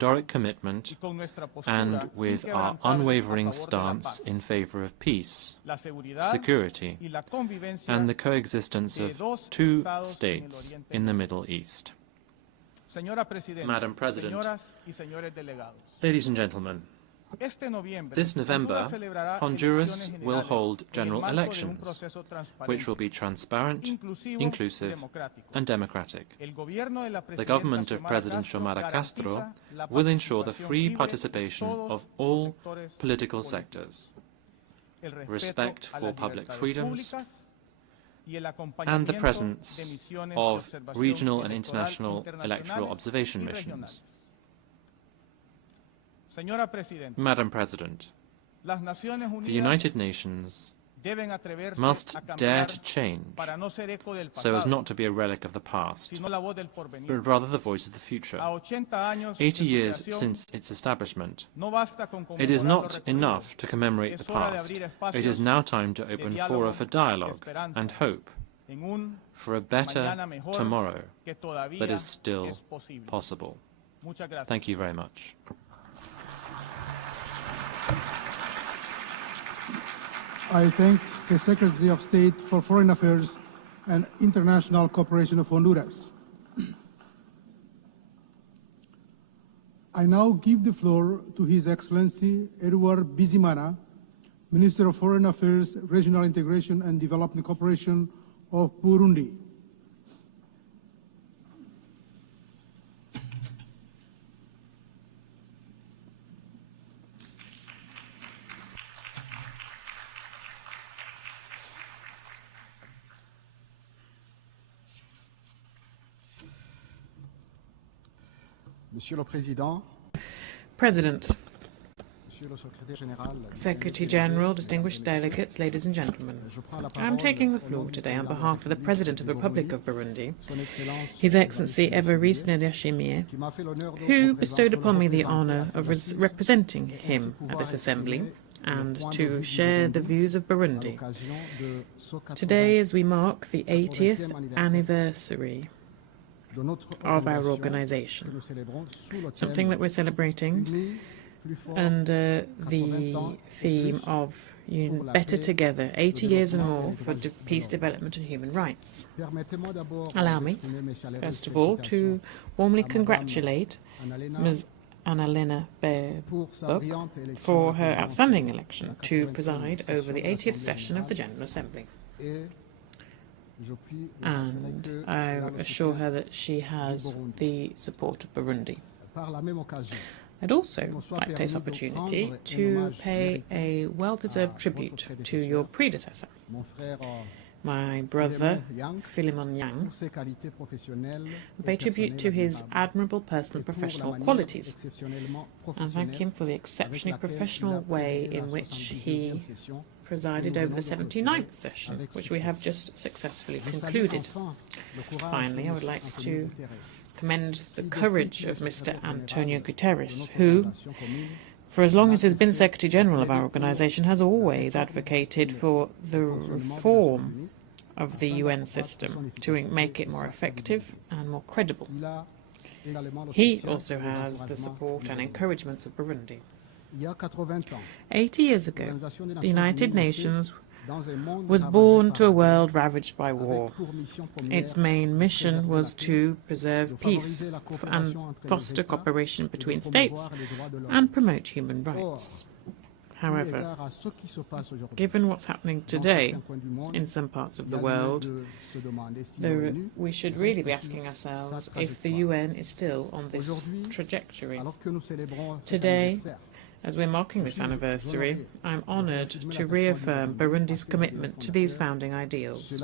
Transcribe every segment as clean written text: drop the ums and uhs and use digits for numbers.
historic commitment and with our unwavering stance in favor of peace, security, and the coexistence of two states in the Middle East. Madam President, ladies and gentlemen, this November, Honduras will hold general elections, which will be transparent, inclusive, and democratic. The government of President Xiomara Castro will ensure the free participation of all political sectors, respect for public freedoms, and the presence of regional and international electoral observation missions. Madam President, the United Nations must dare to change so as not to be a relic of the past, but rather the voice of the future. 80 years since its establishment, it is not enough to commemorate the past. It is now time to open fora for dialogue and hope for a better tomorrow that is still possible. Thank you very much. I thank the Secretary of State for Foreign Affairs and International Cooperation of Honduras. I now give the floor to His Excellency Edouard Bizimana, Minister of Foreign Affairs, Regional Integration and Development Cooperation of Burundi. Monsieur le Président, President, Secretary General, distinguished delegates, ladies and gentlemen, I am taking the floor today on behalf of the President of the Republic of Burundi, His Excellency Evariste Ndayishimiye, who bestowed upon me the honour of representing him at this assembly and to share the views of Burundi. Today, as we mark the 80th anniversary of our organisation, something that we're celebrating under the theme of Better Together, 80 years and more for peace, development and human rights. Allow me, first of all, to warmly congratulate Ms. Annalena Baerbock for her outstanding election to preside over the 80th session of the General Assembly. And I assure her that she has the support of Burundi. I'd also like to take this opportunity to pay a well-deserved tribute to your predecessor, my brother, Philemon Yang, and pay tribute to his admirable personal and professional qualities, and thank him for the exceptionally professional way in which he presided over the 79th session, which we have just successfully concluded. Finally, I would like to commend the courage of Mr. Antonio Guterres, who, for as long as he's been Secretary General of our organisation, has always advocated for the reform of the UN system to make it more effective and more credible. He also has the support and encouragement of Burundi. 80 years ago, the United Nations was born to a world ravaged by war. Its main mission was to preserve peace and foster cooperation between states and promote human rights. However, given what's happening today in some parts of the world, we should really be asking ourselves if the UN is still on this trajectory. Today, as we're marking this anniversary, I'm honoured to reaffirm Burundi's commitment to these founding ideals.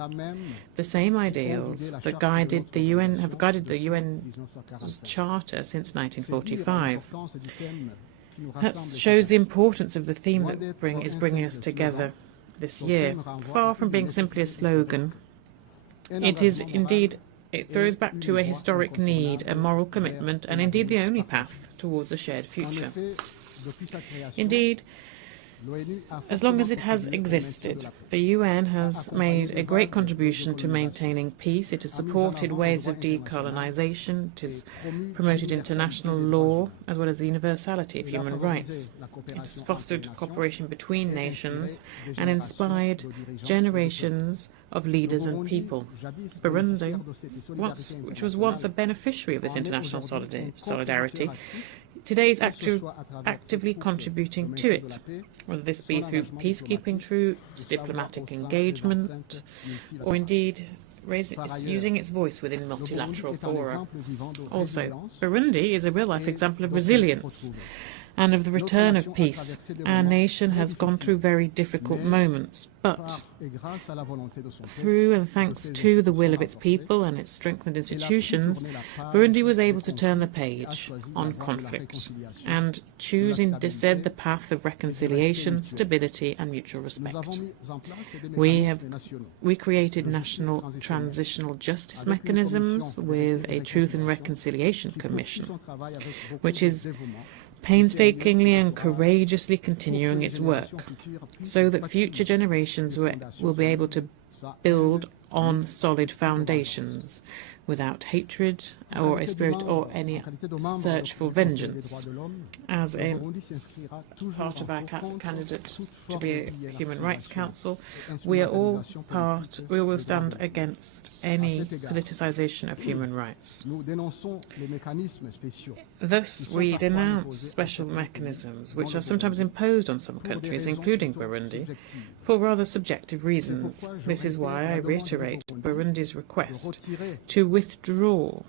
The same ideals that have guided the UN's Charter since 1945. That shows the importance of the theme that is bringing us together this year. Far from being simply a slogan, it is indeed, it throws back to a historic need, a moral commitment, and indeed the only path towards a shared future. Indeed, as long as it has existed. The UN has made a great contribution to maintaining peace. It has supported ways of decolonization. It has promoted international law as well as the universality of human rights. It has fostered cooperation between nations and inspired generations of leaders and people. Burundi, which was once a beneficiary of this international solidarity, today is actively contributing to it, whether this be through peacekeeping troops, diplomatic engagement, or indeed using its voice within multilateral fora. Also, Burundi is a real-life example of resilience and of the return of peace. Our nation has gone through very difficult moments, but through and thanks to the will of its people and its strengthened institutions, Burundi was able to turn the page on conflict and choose instead the path of reconciliation, stability and mutual respect. We created national transitional justice mechanisms with a Truth and Reconciliation Commission, which is painstakingly and courageously continuing its work, so that future generations will be able to build on solid foundations without hatred or a spirit or any search for vengeance. As a part of our candidate to be a Human Rights Council, we will stand against any politicization of human rights. Thus, we denounce special mechanisms which are sometimes imposed on some countries, including Burundi, for rather subjective reasons. This is why I reiterate Burundi's request to withdraw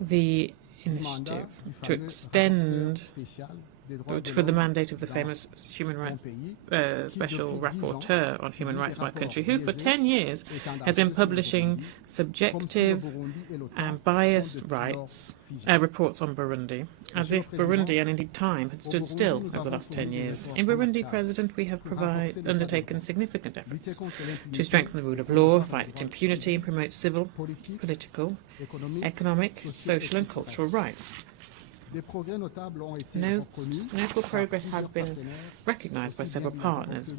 the initiative to extend for the mandate of the famous human rights special rapporteur on human rights by country, who for 10 years has been publishing subjective and biased reports on Burundi, as if Burundi and indeed time had stood still over the last 10 years. In Burundi, President, we have undertaken significant efforts to strengthen the rule of law, fight impunity and promote civil, political, economic, social and cultural rights. Notable progress has been recognised by several partners,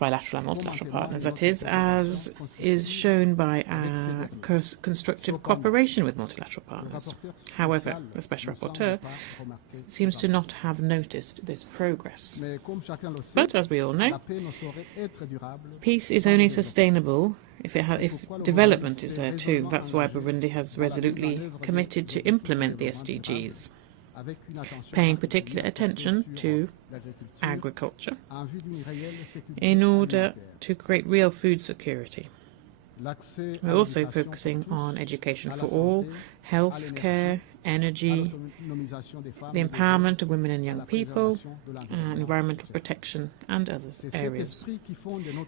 bilateral and multilateral partners, that is, as is shown by our constructive cooperation with multilateral partners. However, the Special Rapporteur seems to not have noticed this progress. But, as we all know, peace is only sustainable if development is there too. That's why Burundi has resolutely committed to implement the SDGs, paying particular attention to agriculture in order to create real food security. We're also focusing on education for all, health care, energy, the empowerment of women and young people, and environmental protection and other areas.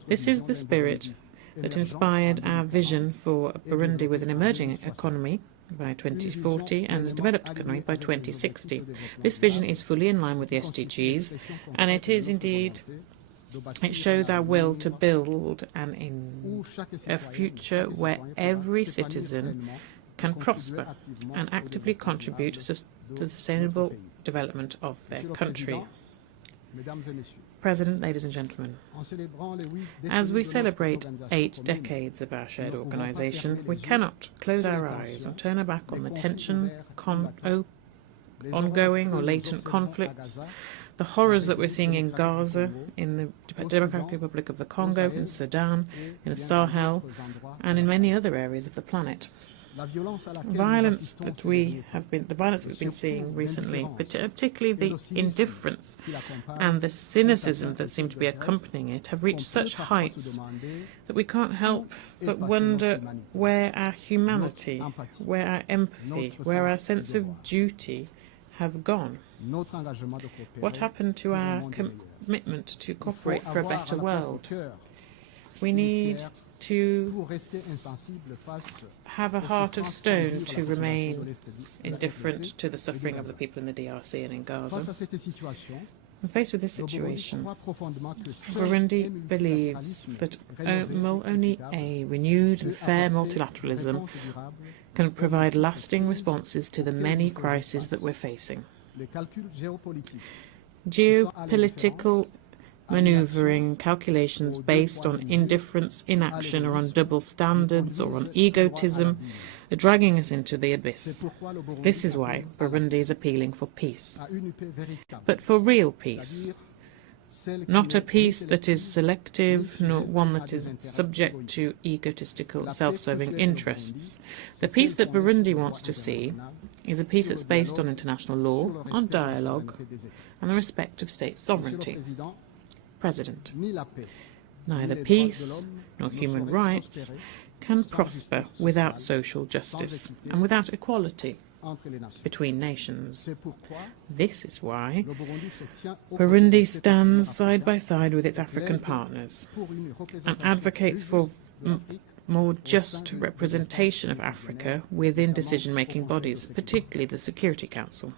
This is the spirit that inspired our vision for Burundi with an emerging economy by 2040 and a developed economy by 2060. This vision is fully in line with the SDGs, and it is indeed, it shows our will to build a future where every citizen can prosper and actively contribute to the sustainable development of their country. President, ladies and gentlemen, as we celebrate 8 decades of our shared organisation, we cannot close our eyes and turn our back on the tension, ongoing or latent conflicts, the horrors that we're seeing in Gaza, in the Democratic Republic of the Congo, in Sudan, in the Sahel, and in many other areas of the planet. The violence that we've been seeing recently, particularly the indifference and the cynicism that seem to be accompanying it, have reached such heights that we can't help but wonder where our humanity, where our empathy, where our sense of duty have gone. What happened to our commitment to cooperate for a better world? We need to have a heart of stone to remain indifferent to the suffering of the people in the DRC and in Gaza. Faced with this situation, Burundi believes that only a renewed and fair multilateralism can provide lasting responses to the many crises that we're facing. Geopolitical manoeuvring, calculations based on indifference, inaction, or on double standards, or on egotism, are dragging us into the abyss. This is why Burundi is appealing for peace. But for real peace. Not a peace that is selective, nor one that is subject to egotistical, self-serving interests. The peace that Burundi wants to see is a peace that's based on international law, on dialogue, and the respect of state sovereignty. President, neither peace nor human rights can prosper without social justice and without equality between nations. This is why Burundi stands side by side with its African partners and advocates for more just representation of Africa within decision-making bodies, particularly the Security Council.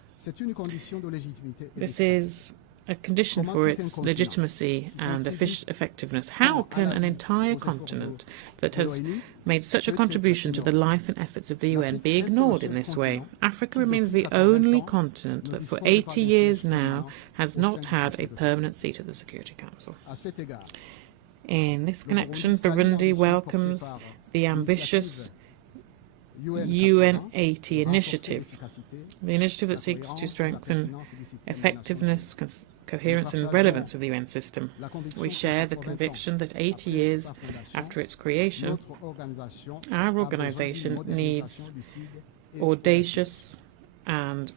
This is a condition for its legitimacy and effectiveness. How can an entire continent that has made such a contribution to the life and efforts of the UN be ignored in this way? Africa remains the only continent that for 80 years now has not had a permanent seat at the Security Council. In this connection, Burundi welcomes the ambitious UN 80 initiative, the initiative that seeks to strengthen effectiveness, coherence and relevance of the UN system. We share the conviction that 80 years after its creation, our organization needs audacious and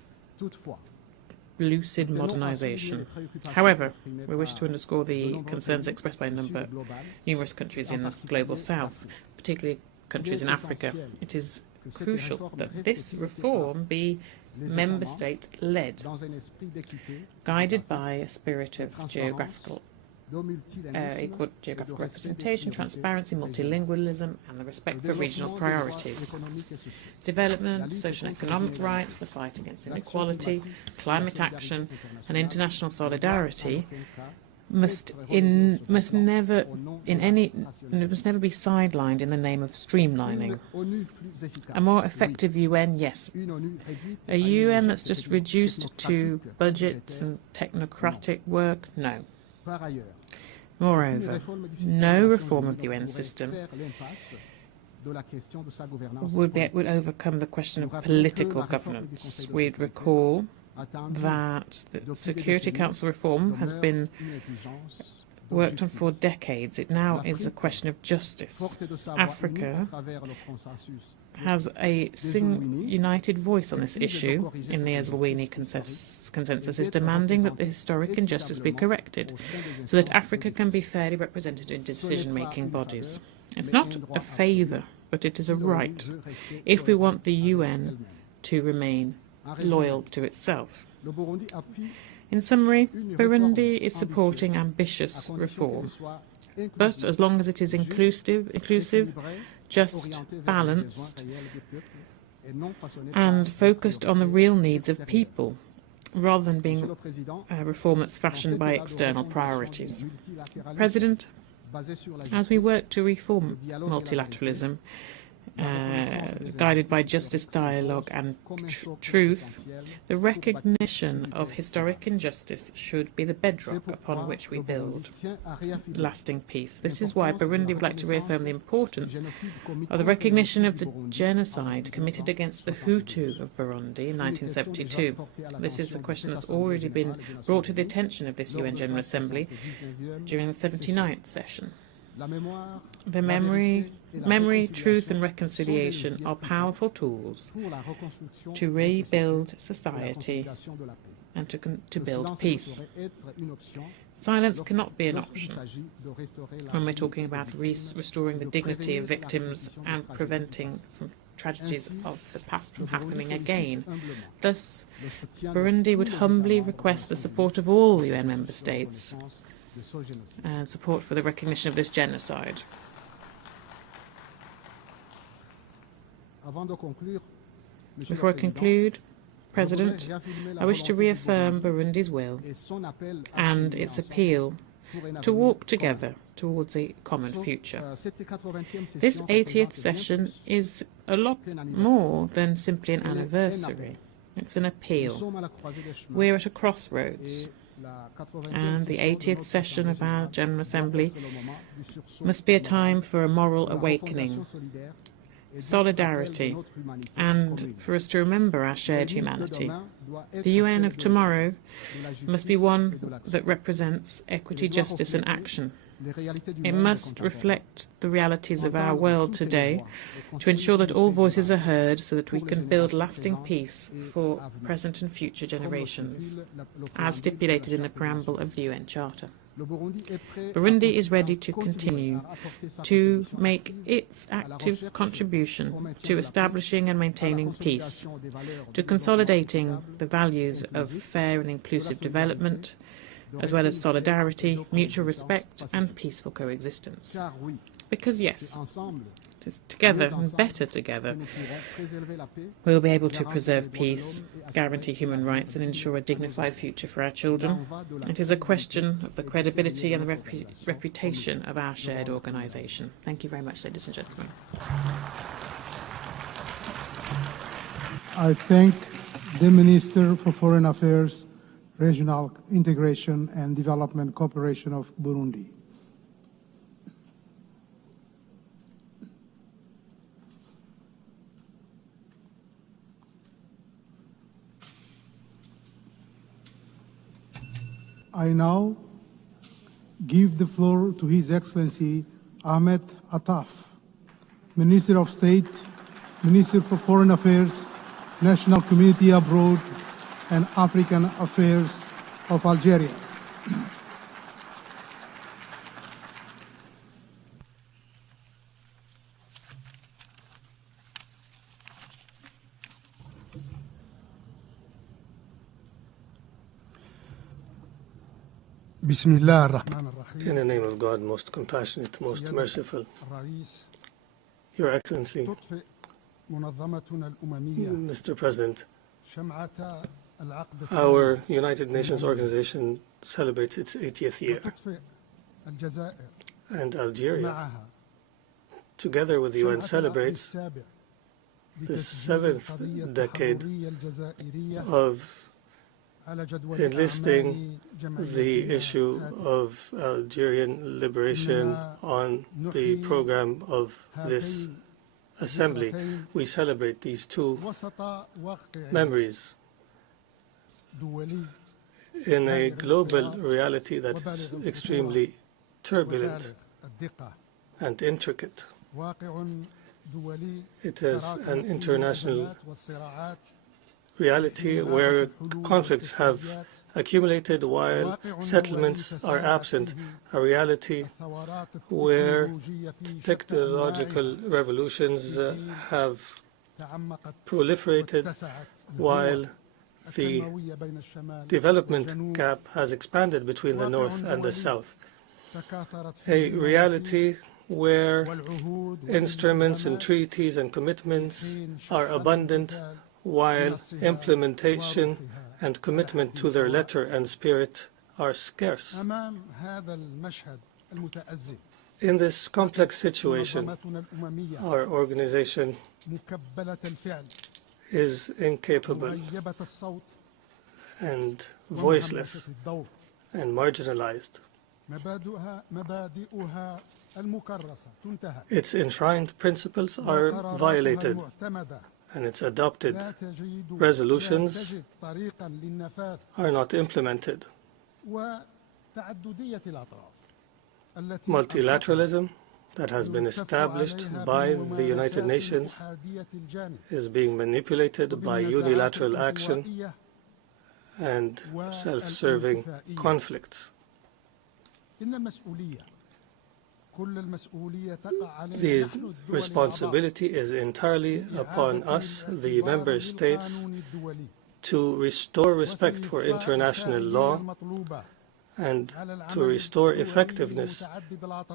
lucid modernization. However, we wish to underscore the concerns expressed by numerous countries in the global south, particularly countries in Africa. It is crucial that this reform be member state-led, guided by a spirit of equal geographical representation, transparency, multilingualism, and the respect for regional priorities. Development, social and economic rights, the fight against inequality, climate action, and international solidarity must never be sidelined in the name of streamlining. A more effective UN, yes. A UN that's just reduced to budgets and technocratic work, no. Moreover, no reform of the UN system would overcome the question of political governance. We'd recall that the Security Council reform has been worked on for decades. It now is a question of justice. Africa has a united voice on this issue in the Eswatini consensus, is demanding that the historic injustice be corrected so that Africa can be fairly represented in decision-making bodies. It's not a favour, but it is a right, if we want the UN to remain loyal to itself. In summary, Burundi is supporting ambitious reform, but as long as it is inclusive, just, balanced, and focused on the real needs of people, rather than being a reform that's fashioned by external priorities. President, as we work to reform multilateralism, guided by justice, dialogue and truth, the recognition of historic injustice should be the bedrock upon which we build lasting peace. This is why Burundi would like to reaffirm the importance of the recognition of the genocide committed against the Hutu of Burundi in 1972. This is a question that's already been brought to the attention of this UN General Assembly during the 79th session. The memory, truth and reconciliation are powerful tools to rebuild society and to build peace. Silence cannot be an option when we're talking about restoring the dignity of victims and preventing tragedies of the past from happening again. Thus, Burundi would humbly request the support of all UN member states and support for the recognition of this genocide. Before I conclude, President, I wish to reaffirm Burundi's will and its appeal to walk together towards a common future. This 80th session is a lot more than simply an anniversary. It's an appeal. We're at a crossroads, and the 80th session of our General Assembly must be a time for a moral awakening, solidarity, and for us to remember our shared humanity. The UN of tomorrow must be one that represents equity, justice and action. It must reflect the realities of our world today to ensure that all voices are heard so that we can build lasting peace for present and future generations, as stipulated in the preamble of the UN Charter. Burundi is ready to continue to make its active contribution to establishing and maintaining peace, to consolidating the values of fair and inclusive development, as well as solidarity, mutual respect and peaceful coexistence. Because yes, it is together and better together we will be able to preserve peace, guarantee human rights and ensure a dignified future for our children. It is a question of the credibility and the reputation of our shared organisation. Thank you very much, ladies and gentlemen. I thank the Minister for Foreign Affairs, Regional Integration and Development Cooperation of Burundi. I now give the floor to His Excellency Ahmed Attaf, Minister of State, Minister for Foreign Affairs, National Community Abroad, and African Affairs of Algeria. In the name of God, most compassionate, most merciful, Your Excellency, Mr. President, our United Nations organization celebrates its 80th year, and Algeria, together with the UN, celebrates the 7th decade of enlisting the issue of Algerian liberation on the program of this assembly. We celebrate these two memories in a global reality that is extremely turbulent and intricate. It is an international reality where conflicts have accumulated while settlements are absent, a reality where technological revolutions have proliferated while the development gap has expanded between the North and the South. A reality where instruments and treaties and commitments are abundant while implementation and commitment to their letter and spirit are scarce. In this complex situation, our organization is incapable and voiceless and marginalized. Its enshrined principles are violated, and its adopted resolutions are not implemented. Multilateralism that has been established by the United Nations is being manipulated by unilateral action and self-serving conflicts. The responsibility is entirely upon us, the member states, to restore respect for international law and to restore effectiveness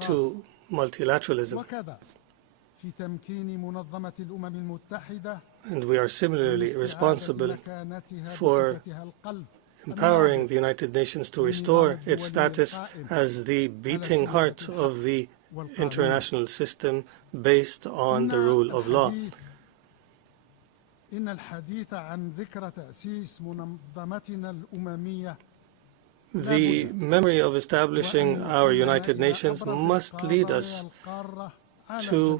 to multilateralism. And we are similarly responsible for empowering the United Nations to restore its status as the beating heart of the international system based on the rule of law. The memory of establishing our United Nations must lead us to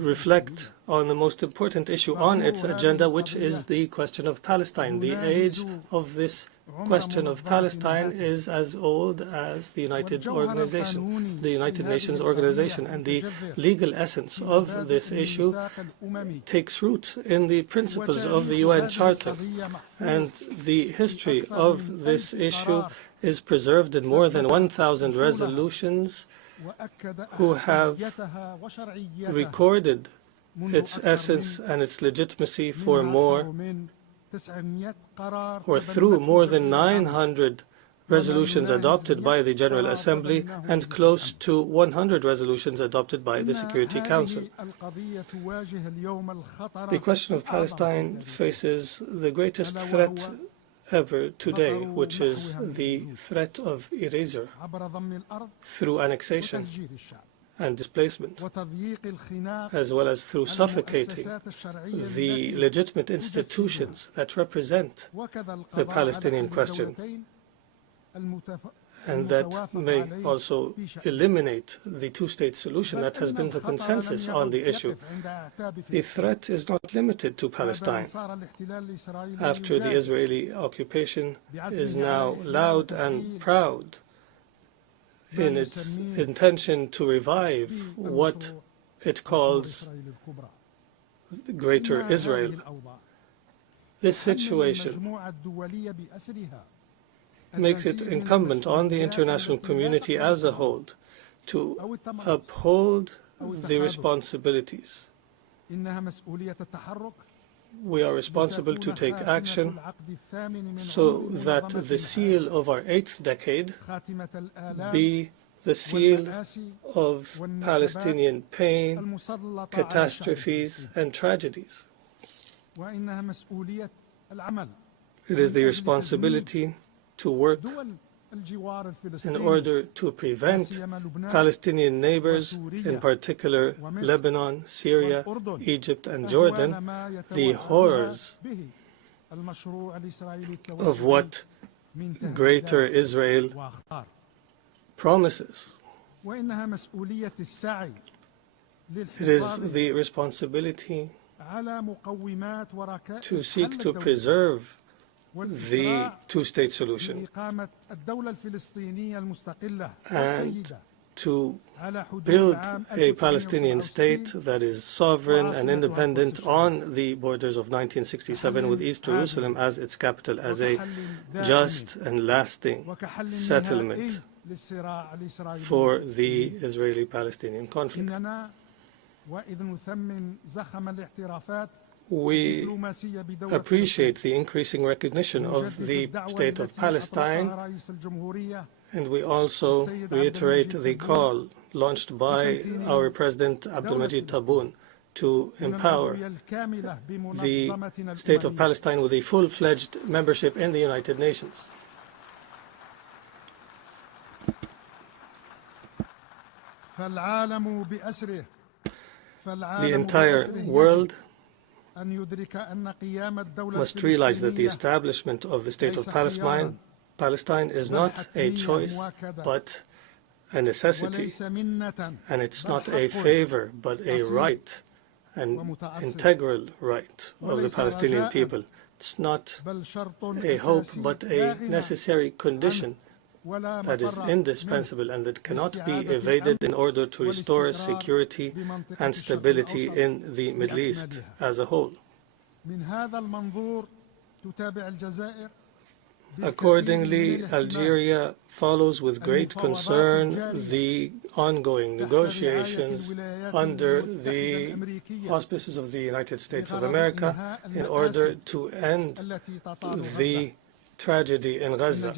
reflect on the most important issue on its agenda, which is the question of Palestine. The age of this question of Palestine is as old as the United Nations organization, and the legal essence of this issue takes root in the principles of the UN Charter, and the history of this issue is preserved in more than 1,000 resolutions who have recorded its essence and its legitimacy for through more than 900 resolutions adopted by the General Assembly and close to 100 resolutions adopted by the Security Council. The question of Palestine faces the greatest threat ever today, which is the threat of erasure through annexation and displacement, as well as through suffocating the legitimate institutions that represent the Palestinian question, and that may also eliminate the two-state solution that has been the consensus on the issue. The threat is not limited to Palestine. After the Israeli occupation is now loud and proud in its intention to revive what it calls Greater Israel. This situation makes it incumbent on the international community as a whole to uphold the responsibilities. We are responsible to take action so that the seal of our 8th decade be the seal of Palestinian pain, catastrophes, and tragedies. It is the responsibility to work in order to prevent Palestinian neighbors, in particular Lebanon, Syria, Egypt, and Jordan, the horrors of what Greater Israel promises. It is the responsibility to seek to preserve the two-state solution and to build a Palestinian state that is sovereign and independent on the borders of 1967, with East Jerusalem as its capital, as a just and lasting settlement for the Israeli-Palestinian conflict. We appreciate the increasing recognition of the State of Palestine, and we also reiterate the call launched by our President Abdelmajid Tebboune to empower the State of Palestine with a full-fledged membership in the United Nations. The entire world must realize that the establishment of the State of Palestine is not a choice, but a necessity, and it's not a favor, but a right, an integral right of the Palestinian people. It's not a hope, but a necessary condition that is indispensable and that cannot be evaded in order to restore security and stability in the Middle East as a whole. Accordingly, Algeria follows with great concern the ongoing negotiations under the auspices of the United States of America in order to end the tragedy in Gaza.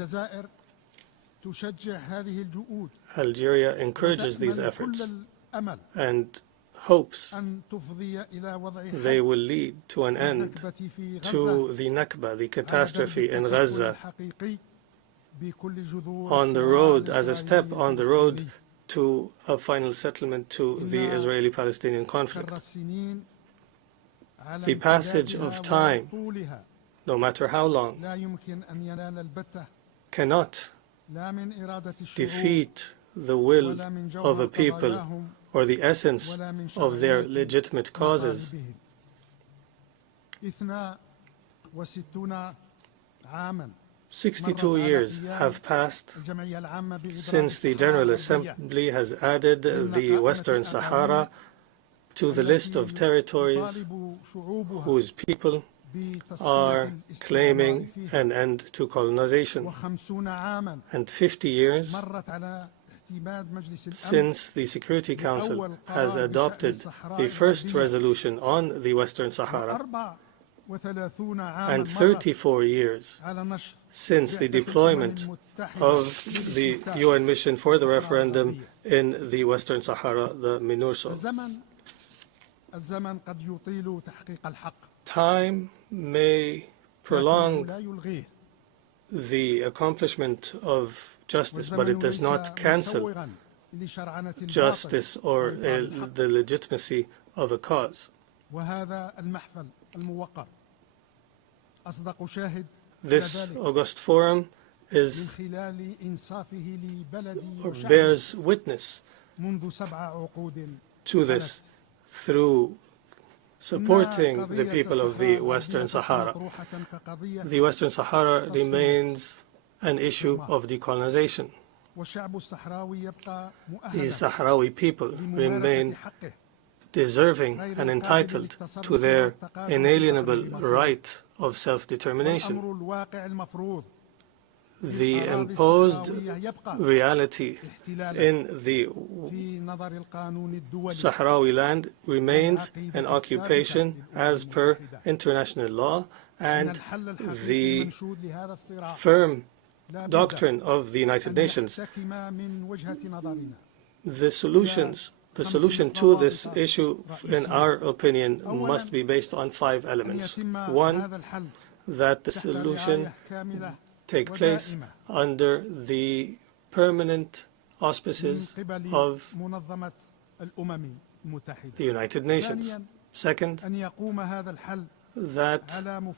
Algeria encourages these efforts and hopes they will lead to an end to the Nakba, the catastrophe in Gaza, on the road, as a step on the road to a final settlement to the Israeli-Palestinian conflict. The passage of time, no matter how long, cannot defeat the will of a people or the essence of their legitimate causes. 62 years have passed since the General Assembly has added the Western Sahara to the list of territories whose people are claiming an end to colonization, and 50 years since the Security Council has adopted the first resolution on the Western Sahara, and 34 years since the deployment of the UN mission for the referendum in the Western Sahara, the MINURSO. Time may prolong the accomplishment of justice, but it does not cancel justice or the legitimacy of a cause. This August Forum bears witness to this through supporting the people of the Western Sahara. The Western Sahara remains an issue of decolonization. The Sahrawi people remain deserving and entitled to their inalienable right of self-determination. The imposed reality in the Sahrawi land remains an occupation as per international law and the firm doctrine of the United Nations. The solution to this issue, in our opinion, must be based on 5 elements. One, that the solution take place under the permanent auspices of the United Nations. Second, that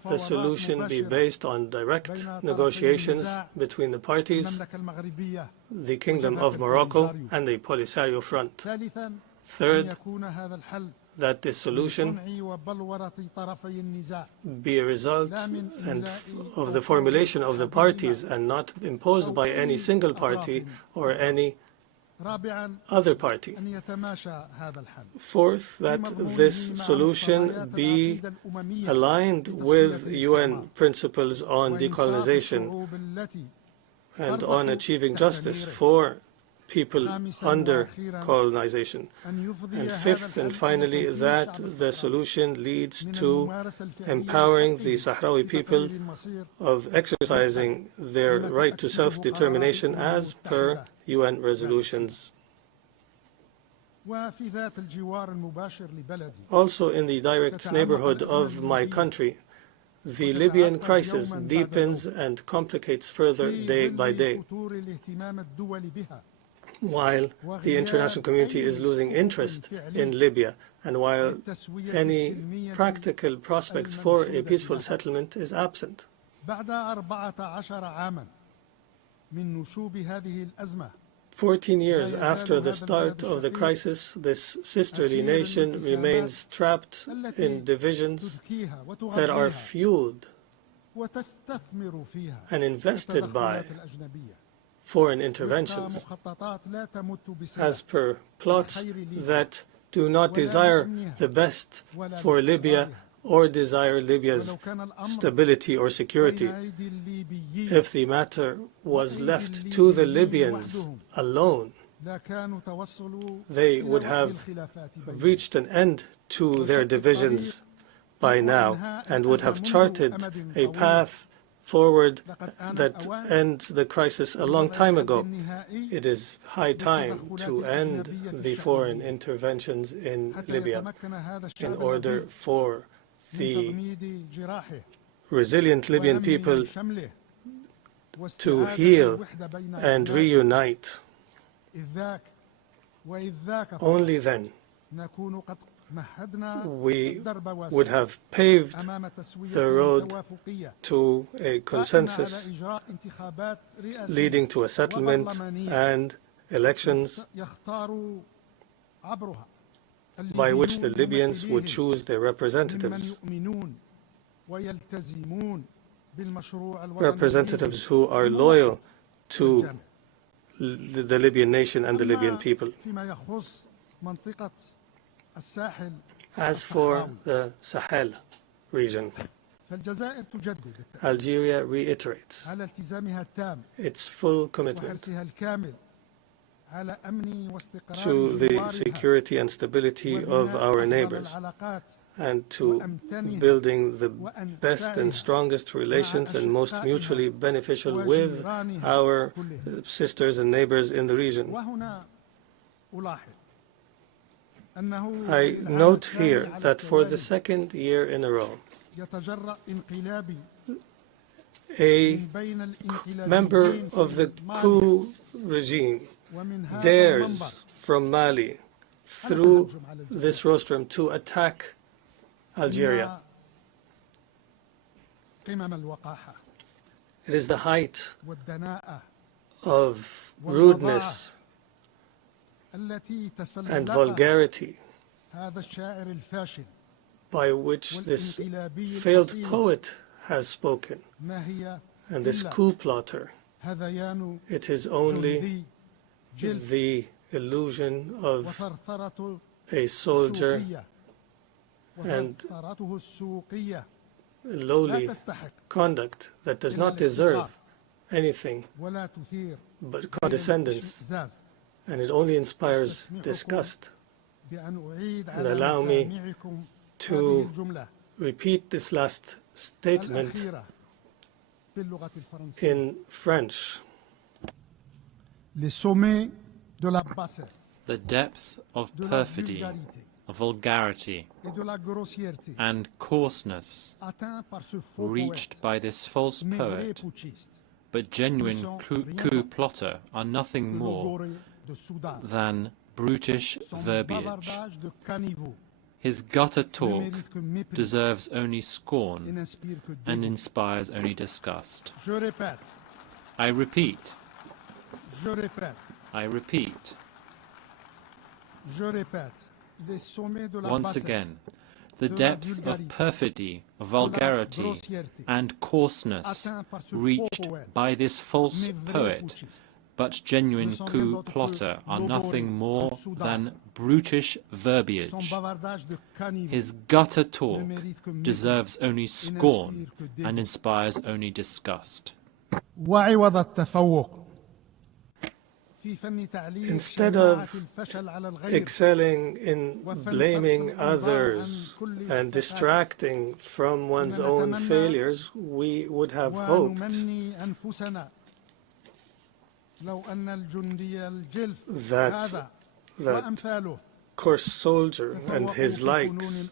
the solution be based on direct negotiations between the parties, the Kingdom of Morocco and the Polisario Front. Third, that this solution be a result of the formulation of the parties and not imposed by any single party or any other party. Fourth, that this solution be aligned with UN principles on decolonization and on achieving justice for people under colonization. And fifth and finally, that the solution leads to empowering the Sahrawi people of exercising their right to self-determination as per UN resolutions. Also, in the direct neighborhood of my country, the Libyan crisis deepens and complicates further day by day. While the international community is losing interest in Libya, and while any practical prospects for a peaceful settlement is absent. 14 years after the start of the crisis, this sisterly nation remains trapped in divisions that are fueled and invested by foreign interventions, as per plots that do not desire the best for Libya or desire Libya's stability or security. If the matter was left to the Libyans alone, they would have reached an end to their divisions by now and would have charted a path forward that ends the crisis a long time ago. It is high time to end the foreign interventions in Libya in order for the resilient Libyan people to heal and reunite. Only then we would have paved the road to a consensus leading to a settlement and elections by which the Libyans would choose their representatives, representatives who are loyal to the Libyan nation and the Libyan people. As for the Sahel region, Algeria reiterates its full commitment to the security and stability of our neighbors and to building the best and strongest relations and most mutually beneficial with our sisters and neighbors in the region. I note here that for the second year in a row, a member of the coup regime dares from Mali through this rostrum to attack Algeria. It is the height of rudeness and vulgarity by which this failed poet has spoken, and this coup plotter. It is only the illusion of a soldier and lowly conduct that does not deserve anything but condescendence, and it only inspires disgust. And allow me to repeat this last statement in French. The depth of perfidy, vulgarity, and coarseness reached by this false poet, but genuine coup plotter, are nothing more than brutish verbiage. His gutter talk deserves only scorn and inspires only disgust. I repeat. I repeat. Once again, the depth of perfidy, vulgarity, and coarseness reached by this false poet, but genuine coup plotter, are nothing more than brutish verbiage. His gutter talk deserves only scorn and inspires only disgust. Instead of excelling in blaming others and distracting from one's own failures, we would have hoped that coarse soldier and his likes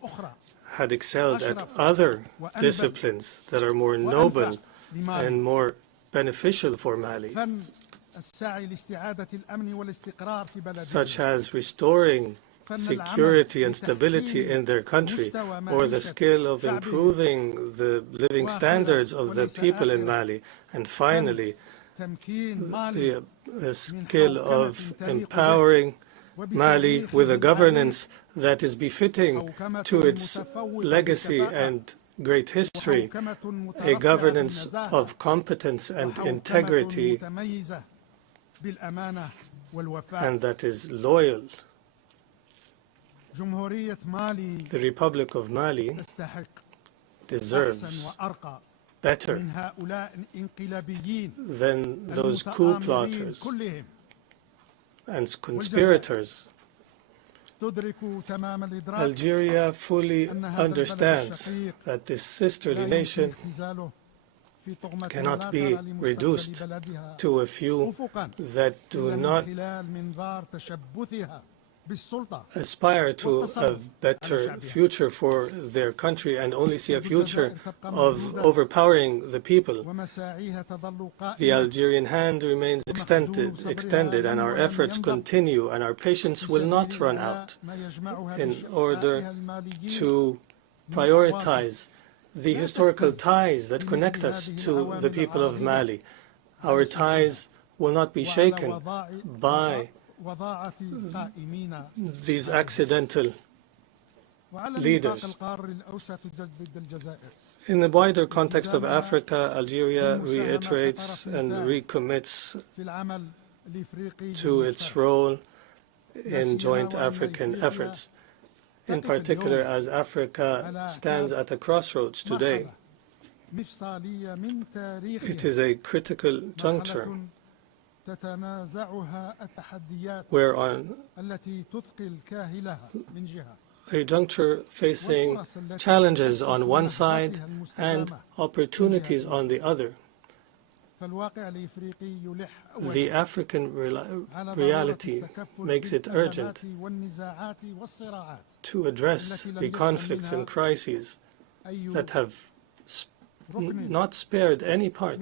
had excelled at other disciplines that are more noble and more beneficial for Mali, such as restoring security and stability in their country, or the skill of improving the living standards of the people in Mali, and finally, the skill of empowering Mali with a governance that is befitting to its legacy and great history, a governance of competence and integrity, and that is loyal. The Republic of Mali deserves better than those coup plotters and conspirators. Algeria fully understands that this sisterly nation cannot be reduced to a few that do not aspire to a better future for their country and only see a future of overpowering the people. The Algerian hand remains extended, and our efforts continue, and our patience will not run out in order to prioritize the historical ties that connect us to the people of Mali. Our ties will not be shaken by these accidental leaders. In the wider context of Africa, Algeria reiterates and recommits to its role in joint African efforts, in particular as Africa stands at a crossroads today. It is a critical juncture facing challenges on one side and opportunities on the other. The African reality makes it urgent to address the conflicts and crises that have not spared any part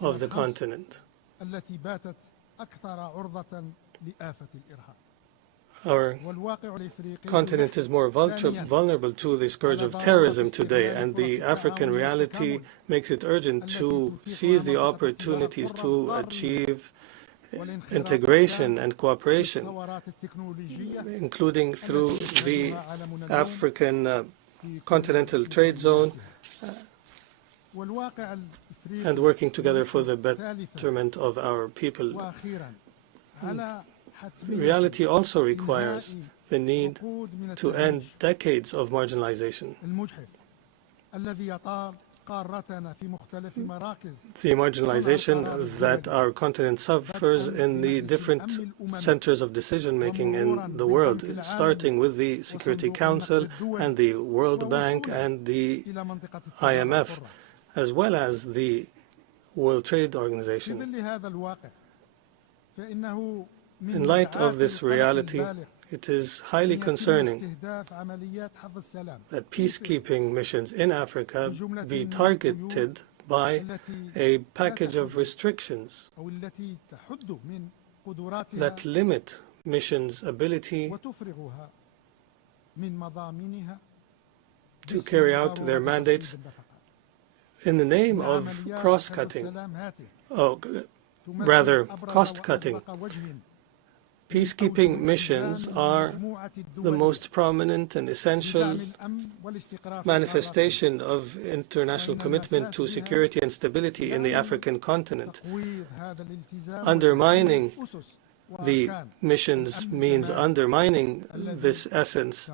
of the continent. Our continent is more vulnerable to the scourge of terrorism today, and the African reality makes it urgent to seize the opportunities to achieve integration and cooperation, including through the African Continental Trade Zone, and working together for the betterment of our people. Reality also requires the need to end decades of marginalization. The marginalization that our continent suffers in the different centers of decision-making in the world, starting with the Security Council and the World Bank and the IMF, as well as the World Trade Organization. In light of this reality, it is highly concerning that peacekeeping missions in Africa be targeted by a package of restrictions that limit missions' ability to carry out their mandates in the name of cross-cutting, rather cost-cutting. Peacekeeping missions are the most prominent and essential manifestation of international commitment to security and stability in the African continent. Undermining the missions means undermining this essence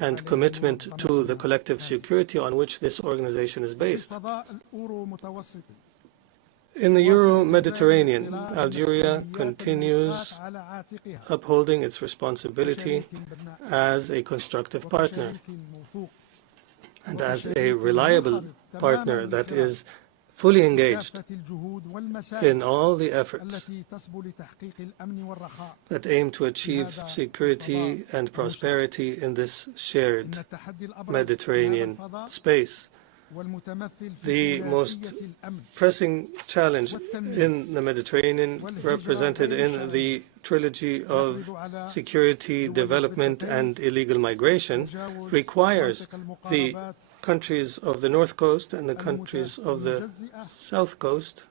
and commitment to the collective security on which this organization is based. In the Euro-Mediterranean, Algeria continues upholding its responsibility as a constructive partner and as a reliable partner that is fully engaged in all the efforts that aim to achieve security and prosperity in this shared Mediterranean space. The most pressing challenge in the Mediterranean, represented in the trilogy of security, development, and illegal migration, requires the countries of the North Coast and the countries of the South Coast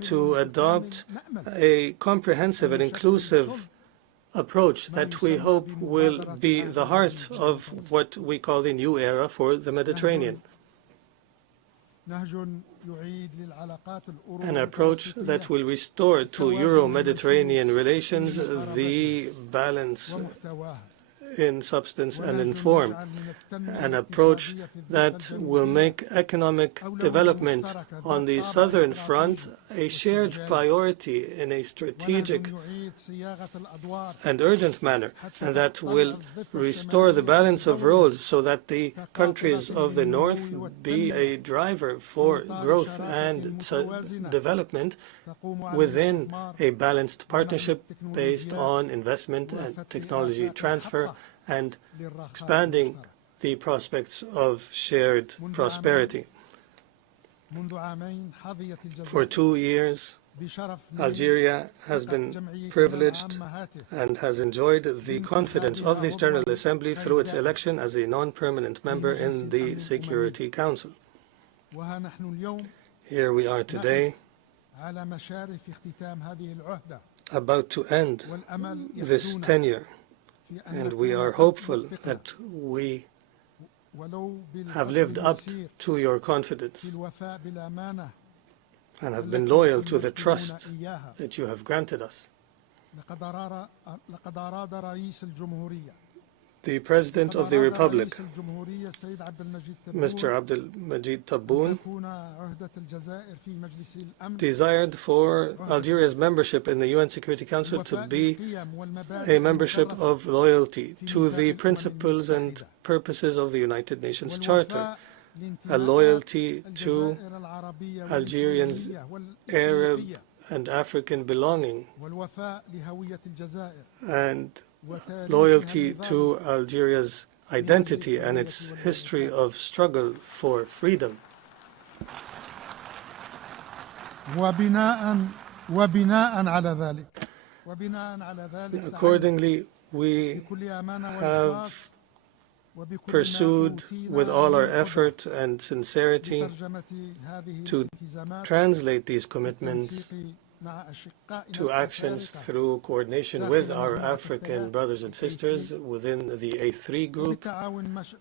to adopt a comprehensive and inclusive approach that we hope will be the heart of what we call the new era for the Mediterranean. An approach that will restore to Euro-Mediterranean relations the balance in substance and in form. An approach that will make economic development on the southern front a shared priority in a strategic and urgent manner, and that will restore the balance of roles so that the countries of the North be a driver for growth and development within a balanced partnership based on investment and technology transfer and expanding the prospects of shared prosperity. For 2 years, Algeria has been privileged and has enjoyed the confidence of this General Assembly through its election as a non-permanent member in the Security Council. Here we are today, about to end this tenure, and we are hopeful that we have lived up to your confidence and have been loyal to the trust that you have granted us. The President of the Republic, Mr. Abdel Majid Tebboune, desired for Algeria's membership in the UN Security Council to be a membership of loyalty to the principles and purposes of the United Nations Charter, a loyalty to Algerians' Arab and African belonging, and loyalty to Algeria's identity and its history of struggle for freedom. Accordingly, we have pursued with all our effort and sincerity to translate these commitments to actions through coordination with our African brothers and sisters within the A3 group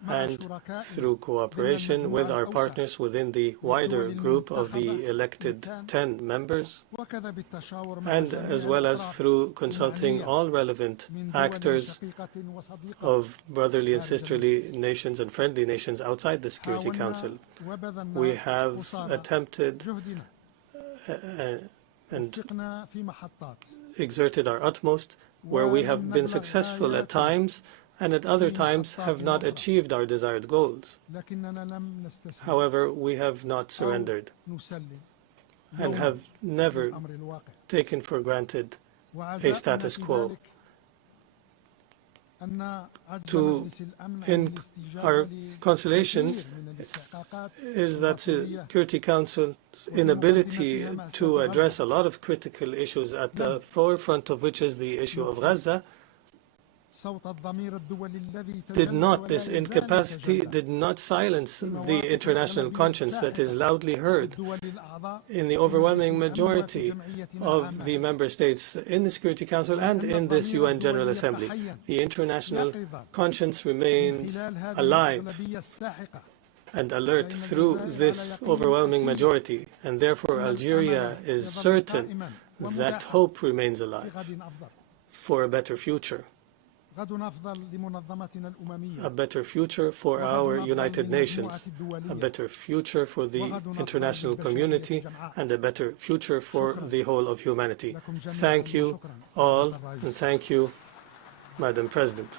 and through cooperation with our partners within the wider group of the elected 10 members, and as well as through consulting all relevant actors of brotherly and sisterly nations and friendly nations outside the Security Council. We have attempted and exerted our utmost, where we have been successful at times and at other times have not achieved our desired goals. However, we have not surrendered and have never taken for granted a status quo. In our consolation is that the Security Council's inability to address a lot of critical issues, at the forefront of which is the issue of Gaza, this incapacity did not silence the international conscience that is loudly heard in the overwhelming majority of the member states in the Security Council and in this UN General Assembly. The international conscience remains alive and alert through this overwhelming majority, and therefore Algeria is certain that hope remains alive for a better future. A better future for our United Nations, a better future for the international community, and a better future for the whole of humanity. Thank you all, and thank you, Madam President.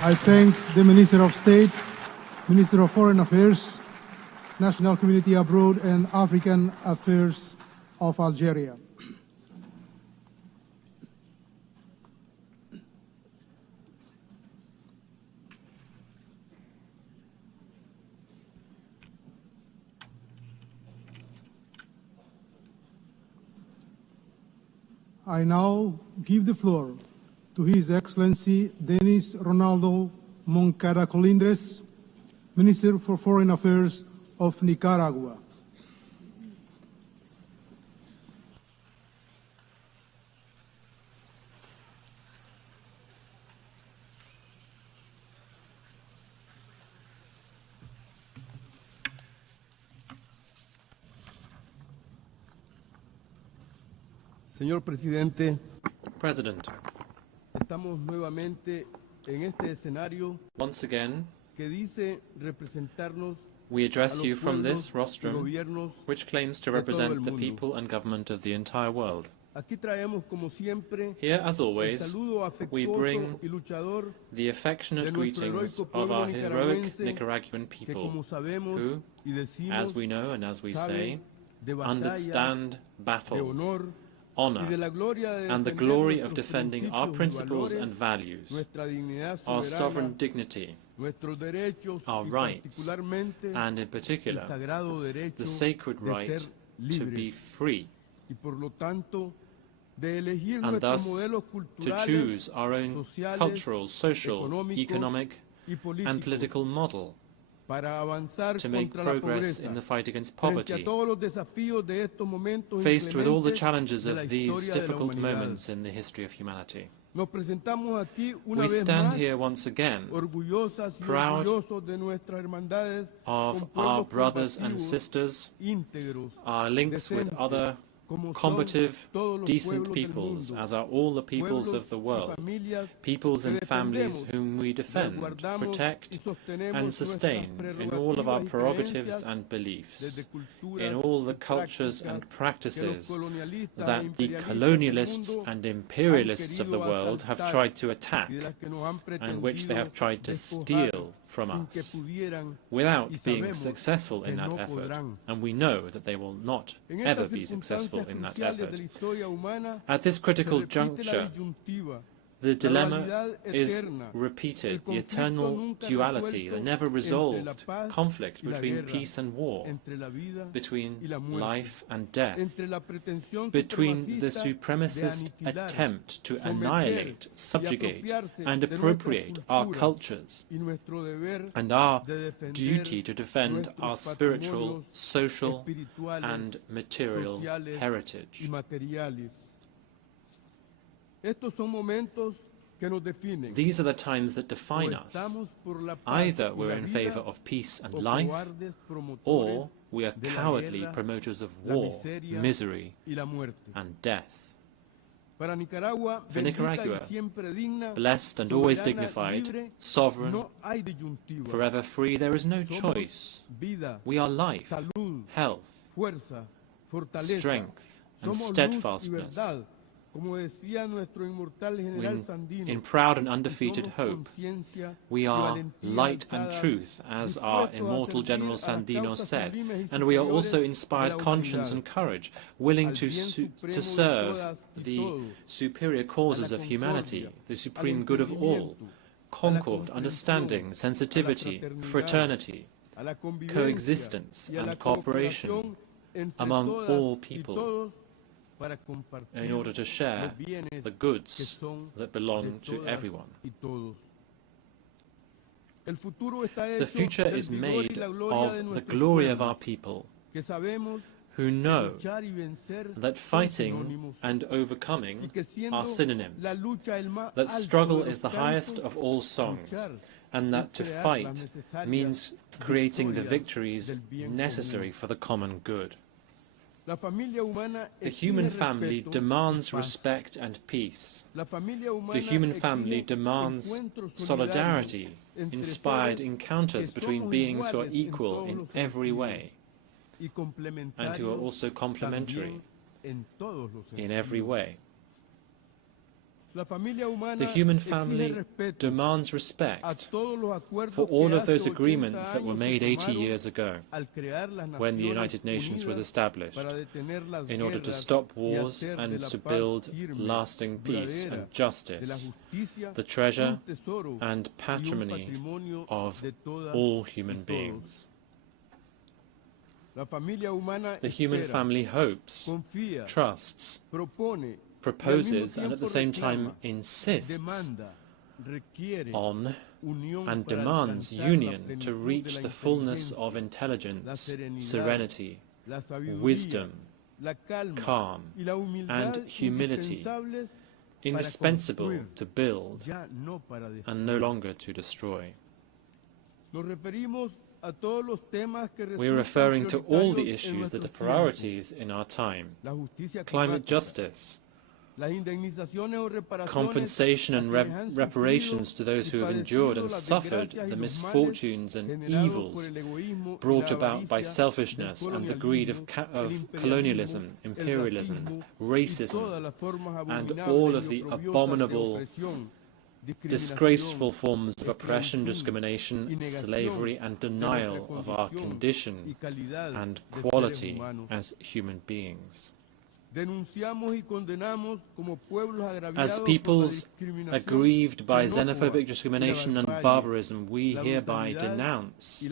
I thank the Minister of State, Minister of Foreign Affairs, National Community Abroad, and African Affairs of Algeria. I now give the floor to His Excellency Denis Ronaldo Moncada Colindres, Minister for Foreign Affairs of Nicaragua. Señor Presidente, President, estamos nuevamente en este escenario once again, que dice representarnos We address you from this rostrum, which claims to represent the people and government of the entire world. Here, as always, we bring the affectionate greetings of our heroic Nicaraguan people, who, as we know and as we say, understand battles, honor, and the glory of defending our principles and values, our sovereign dignity, our rights, and in particular, the sacred right to be free, and thus to choose our own cultural, social, economic, and political model to make progress in the fight against poverty, faced with all the challenges of these difficult moments in the history of humanity. We stand here once again, proud of our brothers and sisters, our links with other combative, decent peoples, as are all the peoples of the world, peoples and families whom we defend, protect, and sustain in all of our prerogatives and beliefs, in all the cultures and practices that the colonialists and imperialists of the world have tried to attack, and which they have tried to steal from us, without being successful in that effort, and we know that they will not ever be successful in that effort. At this critical juncture, the dilemma is repeated, the eternal duality, the never-resolved conflict between peace and war, between life and death, between the supremacist attempt to annihilate, subjugate, and appropriate our cultures, and our duty to defend our spiritual, social, and material heritage. These are the times that define us. Either we're in favor of peace and life, or we are cowardly promoters of war, misery, and death. For Nicaragua, blessed and always dignified, sovereign, forever free, there is no choice. We are life, health, strength, and steadfastness. In proud and undefeated hope, we are light and truth, as our immortal General Sandino said, and we are also inspired conscience and courage, willing to serve the superior causes of humanity, the supreme good of all, concord, understanding, sensitivity, fraternity, coexistence, and cooperation among all people, in order to share the goods that belong to everyone. The future is made of the glory of our people, who know that fighting and overcoming are synonyms, that struggle is the highest of all songs, and that to fight means creating the victories necessary for the common good. The human family demands respect and peace. The human family demands solidarity, inspired encounters between beings who are equal in every way, and who are also complementary in every way. The human family demands respect for all of those agreements that were made 80 years ago, when the United Nations was established, in order to stop wars and to build lasting peace and justice, the treasure and patrimony of all human beings. The human family hopes, trusts, proposes, and at the same time insists on and demands union to reach the fullness of intelligence, serenity, wisdom, calm, and humility, indispensable to build and no longer to destroy. We are referring to all the issues that are priorities in our time: climate justice, compensation and reparations to those who have endured and suffered the misfortunes and evils brought about by selfishness and the greed of colonialism, imperialism, racism, and all of the abominable, disgraceful forms of oppression, discrimination, slavery, and denial of our condition and quality as human beings. As peoples aggrieved by xenophobic discrimination and barbarism, we hereby denounce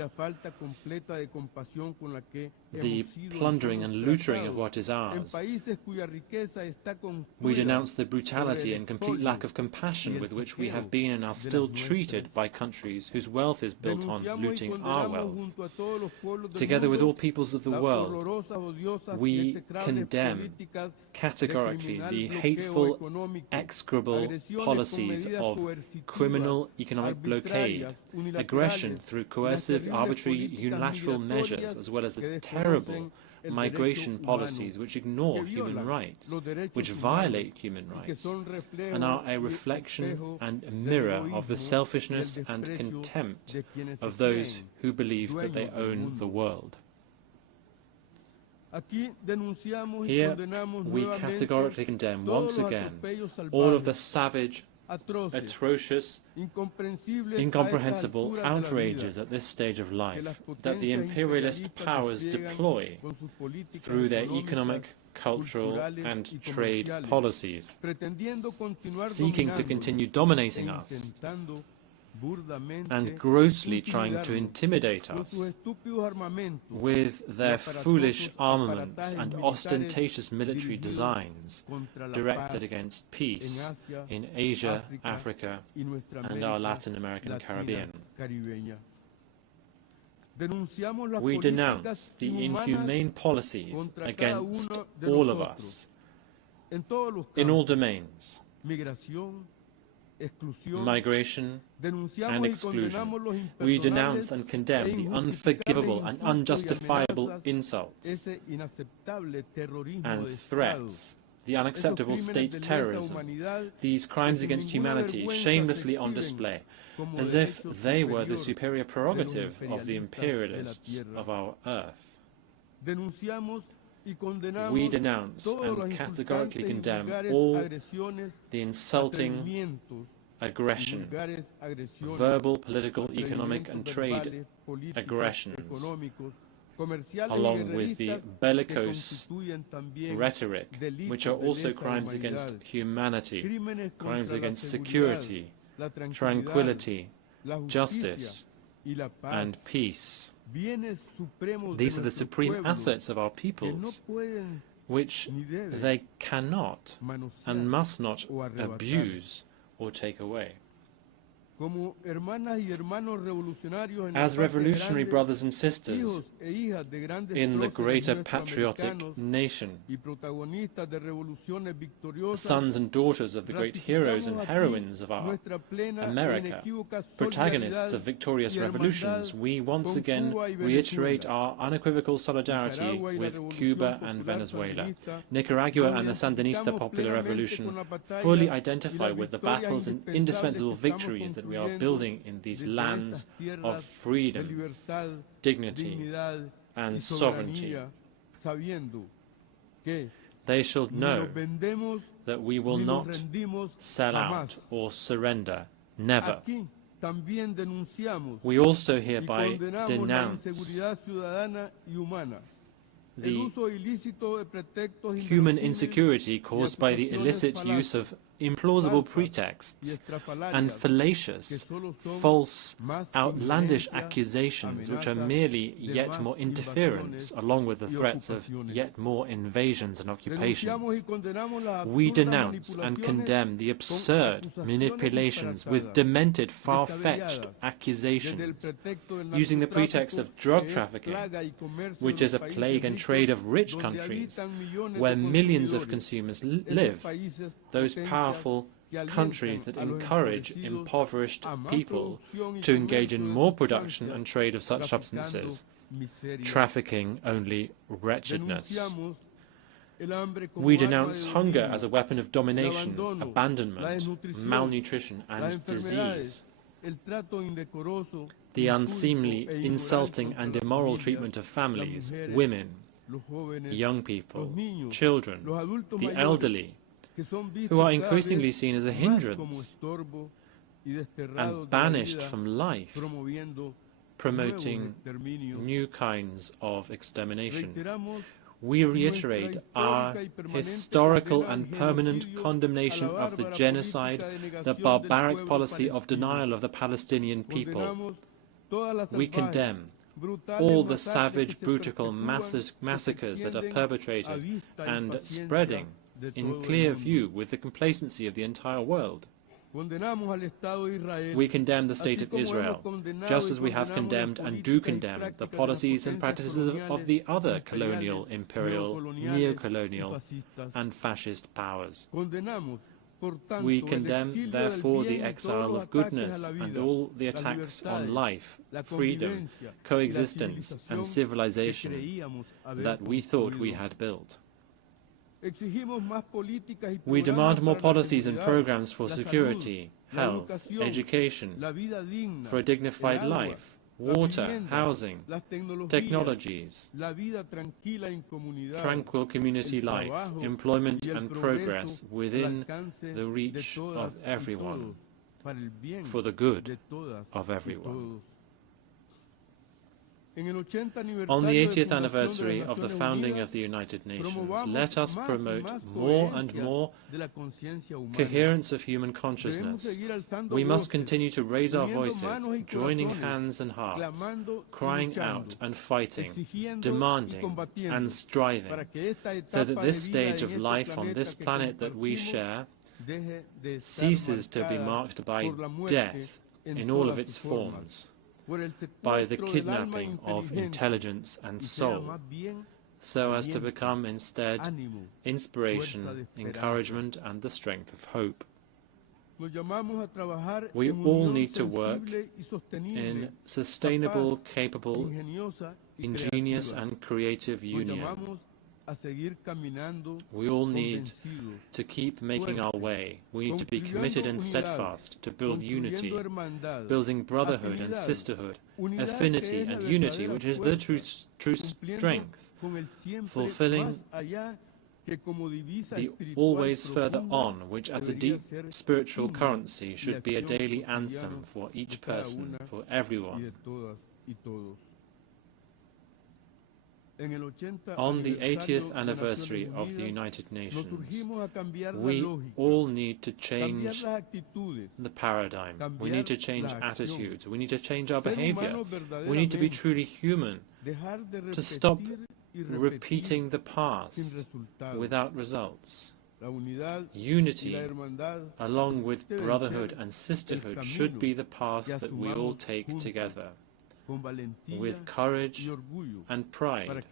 the plundering and looting of what is ours. We denounce the brutality and complete lack of compassion with which we have been and are still treated by countries whose wealth is built on looting our wealth. Together with all peoples of the world, we condemn categorically the hateful, execrable policies of criminal economic blockade, aggression through coercive, arbitrary, unilateral measures, as well as the terrible migration policies which ignore human rights, which violate human rights, and are a reflection and a mirror of the selfishness and contempt of those who believe that they own the world. Here we categorically condemn once again all of the savage, atrocious, incomprehensible outrages at this stage of life that the imperialist powers deploy through their economic, cultural and trade policies, seeking to continue dominating us and grossly trying to intimidate us with their foolish armaments and ostentatious military designs directed against peace in Asia, Africa, and our Latin American and Caribbean. We denounce the inhumane policies against all of us in all domains: migration and exclusion. We denounce and condemn the unforgivable and unjustifiable insults and threats, the unacceptable state terrorism, these crimes against humanity shamelessly on display, as if they were the superior prerogative of the imperialists of our earth. We denounce and categorically condemn all the insulting aggression, verbal, political, economic and trade aggressions, along with the bellicose rhetoric, which are also crimes against humanity, crimes against security, tranquility, justice and peace. These are the supreme assets of our peoples, which they cannot and must not abuse or take away. As revolutionary brothers and sisters in the greater patriotic nation, sons and daughters of the great heroes and heroines of our America, protagonists of victorious revolutions, we once again reiterate our unequivocal solidarity with Cuba and Venezuela. Nicaragua and the Sandinista Popular Revolution fully identify with the battles and indispensable victories that we are building in these lands of freedom, dignity, and sovereignty. They shall know that we will not sell out or surrender, never. We also hereby denounce the human insecurity caused by the illicit use of implausible pretexts and fallacious, false, outlandish accusations which are merely yet more interference along with the threats of yet more invasions and occupations. We denounce and condemn the absurd manipulations with demented, far-fetched accusations using the pretext of drug trafficking, which is a plague and trade of rich countries where millions of consumers live, those powerful countries that encourage impoverished people to engage in more production and trade of such substances, trafficking only wretchedness. We denounce hunger as a weapon of domination, abandonment, malnutrition, and disease. The unseemly, insulting, and immoral treatment of families, women, young people, children, the elderly, who are increasingly seen as a hindrance and banished from life, promoting new kinds of extermination. We reiterate our historical and permanent condemnation of the genocide, the barbaric policy of denial of the Palestinian people. We condemn all the savage, brutal massacres that are perpetrated and spreading in clear view with the complacency of the entire world. We condemn the State of Israel, just as we have condemned and do condemn the policies and practices of the other colonial, imperial, neo-colonial, and fascist powers. We condemn, therefore, the exile of goodness and all the attacks on life, freedom, coexistence, and civilization that we thought we had built. We demand more policies and programs for security, health, education, for a dignified life, water, housing, technologies, tranquil community life, employment and progress within the reach of everyone, for the good of everyone. On the 80th anniversary of the founding of the United Nations, let us promote more and more coherence of human consciousness. We must continue to raise our voices, joining hands and hearts, crying out and fighting, demanding and striving, so that this stage of life on this planet that we share ceases to be marked by death in all of its forms, by the kidnapping of intelligence and soul, so as to become instead inspiration, encouragement, and the strength of hope. We all need to work in sustainable, capable, ingenious, and creative union. We all need to keep making our way. We need to be committed and steadfast to build unity, building brotherhood and sisterhood, affinity and unity, which is the true strength, fulfilling the always further on, which as a deep spiritual currency should be a daily anthem for each person, for everyone. On the 80th anniversary of the United Nations, we all need to change the paradigm. We need to change attitudes. We need to change our behavior. We need to be truly human, to stop repeating the past without results. Unity, along with brotherhood and sisterhood, should be the path that we all take together, with courage and pride,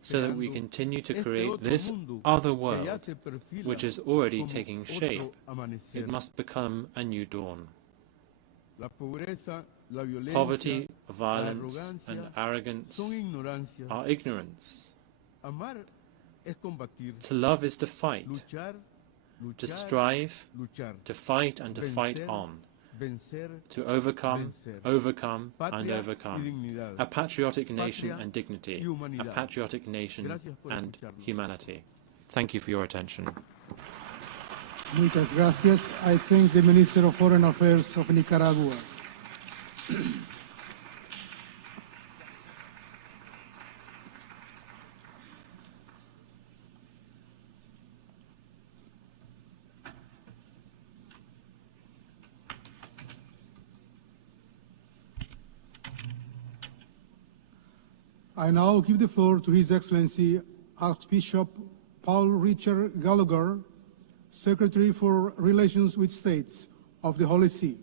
so that we continue to create this other world, which is already taking shape. It must become a new dawn. Poverty, violence, and arrogance are ignorance. To love is to fight, to strive, to fight and to fight on, to overcome, overcome, and overcome. A patriotic nation and dignity, a patriotic nation and humanity. Thank you for your attention. Muchas gracias. I thank the Minister of Foreign Affairs of Nicaragua. I now give the floor to His Excellency Archbishop Paul Richard Gallagher, Secretary for Relations with States of the Holy See.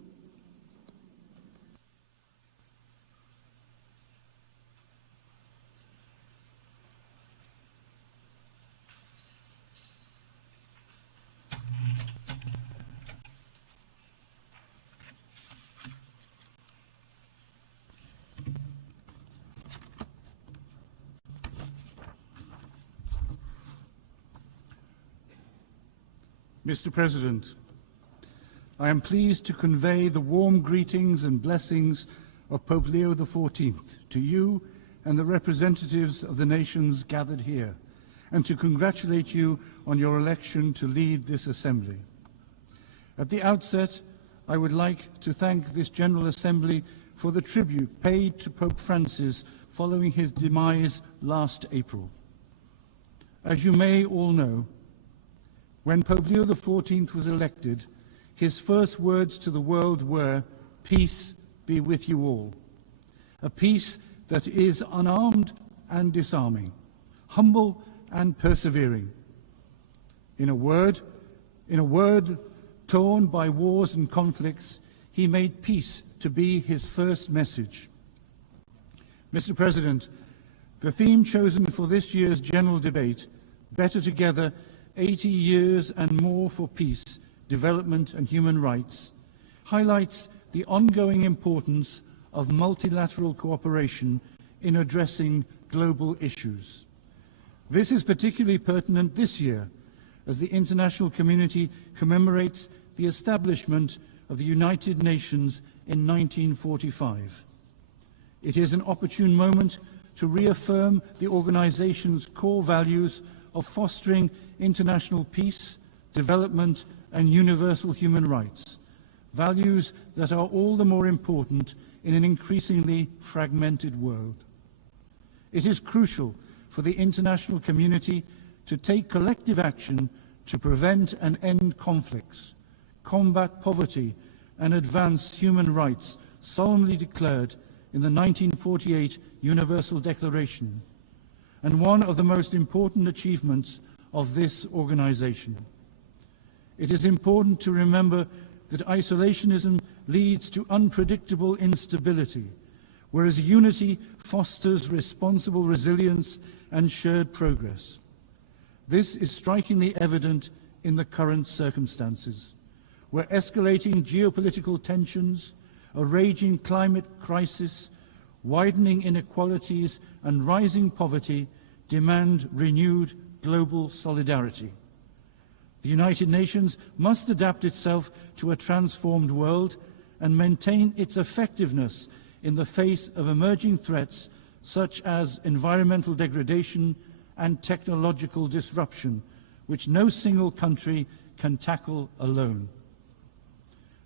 Mr. President, I am pleased to convey the warm greetings and blessings of Pope Leo XIV to you and the representatives of the nations gathered here, and to congratulate you on your election to lead this Assembly. At the outset, I would like to thank this General Assembly for the tribute paid to Pope Francis following his demise last April. As you may all know, when Pope Leo XIV was elected, his first words to the world were, "Peace be with you all." A peace that is unarmed and disarming, humble and persevering. In a word torn by wars and conflicts, he made peace to be his first message. Mr. President, the theme chosen for this year's general debate, Better Together, 80 Years and More for Peace, Development and Human Rights, highlights the ongoing importance of multilateral cooperation in addressing global issues. This is particularly pertinent this year, as the international community commemorates the establishment of the United Nations in 1945. It is an opportune moment to reaffirm the organization's core values of fostering international peace, development, and universal human rights, values that are all the more important in an increasingly fragmented world. It is crucial for the international community to take collective action to prevent and end conflicts, combat poverty, and advance human rights solemnly declared in the 1948 Universal Declaration, and one of the most important achievements of this organization. It is important to remember that isolationism leads to unpredictable instability, whereas unity fosters responsible resilience and shared progress. This is strikingly evident in the current circumstances, where escalating geopolitical tensions, a raging climate crisis, widening inequalities, and rising poverty demand renewed global solidarity. The United Nations must adapt itself to a transformed world and maintain its effectiveness in the face of emerging threats such as environmental degradation and technological disruption, which no single country can tackle alone.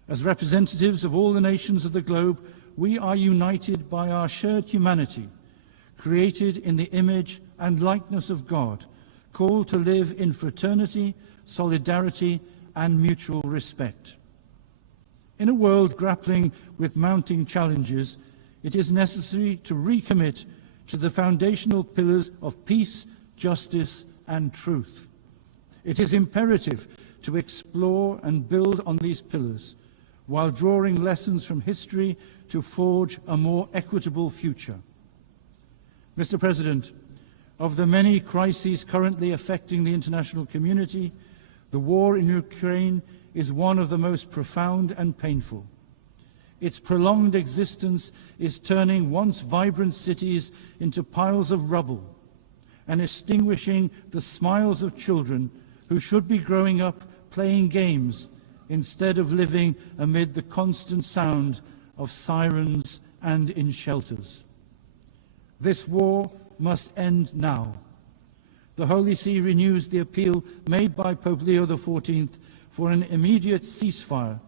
As representatives of all the nations of the globe, we are united by our shared humanity, created in the image and likeness of God, called to live in fraternity, solidarity, and mutual respect. In a world grappling with mounting challenges, it is necessary to recommit to the foundational pillars of peace, justice, and truth. It is imperative to explore and build on these pillars, while drawing lessons from history to forge a more equitable future. Mr. President, of the many crises currently affecting the international community, the war in Ukraine is one of the most profound and painful. Its prolonged existence is turning once vibrant cities into piles of rubble and extinguishing the smiles of children who should be growing up playing games instead of living amid the constant sound of sirens and in shelters. This war must end now. The Holy See renews the appeal made by Pope Leo XIV for an immediate ceasefire,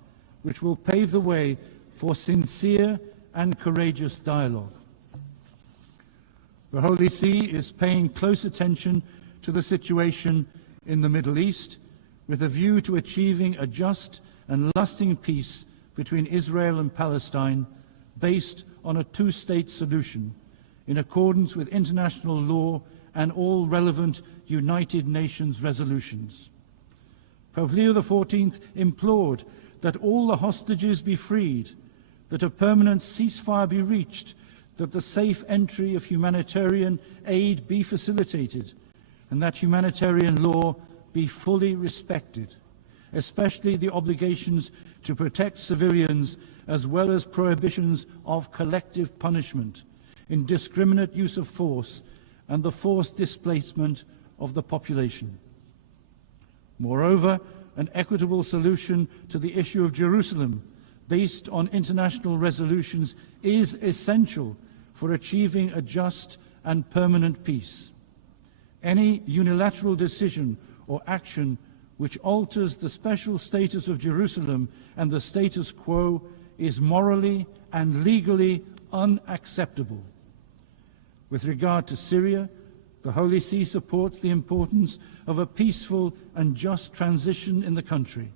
which will pave the way for sincere and courageous dialogue. The Holy See is paying close attention to the situation in the Middle East with a view to achieving a just and lasting peace between Israel and Palestine based on a two-state solution in accordance with international law and all relevant United Nations resolutions. Pope Leo XIV implored that all the hostages be freed, that a permanent ceasefire be reached, that the safe entry of humanitarian aid be facilitated, and that humanitarian law be fully respected, especially the obligations to protect civilians as well as prohibitions of collective punishment, indiscriminate use of force, and the forced displacement of the population. Moreover, an equitable solution to the issue of Jerusalem based on international resolutions is essential for achieving a just and permanent peace. Any unilateral decision or action which alters the special status of Jerusalem and the status quo is morally and legally unacceptable. With regard to Syria, the Holy See supports the importance of a peaceful and just transition in the country,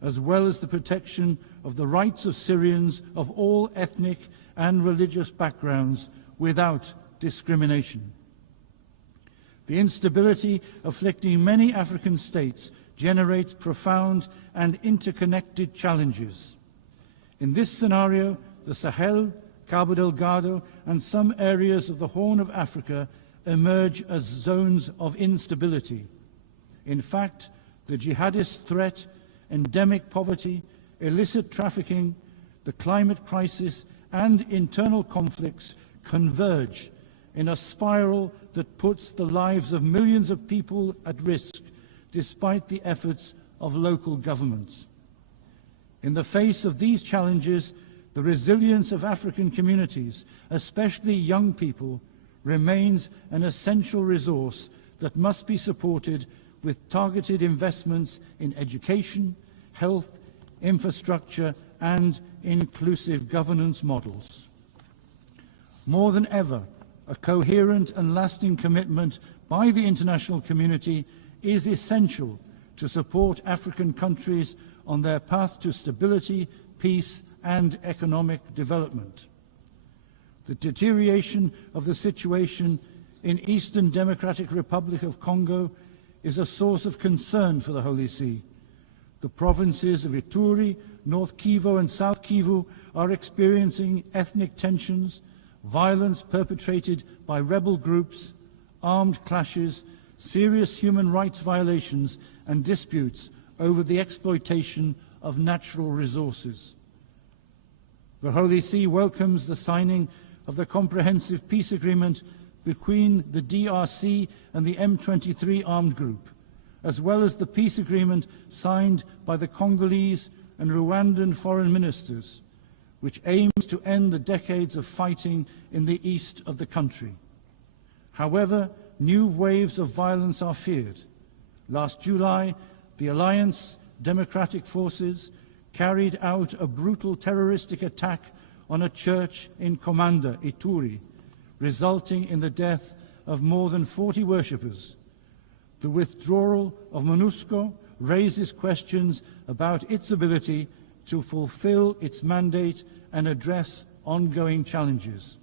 as well as the protection of the rights of Syrians of all ethnic and religious backgrounds without discrimination. The instability afflicting many African states generates profound and interconnected challenges. In this scenario, the Sahel, Cabo Delgado, and some areas of the Horn of Africa emerge as zones of instability. In fact, the jihadist threat, endemic poverty, illicit trafficking, the climate crisis, and internal conflicts converge in a spiral that puts the lives of millions of people at risk, despite the efforts of local governments. In the face of these challenges, the resilience of African communities, especially young people, remains an essential resource that must be supported with targeted investments in education, health, infrastructure, and inclusive governance models. More than ever, a coherent and lasting commitment by the international community is essential to support African countries on their path to stability, peace, and economic development. The deterioration of the situation in Eastern Democratic Republic of Congo is a source of concern for the Holy See. The provinces of Ituri, North Kivu, and South Kivu are experiencing ethnic tensions, violence perpetrated by rebel groups, armed clashes, serious human rights violations, and disputes over the exploitation of natural resources. The Holy See welcomes the signing of the Comprehensive Peace Agreement between the DRC and the M23 armed group, as well as the peace agreement signed by the Congolese and Rwandan foreign ministers, which aims to end the decades of fighting in the east of the country. However, new waves of violence are feared. Last July, the Alliance Democratic Forces carried out a brutal terroristic attack on a church in Komanda, Ituri, resulting in the death of more than 40 worshippers. The withdrawal of MONUSCO raises questions about its ability to fulfill its mandate and address ongoing challenges.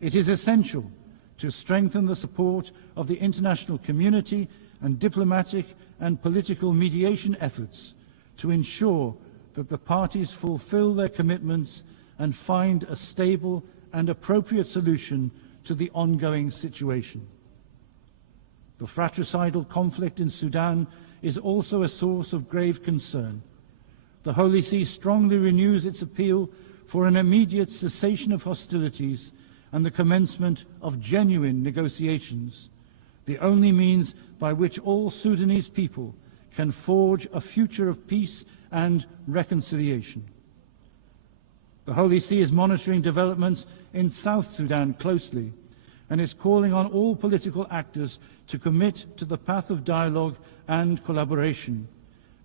It is essential to strengthen the support of the international community and diplomatic and political mediation efforts to ensure that the parties fulfill their commitments and find a stable and appropriate solution to the ongoing situation. The fratricidal conflict in Sudan is also a source of grave concern. The Holy See strongly renews its appeal for an immediate cessation of hostilities and the commencement of genuine negotiations, the only means by which all Sudanese people can forge a future of peace and reconciliation. The Holy See is monitoring developments in South Sudan closely and is calling on all political actors to commit to the path of dialogue and collaboration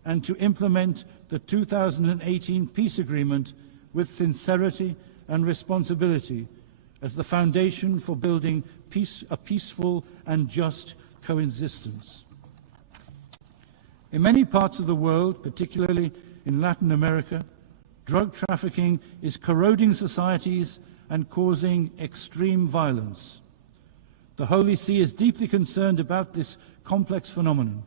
and to implement the 2018 peace agreement with sincerity and responsibility as the foundation for building a peaceful and just coexistence. In many parts of the world, particularly in Latin America, drug trafficking is corroding societies and causing extreme violence. The Holy See is deeply concerned about this complex phenomenon,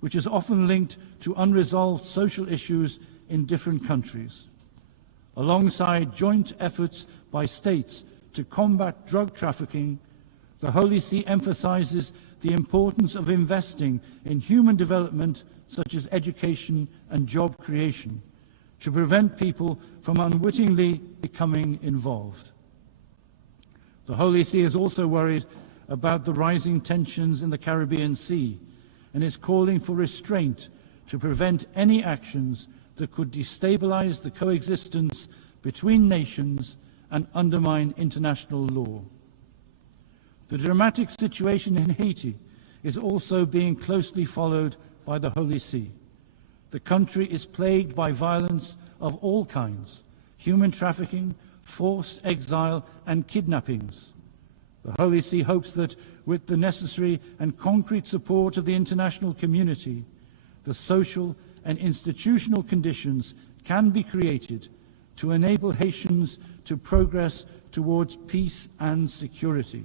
which is often linked to unresolved social issues in different countries. Alongside joint efforts by states to combat drug trafficking, the Holy See emphasizes the importance of investing in human development such as education and job creation to prevent people from unwittingly becoming involved. The Holy See is also worried about the rising tensions in the Caribbean Sea and is calling for restraint to prevent any actions that could destabilize the coexistence between nations and undermine international law. The dramatic situation in Haiti is also being closely followed by the Holy See. The country is plagued by violence of all kinds, human trafficking, forced exile, and kidnappings. The Holy See hopes that with the necessary and concrete support of the international community, the social and institutional conditions can be created to enable Haitians to progress towards peace and security.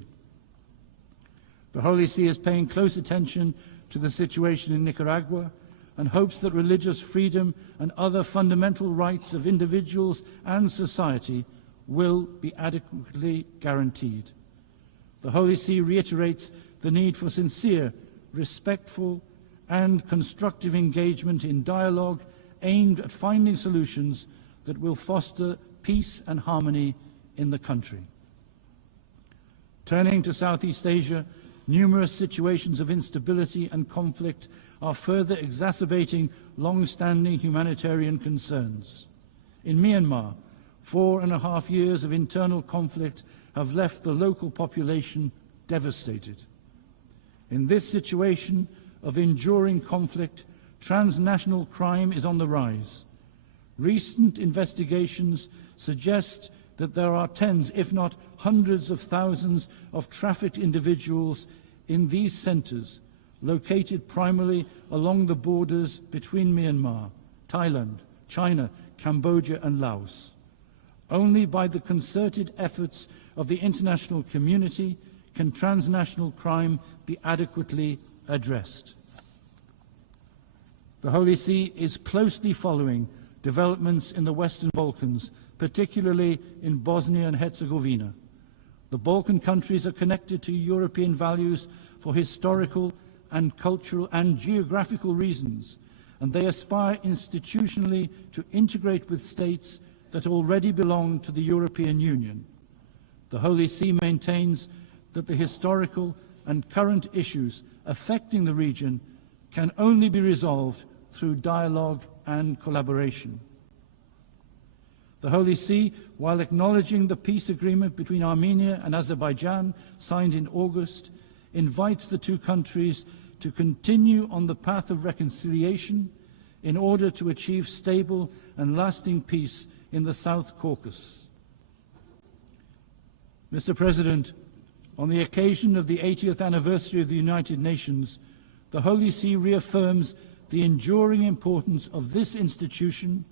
The Holy See is paying close attention to the situation in Nicaragua and hopes that religious freedom and other fundamental rights of individuals and society will be adequately guaranteed. The Holy See reiterates the need for sincere, respectful, and constructive engagement in dialogue aimed at finding solutions that will foster peace and harmony in the country. Turning to Southeast Asia, numerous situations of instability and conflict are further exacerbating long-standing humanitarian concerns. In Myanmar, 4.5 years of internal conflict have left the local population devastated. In this situation of enduring conflict, transnational crime is on the rise. Recent investigations suggest that there are tens, if not hundreds of thousands of trafficked individuals in these centres, located primarily along the borders between Myanmar, Thailand, China, Cambodia and Laos. Only by the concerted efforts of the international community can transnational crime be adequately addressed. The Holy See is closely following developments in the Western Balkans, particularly in Bosnia and Herzegovina. The Balkan countries are connected to European values for historical and cultural and geographical reasons, and they aspire institutionally to integrate with states that already belong to the European Union. The Holy See maintains that the historical and current issues affecting the region can only be resolved through dialogue and collaboration. The Holy See, while acknowledging the peace agreement between Armenia and Azerbaijan signed in August, invites the two countries to continue on the path of reconciliation in order to achieve stable and lasting peace in the South Caucasus. Mr. President, on the occasion of the 80th anniversary of the United Nations, the Holy See reaffirms the enduring importance of this institution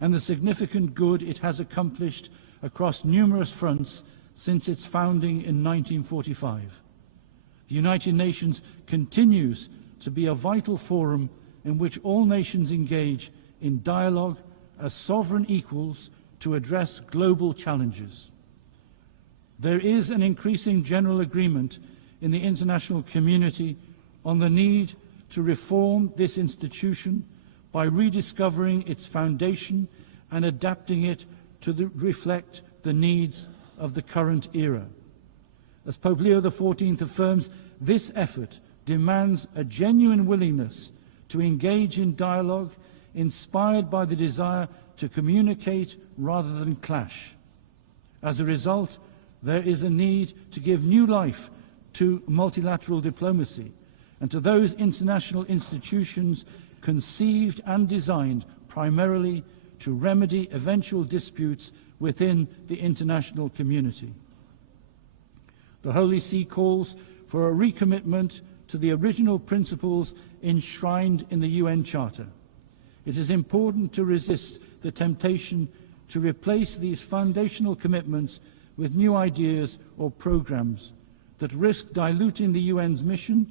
and the significant good it has accomplished across numerous fronts since its founding in 1945. The United Nations continues to be a vital forum in which all nations engage in dialogue as sovereign equals to address global challenges. There is an increasing general agreement in the international community on the need to reform this institution by rediscovering its foundation and adapting it to reflect the needs of the current era. As Pope Leo XIV affirms, this effort demands a genuine willingness to engage in dialogue inspired by the desire to communicate rather than clash. As a result, there is a need to give new life to multilateral diplomacy and to those international institutions conceived and designed primarily to remedy eventual disputes within the international community. The Holy See calls for a recommitment to the original principles enshrined in the UN Charter. It is important to resist the temptation to replace these foundational commitments with new ideas or programs that risk diluting the UN's mission.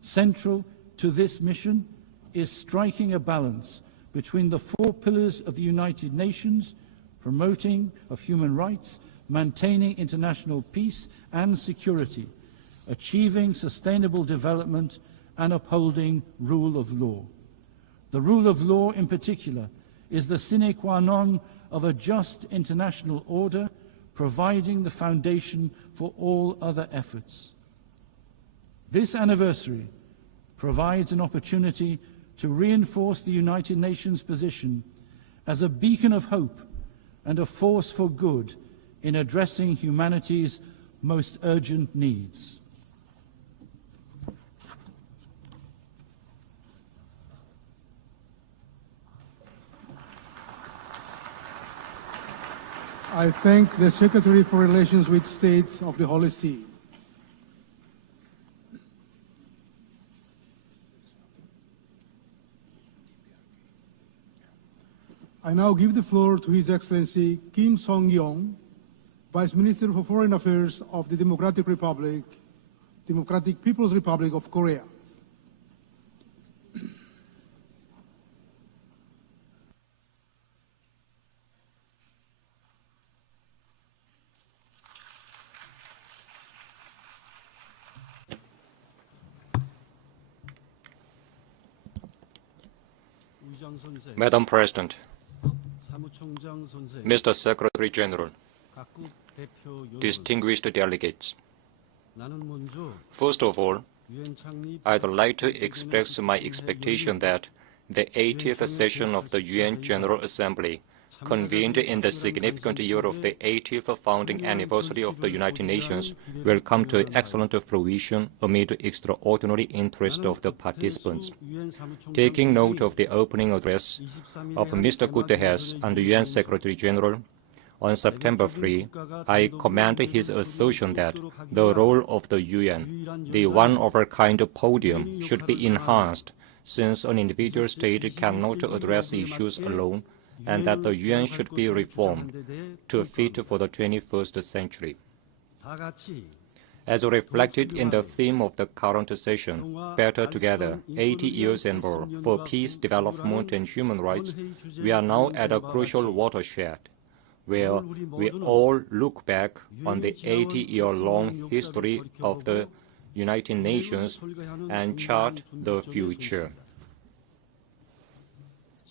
Central to this mission is striking a balance between the four pillars of the United Nations, promoting of human rights, maintaining international peace and security, achieving sustainable development, and upholding rule of law. The rule of law in particular is the sine qua non of a just international order, providing the foundation for all other efforts. This anniversary provides an opportunity to reinforce the United Nations position as a beacon of hope and a force for good in addressing humanity's most urgent needs. I thank the Secretary for Relations with States of the Holy See. I now give the floor to His Excellency Kim Song-yong, Vice Minister for Foreign Affairs of the Democratic People's Republic of Korea. Madam President, Mr. Secretary General, distinguished delegates, first of all, I'd like to express my expectation that the 80th session of the UN General Assembly, convened in the significant year of the 80th founding anniversary of the United Nations, will come to excellent fruition amid extraordinary interest of the participants. Taking note of the opening address of Mr. Guterres and the UN Secretary General, on September 3, I commend his assertion that the role of the UN, the one-of-a-kind podium, should be enhanced, since an individual state cannot address issues alone, and that the UN should be reformed to fit for the 21st century. As reflected in the theme of the current session, Better Together, 80 years and more, for peace, development, and human rights, we are now at a crucial watershed, where we all look back on the 80-year-long history of the United Nations and chart the future.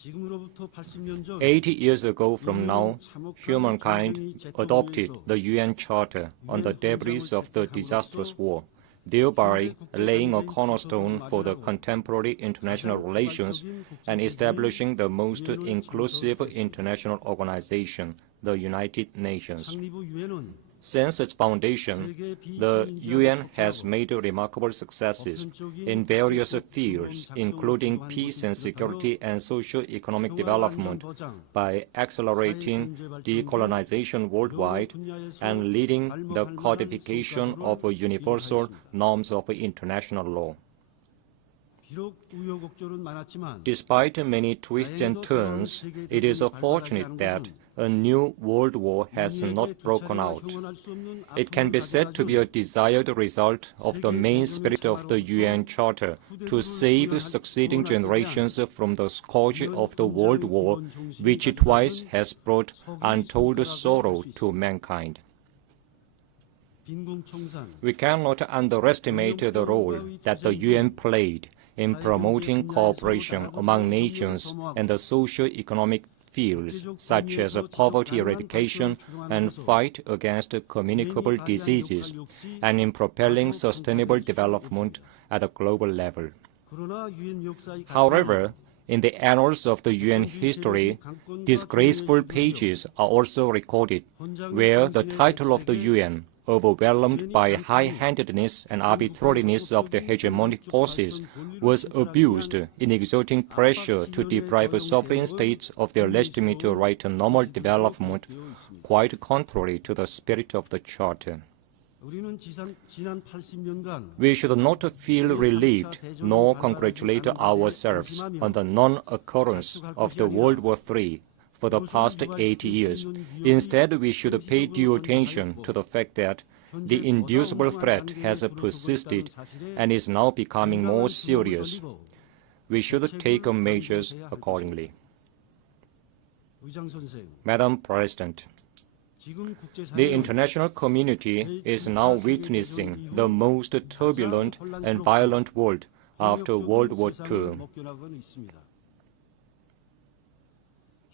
80 years ago from now, humankind adopted the UN Charter on the debris of the disastrous war, thereby laying a cornerstone for the contemporary international relations and establishing the most inclusive international organization, the United Nations. Since its foundation, the UN has made remarkable successes in various fields, including peace and security and socio-economic development, by accelerating decolonization worldwide and leading the codification of universal norms of international law. Despite many twists and turns, it is fortunate that a new world war has not broken out. It can be said to be a desired result of the main spirit of the UN Charter to save succeeding generations from the scourge of the World War, which twice has brought untold sorrow to mankind. We cannot underestimate the role that the UN played in promoting cooperation among nations and the socio-economic fields such as poverty eradication and fight against communicable diseases, and in propelling sustainable development at a global level. However, in the annals of the UN history, disgraceful pages are also recorded, where the title of the UN, overwhelmed by high-handedness and arbitrariness of the hegemonic forces, was abused in exerting pressure to deprive sovereign states of their legitimate right to normal development, quite contrary to the spirit of the Charter. We should not feel relieved nor congratulate ourselves on the non-occurrence of the World War III for the past 80 years. Instead, we should pay due attention to the fact that the inducible threat has persisted and is now becoming more serious. We should take measures accordingly. Madam President, the international community is now witnessing the most turbulent and violent world after World War II.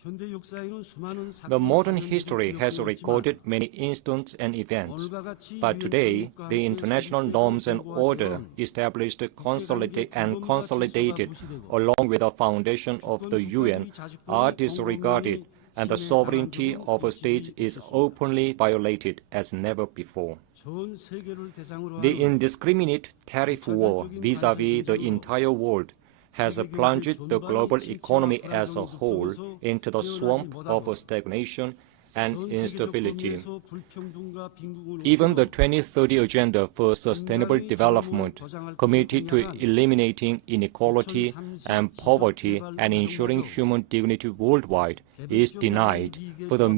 The modern history has recorded many incidents and events, but today the international norms and order established and consolidated along with the foundation of the UN are disregarded, and the sovereignty of states is openly violated as never before. The indiscriminate tariff war vis-à-vis the entire world has plunged the global economy as a whole into the swamp of stagnation and instability. Even the 2030 Agenda for Sustainable Development, committed to eliminating inequality and poverty and ensuring human dignity worldwide, is denied for the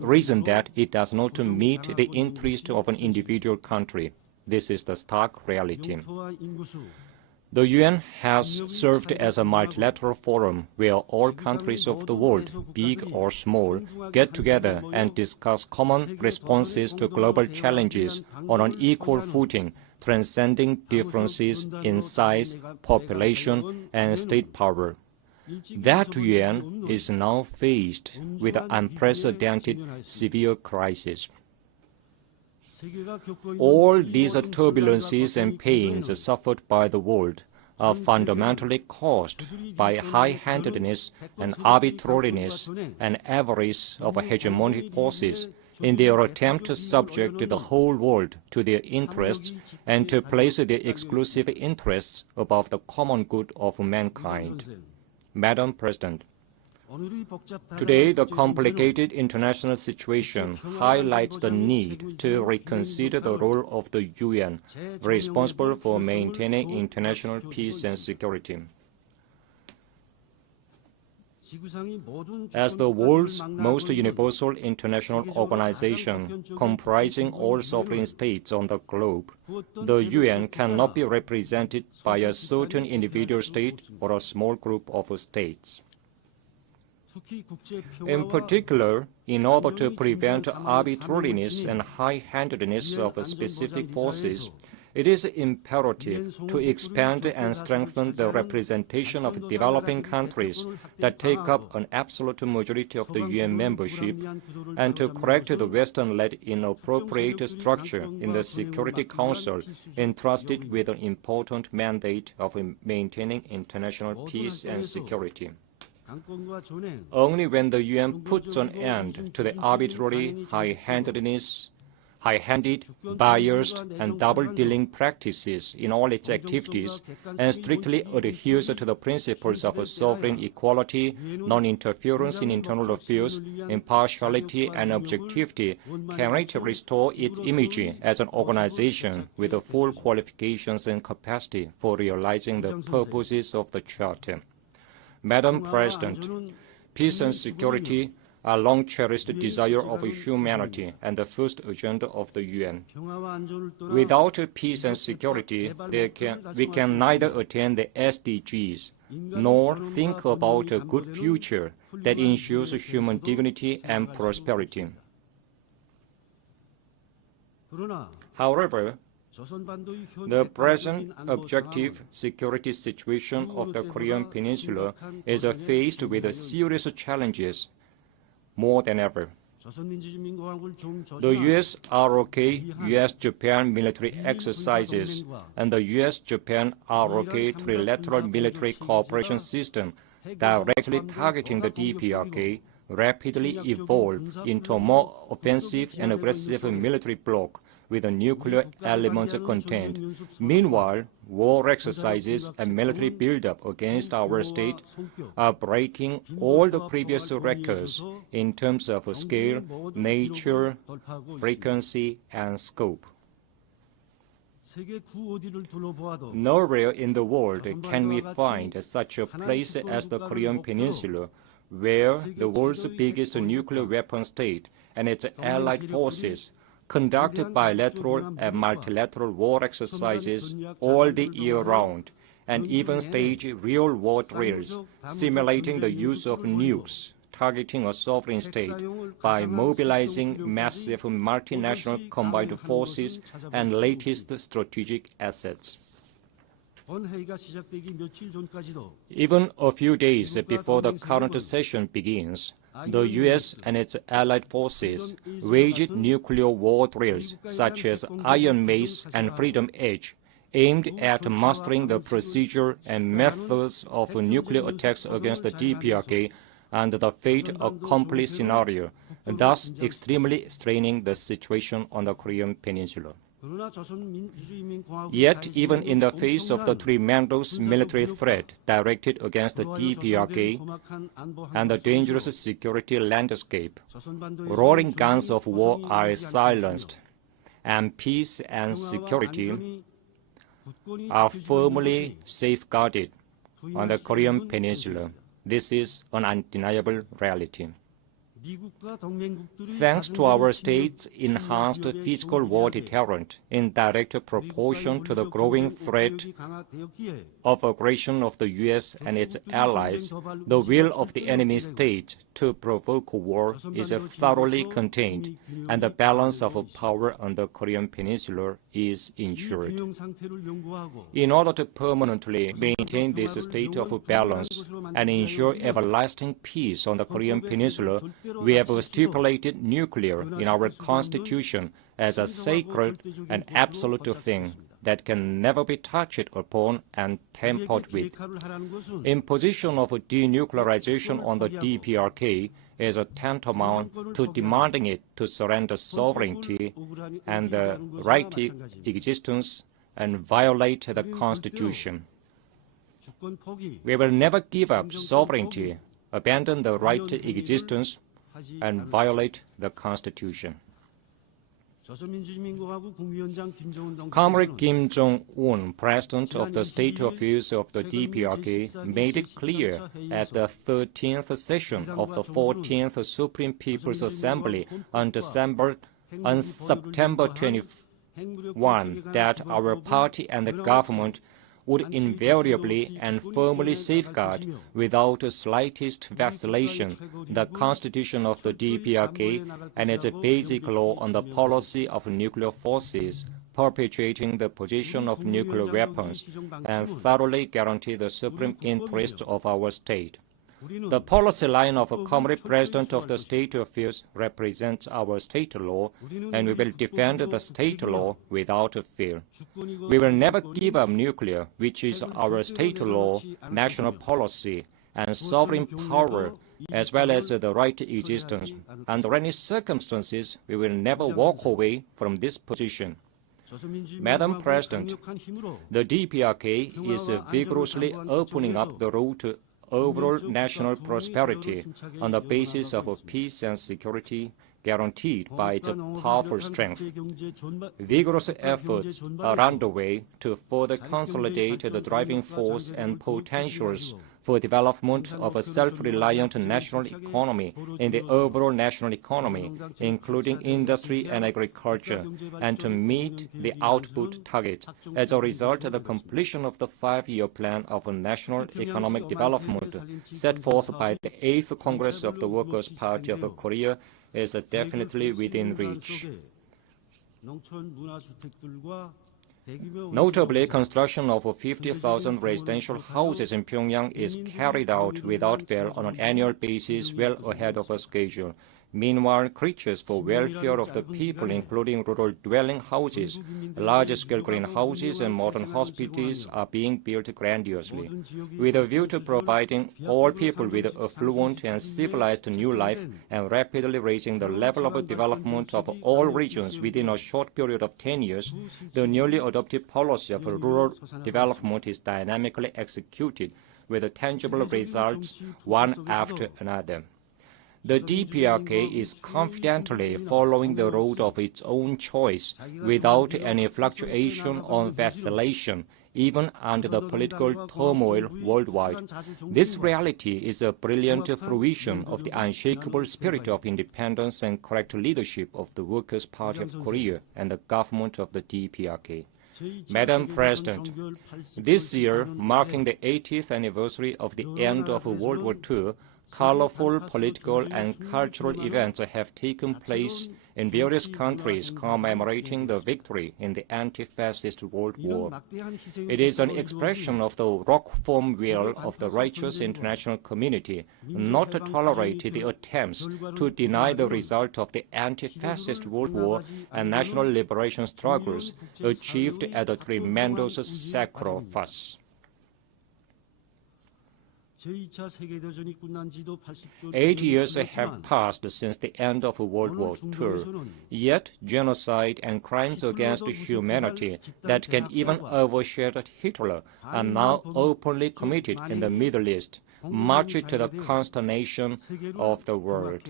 reason that it does not meet the interest of an individual country. This is the stark reality. The UN has served as a multilateral forum where all countries of the world, big or small, get together and discuss common responses to global challenges on an equal footing, transcending differences in size, population, and state power. That UN is now faced with an unprecedented severe crisis. All these turbulences and pains suffered by the world are fundamentally caused by high-handedness and arbitrariness and avarice of hegemonic forces in their attempt to subject the whole world to their interests and to place their exclusive interests above the common good of mankind. Madam President, today, the complicated international situation highlights the need to reconsider the role of the UN, responsible for maintaining international peace and security. As the world's most universal international organization, comprising all sovereign states on the globe, the UN cannot be represented by a certain individual state or a small group of states. In particular, in order to prevent arbitrariness and high-handedness of specific forces, it is imperative to expand and strengthen the representation of developing countries that take up an absolute majority of the UN membership, and to correct the Western-led inappropriate structure in the Security Council entrusted with an important mandate of maintaining international peace and security. Only when the UN puts an end to the arbitrary, high-handed, biased, and double-dealing practices in all its activities and strictly adheres to the principles of sovereign equality, non-interference in internal affairs, impartiality, and objectivity, can it restore its image as an organization with the full qualifications and capacity for realizing the purposes of the Charter. Madam President, peace and security are long-cherished desire of humanity and the first agenda of the UN. Without peace and security, we can neither attain the SDGs nor think about a good future that ensures human dignity and prosperity. However, the present objective security situation of the Korean Peninsula is faced with serious challenges more than ever. The US-ROK US-Japan military exercises and the US-Japan-ROK trilateral military cooperation system directly targeting the DPRK rapidly evolve into a more offensive and aggressive military bloc with a nuclear element contained. Meanwhile, war exercises and military buildup against our state are breaking all the previous records in terms of scale, nature, frequency, and scope. Nowhere in the world can we find such a place as the Korean Peninsula, where the world's biggest nuclear weapon state and its allied forces conduct bilateral and multilateral war exercises all the year round, and even stage real war drills simulating the use of nukes targeting a sovereign state by mobilizing massive multinational combined forces and latest strategic assets. Even a few days before the current session begins, the U.S. and its allied forces waged nuclear war drills such as Iron Mace and Freedom Edge, aimed at mastering the procedure and methods of nuclear attacks against the DPRK and the fait accompli scenario, thus extremely straining the situation on the Korean Peninsula. Yet, even in the face of the tremendous military threat directed against the DPRK and the dangerous security landscape, roaring guns of war are silenced, and peace and security are firmly safeguarded on the Korean Peninsula. This is an undeniable reality. Thanks to our state's enhanced physical war deterrent in direct proportion to the growing threat of aggression of the U.S. and its allies, the will of the enemy state to provoke war is thoroughly contained, and the balance of power on the Korean Peninsula is ensured. In order to permanently maintain this state of balance and ensure everlasting peace on the Korean Peninsula, we have stipulated nuclear in our Constitution as a sacred and absolute thing that can never be touched upon and tampered with. Imposition of denuclearization on the DPRK is tantamount to demanding it to surrender sovereignty and the right to existence and violate the Constitution. We will never give up sovereignty, abandon the right to existence, and violate the Constitution. Comrade Kim Jong-un, President of the State Affairs of the DPRK, made it clear at the 13th session of the 14th Supreme People's Assembly on September 21 that our party and the government would invariably and firmly safeguard, without the slightest vacillation, the Constitution of the DPRK and its basic law on the policy of nuclear forces, perpetuating the possession of nuclear weapons, and thoroughly guarantee the supreme interests of our state. The policy line of a Comrade President of the State Affairs represents our state law, and we will defend the state law without fear. We will never give up nuclear, which is our state law, national policy, and sovereign power, as well as the right to existence. Under any circumstances, we will never walk away from this position. Madam President, the DPRK is vigorously opening up the road to overall national prosperity on the basis of peace and security guaranteed by its powerful strength. Vigorous efforts are underway to further consolidate the driving force and potentials for development of a self-reliant national economy in the overall national economy, including industry and agriculture, and to meet the output target. As a result, the completion of the 5-year plan of national economic development set forth by the 8th Congress of the Workers' Party of Korea is definitely within reach. Notably, construction of 50,000 residential houses in Pyongyang is carried out without fail on an annual basis, well ahead of schedule. Meanwhile, creatures for welfare of the people, including rural dwelling houses, large-scale greenhouses, and modern hospitals, are being built grandiosely. With a view to providing all people with a fluent and civilized new life and rapidly raising the level of development of all regions within a short period of 10 years, the newly adopted policy of rural development is dynamically executed with tangible results one after another. The DPRK is confidently following the road of its own choice without any fluctuation or vacillation, even under the political turmoil worldwide. This reality is a brilliant fruition of the unshakable spirit of independence and correct leadership of the Workers' Party of Korea and the government of the DPRK. Madam President, this year, marking the 80th anniversary of the end of World War II, colorful political and cultural events have taken place in various countries commemorating the victory in the anti-fascist World War. It is an expression of the rock-firm will of the righteous international community not to tolerate the attempts to deny the result of the anti-fascist World War and national liberation struggles achieved at a tremendous sacrifice. 8 years have passed since the end of World War II, yet genocide and crimes against humanity that can even overshadow Hitler are now openly committed in the Middle East, much to the consternation of the world.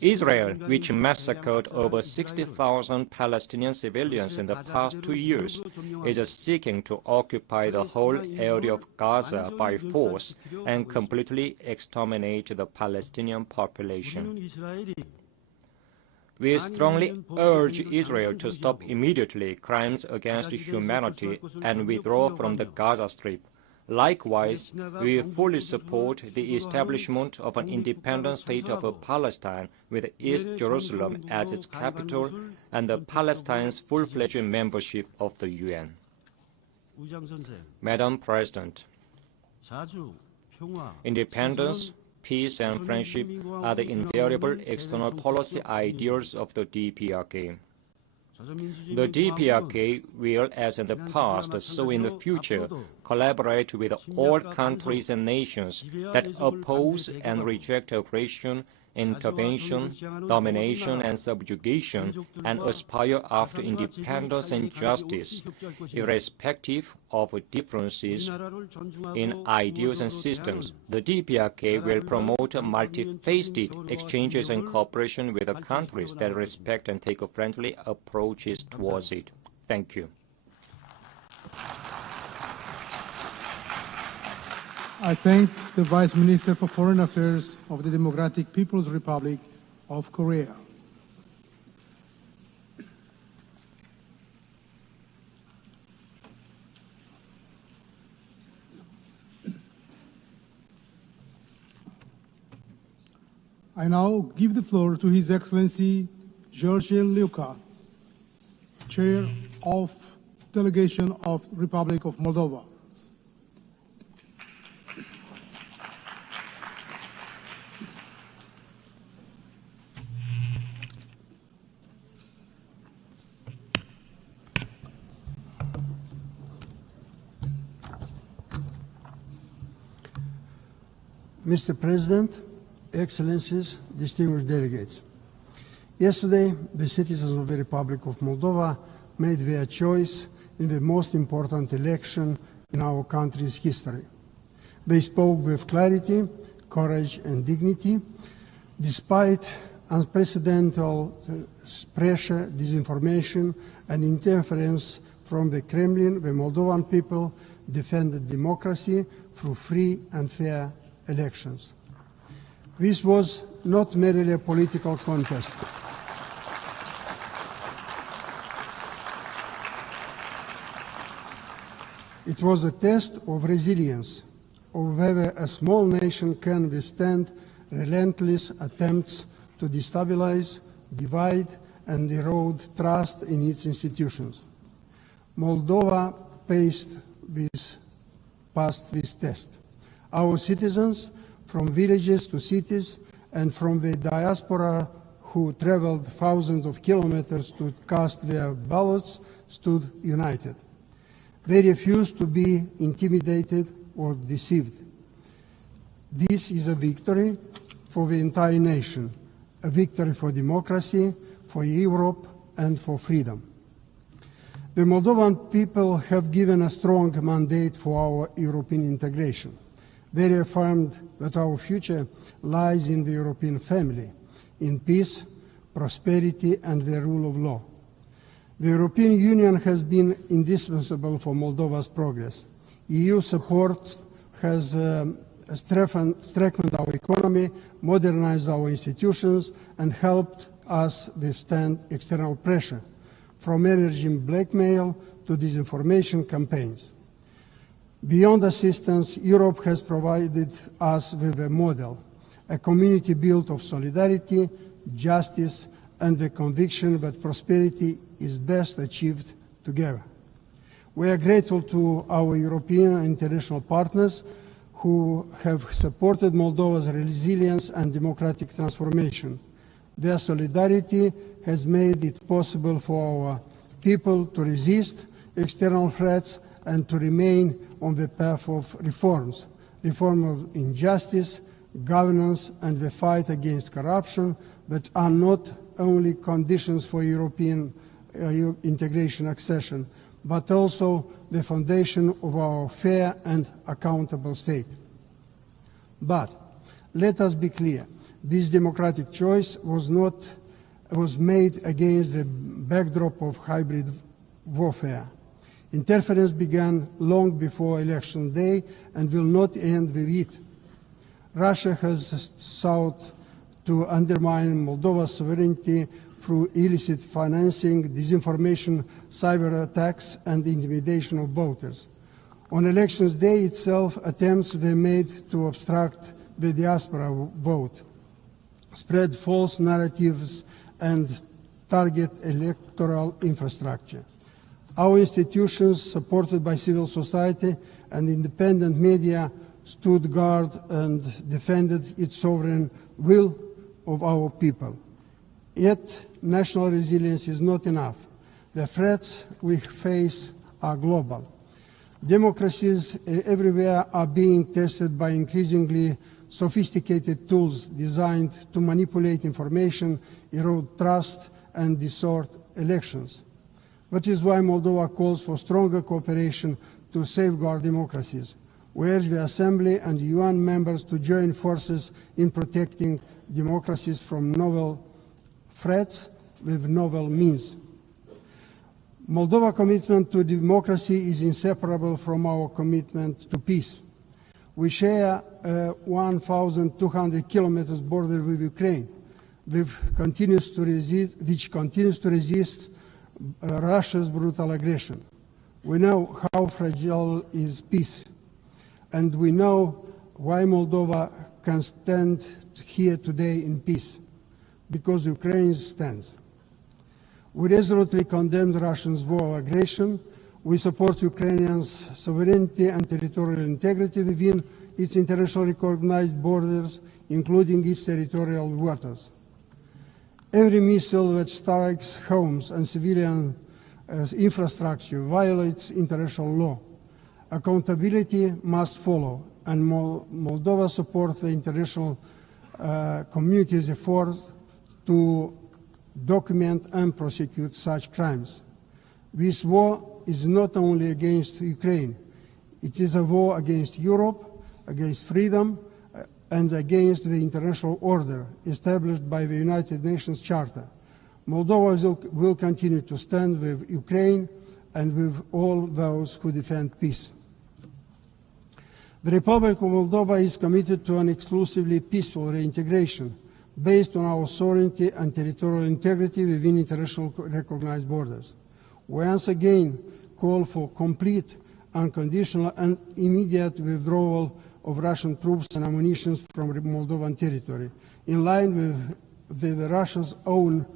Israel, which massacred over 60,000 Palestinian civilians in the past 2 years, is seeking to occupy the whole area of Gaza by force and completely exterminate the Palestinian population. We strongly urge Israel to stop immediately crimes against humanity and withdraw from the Gaza Strip. Likewise, we fully support the establishment of an independent state of Palestine with East Jerusalem as its capital and Palestine's full-fledged membership of the UN. Madam President, independence, peace, and friendship are the invariable external policy ideals of the DPRK. The DPRK will, as in the past, so in the future, collaborate with all countries and nations that oppose and reject aggression, intervention, domination, and subjugation, and aspire after independence and justice, irrespective of differences in ideals and systems. The DPRK will promote multifaceted exchanges and cooperation with the countries that respect and take friendly approaches towards it. Thank you. I thank the Vice Minister for Foreign Affairs of the Democratic People's Republic of Korea. I now give the floor to His Excellency George Luca, Chair of Delegation of Republic of Moldova. Mr. President, Excellencies, distinguished delegates. Yesterday, the citizens of the Republic of Moldova made their choice in the most important election in our country's history. They spoke with clarity, courage, and dignity, despite unprecedented pressure, disinformation, and interference from the Kremlin. The Moldovan people defended democracy through free and fair elections. This was not merely a political contest. It was a test of resilience, of whether a small nation can withstand relentless attempts to destabilize, divide, and erode trust in its institutions. Moldova passed this test. Our citizens, from villages to cities, and from the diaspora who traveled thousands of kilometers to cast their ballots, stood united. They refused to be intimidated or deceived. This is a victory for the entire nation, a victory for democracy, for Europe, and for freedom. The Moldovan people have given a strong mandate for our European integration. They affirmed that our future lies in the European family, in peace, prosperity, and the rule of law. The European Union has been indispensable for Moldova's progress. EU support has strengthened our economy, modernized our institutions, and helped us withstand external pressure, from energy blackmail to disinformation campaigns. Beyond assistance, Europe has provided us with a model, a community built of solidarity, justice, and the conviction that prosperity is best achieved together. We are grateful to our European and international partners who have supported Moldova's resilience and democratic transformation. Their solidarity has made it possible for our people to resist external threats and to remain on the path of reforms, reform of injustice, governance, and the fight against corruption that are not only conditions for European integration accession, but also the foundation of our fair and accountable state. But let us be clear, this democratic choice was made against the backdrop of hybrid warfare. Interference began long before election day and will not end with it. Russia has sought to undermine Moldova's sovereignty through illicit financing, disinformation, cyber attacks, and intimidation of voters. On elections day itself, attempts were made to obstruct the diaspora vote, spread false narratives, and target electoral infrastructure. Our institutions, supported by civil society and independent media, stood guard and defended its sovereign will of our people. Yet, national resilience is not enough. The threats we face are global. Democracies everywhere are being tested by increasingly sophisticated tools designed to manipulate information, erode trust, and distort elections. That is why Moldova calls for stronger cooperation to safeguard democracies. We urge the Assembly and UN members to join forces in protecting democracies from novel threats with novel means. Moldova's commitment to democracy is inseparable from our commitment to peace. We share a 1,200 kilometers border with Ukraine, which continues to resist Russia's brutal aggression. We know how fragile is peace, and we know why Moldova can stand here today in peace, because Ukraine stands. We resolutely condemn Russia's war aggression. We support Ukrainians' sovereignty and territorial integrity within its internationally recognized borders, including its territorial waters. Every missile that strikes homes and civilian infrastructure violates international law. Accountability must follow, and Moldova supports the international community's effort to document and prosecute such crimes. This war is not only against Ukraine, it is a war against Europe, against freedom, and against the international order established by the United Nations Charter. Moldova will continue to stand with Ukraine and with all those who defend peace. The Republic of Moldova is committed to an exclusively peaceful reintegration based on our sovereignty and territorial integrity within international recognized borders. We once again call for complete, unconditional, and immediate withdrawal of Russian troops and ammunition from Moldovan territory, in line with Russia's own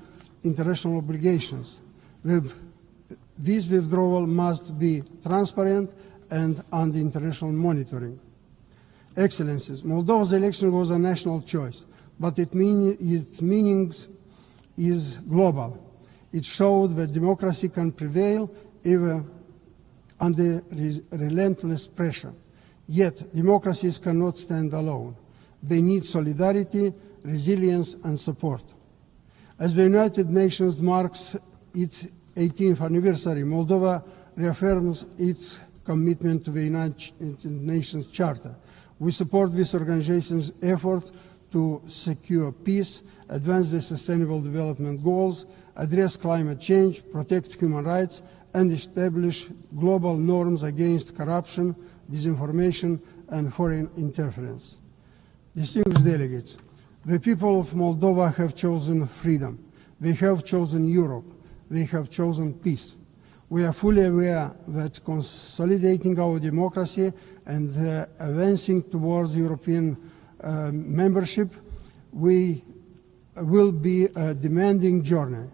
international obligations. This withdrawal must be transparent and under international monitoring. Excellencies, Moldova's election was a national choice, but its meaning is global. It showed that democracy can prevail even under relentless pressure. Yet, democracies cannot stand alone. They need solidarity, resilience, and support. As the United Nations marks its 18th anniversary, Moldova reaffirms its commitment to the United Nations Charter. We support this organization's effort to secure peace, advance the Sustainable Development Goals, address climate change, protect human rights, and establish global norms against corruption, disinformation, and foreign interference. Distinguished delegates, the people of Moldova have chosen freedom. They have chosen Europe. They have chosen peace. We are fully aware that consolidating our democracy and advancing towards European membership will be a demanding journey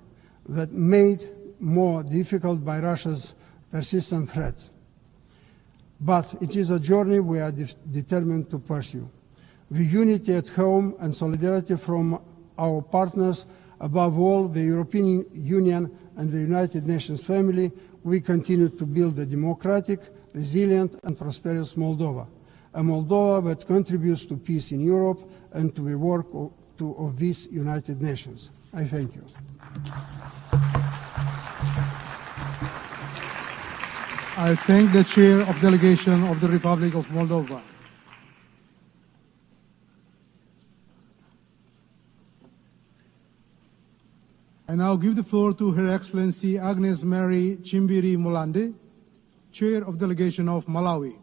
that made more difficult by Russia's persistent threats. But it is a journey we are determined to pursue. With unity at home and solidarity from our partners, above all the European Union and the United Nations family, we continue to build a democratic, resilient and prosperous Moldova, a Moldova that contributes to peace in Europe and to the work of these United Nations. I thank you. I thank the Chair of Delegation of the Republic of Moldova. I now give the floor to Her Excellency Agnes Mary Chimbiri Molande, Chair of Delegation of Malawi.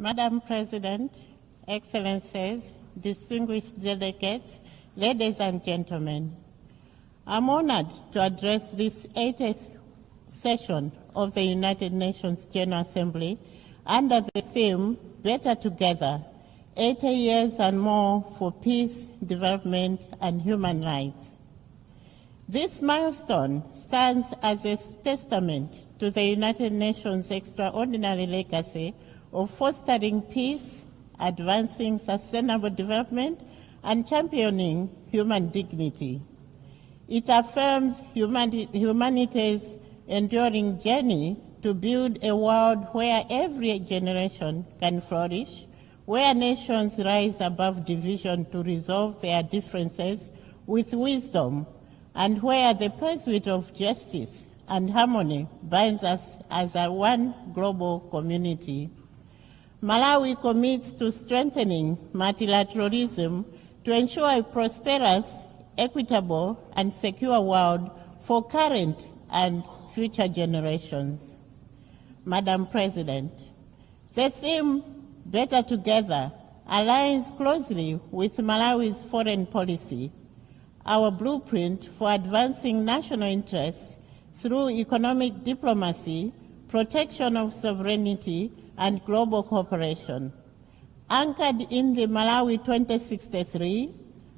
Madam President, Excellencies, distinguished delegates, ladies and gentlemen, I'm honored to address this 80th session of the United Nations General Assembly under the theme, Better Together, 80 years and more for peace, development, and human rights. This milestone stands as a testament to the United Nations' extraordinary legacy of fostering peace, advancing sustainable development, and championing human dignity. It affirms humanity's enduring journey to build a world where every generation can flourish, where nations rise above division to resolve their differences with wisdom, and where the pursuit of justice and harmony binds us as a one global community. Malawi commits to strengthening multilateralism to ensure a prosperous, equitable, and secure world for current and future generations. Madam President, the theme, Better Together, aligns closely with Malawi's foreign policy, our blueprint for advancing national interests through economic diplomacy, protection of sovereignty, and global cooperation. Anchored in the Malawi 2063,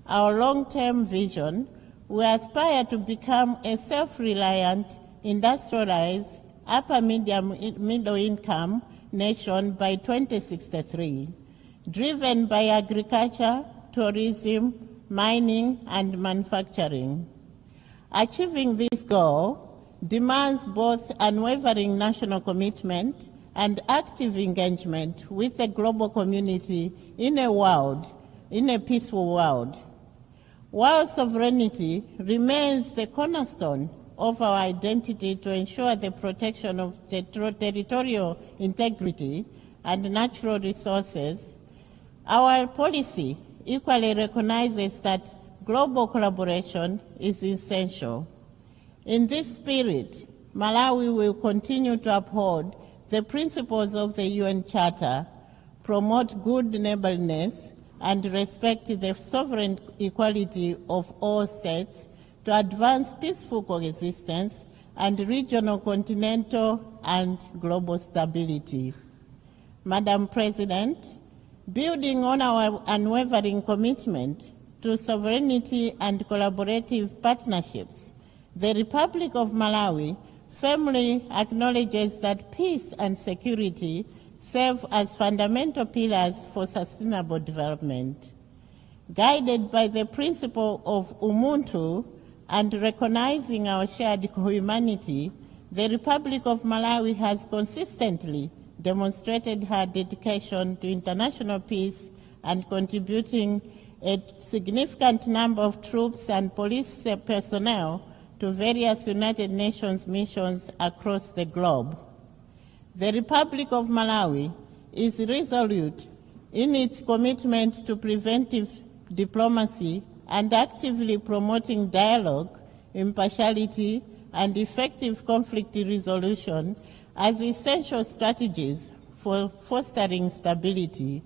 our long-term vision, we aspire to become a self-reliant, industrialized, middle-income nation by 2063, driven by agriculture, tourism, mining, and manufacturing. Achieving this goal demands both unwavering national commitment and active engagement with the global community in a peaceful world. While sovereignty remains the cornerstone of our identity to ensure the protection of territorial integrity and natural resources, our policy equally recognizes that global collaboration is essential. In this spirit, Malawi will continue to uphold the principles of the UN Charter, promote good neighborliness, and respect the sovereign equality of all states to advance peaceful coexistence and regional, continental, and global stability. Madam President, building on our unwavering commitment to sovereignty and collaborative partnerships, the Republic of Malawi firmly acknowledges that peace and security serve as fundamental pillars for sustainable development. Guided by the principle of Ubuntu and recognizing our shared humanity, the Republic of Malawi has consistently demonstrated her dedication to international peace and contributing a significant number of troops and police personnel to various United Nations missions across the globe. The Republic of Malawi is resolute in its commitment to preventive diplomacy and actively promoting dialogue, impartiality, and effective conflict resolution as essential strategies for fostering stability.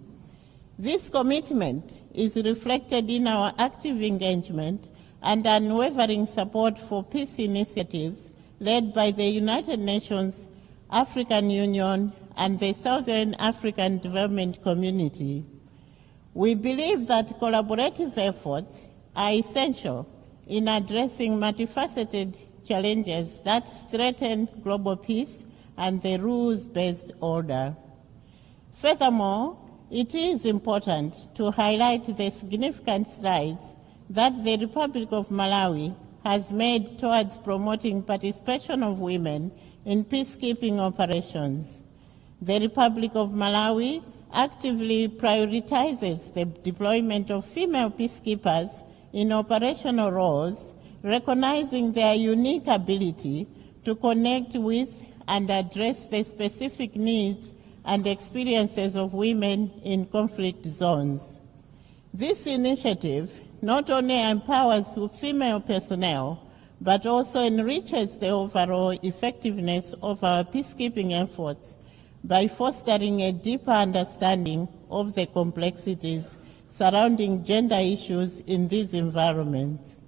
This commitment is reflected in our active engagement and unwavering support for peace initiatives led by the United Nations, African Union, and the Southern African Development Community. We believe that collaborative efforts are essential in addressing multifaceted challenges that threaten global peace and the rules-based order. Furthermore, it is important to highlight the significant strides that the Republic of Malawi has made towards promoting participation of women in peacekeeping operations. The Republic of Malawi actively prioritizes the deployment of female peacekeepers in operational roles, recognizing their unique ability to connect with and address the specific needs and experiences of women in conflict zones. This initiative not only empowers female personnel, but also enriches the overall effectiveness of our peacekeeping efforts by fostering a deeper understanding of the complexities surrounding gender issues in these environments.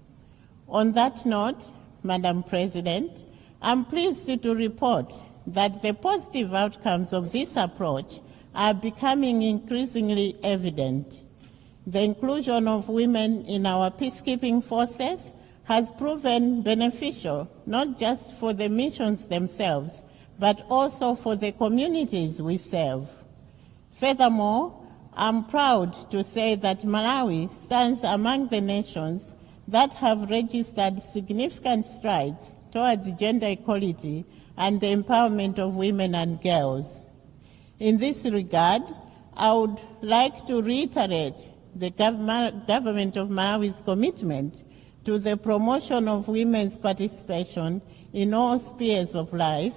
On that note, Madam President, I'm pleased to report that the positive outcomes of this approach are becoming increasingly evident. The inclusion of women in our peacekeeping forces has proven beneficial not just for the missions themselves, but also for the communities we serve. Furthermore, I'm proud to say that Malawi stands among the nations that have registered significant strides towards gender equality and the empowerment of women and girls. In this regard, I would like to reiterate the government of Malawi's commitment to the promotion of women's participation in all spheres of life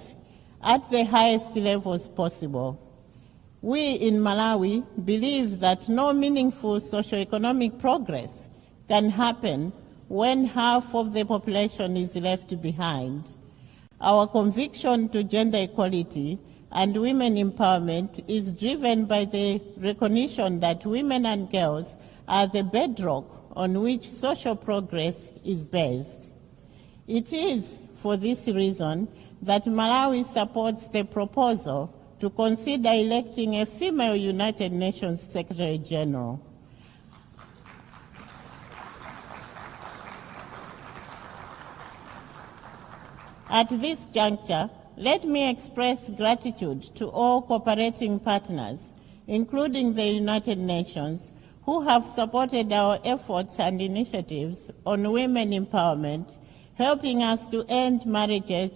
at the highest levels possible. We in Malawi believe that no meaningful socioeconomic progress can happen when half of the population is left behind. Our conviction to gender equality and women empowerment is driven by the recognition that women and girls are the bedrock on which social progress is based. It is for this reason that Malawi supports the proposal to consider electing a female United Nations Secretary General. At this juncture, let me express gratitude to all cooperating partners, including the United Nations, who have supported our efforts and initiatives on women empowerment, helping us to end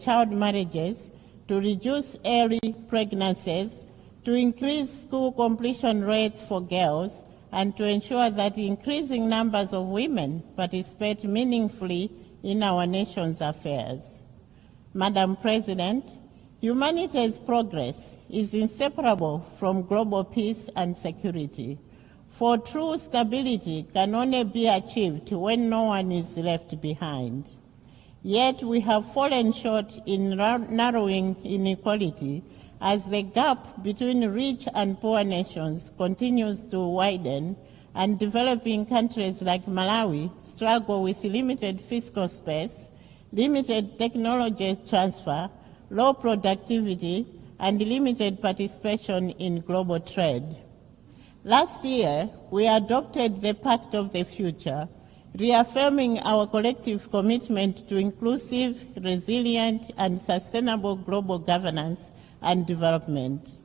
child marriages, to reduce early pregnancies, to increase school completion rates for girls, and to ensure that increasing numbers of women participate meaningfully in our nation's affairs. Madam President, humanity's progress is inseparable from global peace and security, for true stability can only be achieved when no one is left behind. Yet we have fallen short in narrowing inequality as the gap between rich and poor nations continues to widen, and developing countries like Malawi struggle with limited fiscal space, limited technology transfer, low productivity, and limited participation in global trade. Last year, we adopted the Pact of the Future, reaffirming our collective commitment to inclusive, resilient, and sustainable global governance and development.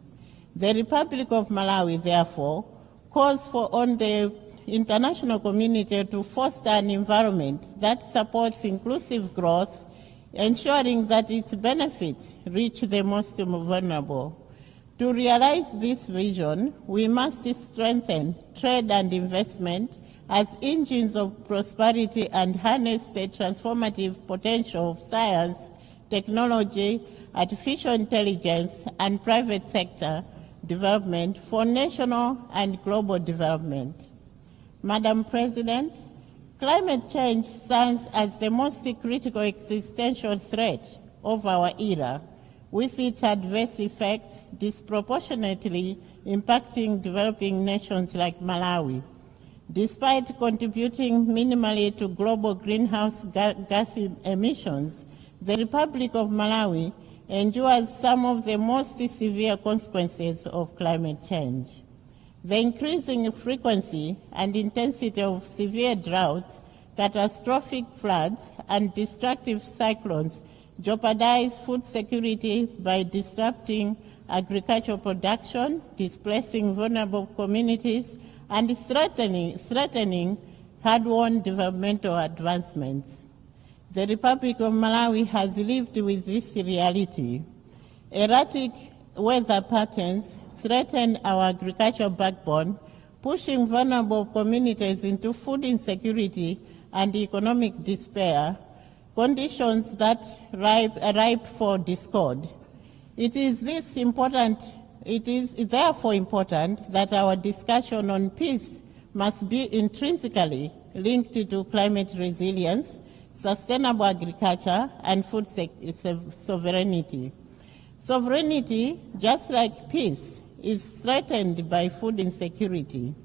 The Republic of Malawi, therefore, calls on the international community to foster an environment that supports inclusive growth, ensuring that its benefits reach the most vulnerable. To realize this vision, we must strengthen trade and investment as engines of prosperity and harness the transformative potential of science, technology, artificial intelligence, and private sector development for national and global development. Madam President, climate change stands as the most critical existential threat of our era, with its adverse effects disproportionately impacting developing nations like Malawi. Despite contributing minimally to global greenhouse gas emissions, the Republic of Malawi endures some of the most severe consequences of climate change. The increasing frequency and intensity of severe droughts, catastrophic floods, and destructive cyclones jeopardize food security by disrupting agricultural production, displacing vulnerable communities, and threatening hard-won developmental advancements. The Republic of Malawi has lived with this reality. Erratic weather patterns threaten our agricultural backbone, pushing vulnerable communities into food insecurity and economic despair, conditions that are ripe for discord. It is therefore important that our discussion on peace must be intrinsically linked to climate resilience, sustainable agriculture, and food sovereignty. Sovereignty, just like peace, is threatened by food insecurity.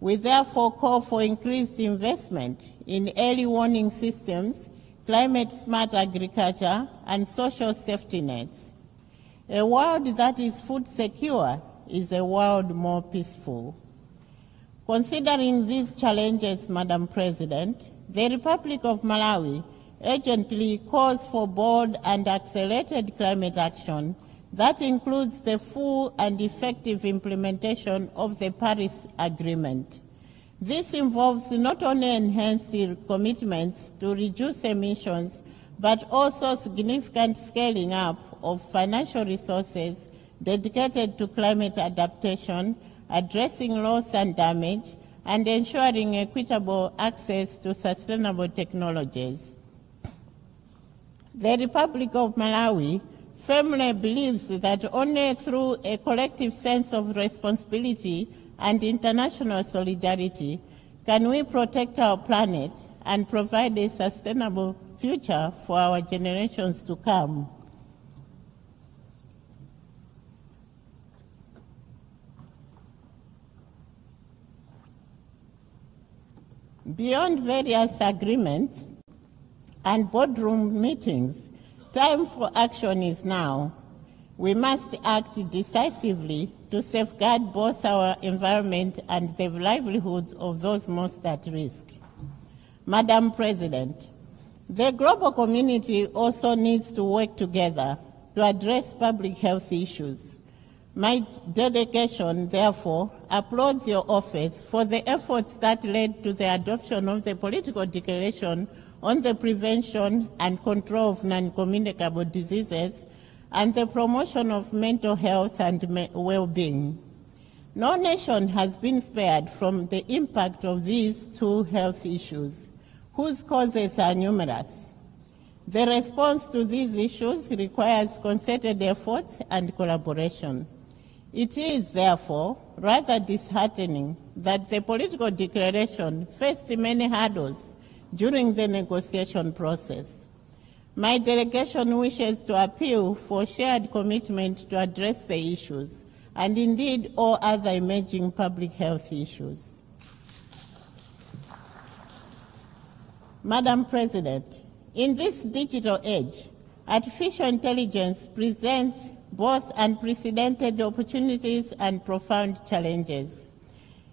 We therefore call for increased investment in early warning systems, climate-smart agriculture, and social safety nets. A world that is food secure is a world more peaceful. Considering these challenges, Madam President, the Republic of Malawi urgently calls for bold and accelerated climate action that includes the full and effective implementation of the Paris Agreement. This involves not only enhanced commitments to reduce emissions, but also significant scaling up of financial resources dedicated to climate adaptation, addressing loss and damage, and ensuring equitable access to sustainable technologies. The Republic of Malawi firmly believes that only through a collective sense of responsibility and international solidarity can we protect our planet and provide a sustainable future for our generations to come. Beyond various agreements and boardroom meetings, time for action is now. We must act decisively to safeguard both our environment and the livelihoods of those most at risk. Madam President, the global community also needs to work together to address public health issues. My delegation, therefore, applauds your office for the efforts that led to the adoption of the political declaration on the prevention and control of non-communicable diseases and the promotion of mental health and well-being. No nation has been spared from the impact of these two health issues, whose causes are numerous. The response to these issues requires concerted efforts and collaboration. It is, therefore, rather disheartening that the political declaration faced many hurdles during the negotiation process. My delegation wishes to appeal for shared commitment to address the issues, and indeed all other emerging public health issues. Madam President, in this digital age, artificial intelligence presents both unprecedented opportunities and profound challenges.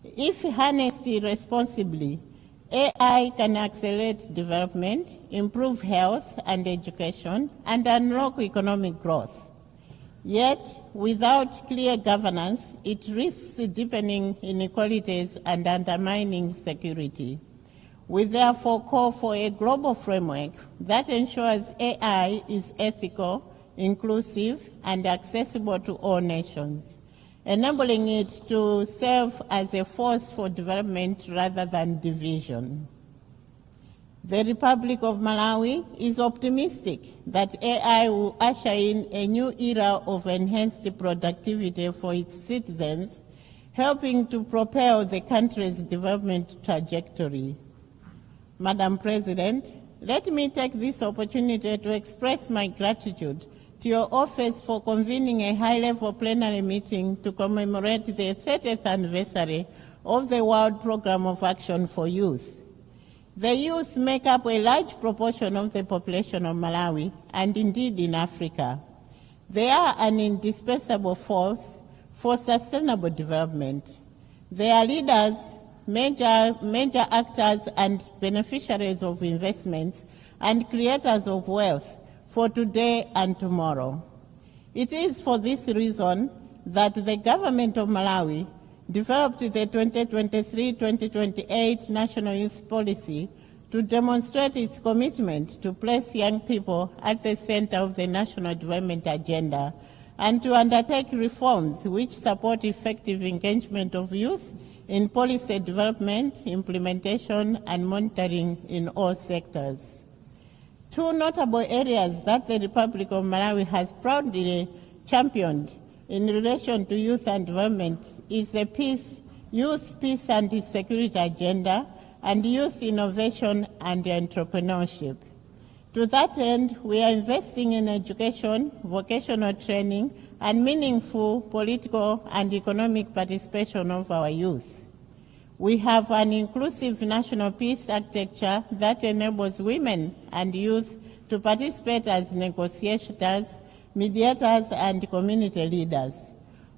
If harnessed responsibly, AI can accelerate development, improve health and education, and unlock economic growth. Yet, without clear governance, it risks deepening inequalities and undermining security. We therefore call for a global framework that ensures AI is ethical, inclusive, and accessible to all nations, enabling it to serve as a force for development rather than division. The Republic of Malawi is optimistic that AI will usher in a new era of enhanced productivity for its citizens, helping to propel the country's development trajectory. Madam President, let me take this opportunity to express my gratitude to your office for convening a high-level plenary meeting to commemorate the 30th anniversary of the World Programme of Action for Youth. The youth make up a large proportion of the population of Malawi and indeed in Africa. They are an indispensable force for sustainable development. They are leaders, major actors and beneficiaries of investments and creators of wealth for today and tomorrow. It is for this reason that the government of Malawi developed the 2023-2028 National Youth Policy to demonstrate its commitment to place young people at the center of the national development agenda and to undertake reforms which support effective engagement of youth in policy development, implementation, and monitoring in all sectors. Two notable areas that the Republic of Malawi has proudly championed in relation to youth and development is the youth peace and security agenda and youth innovation and entrepreneurship. To that end, we are investing in education, vocational training, and meaningful political and economic participation of our youth. We have an inclusive national peace architecture that enables women and youth to participate as negotiators, mediators, and community leaders.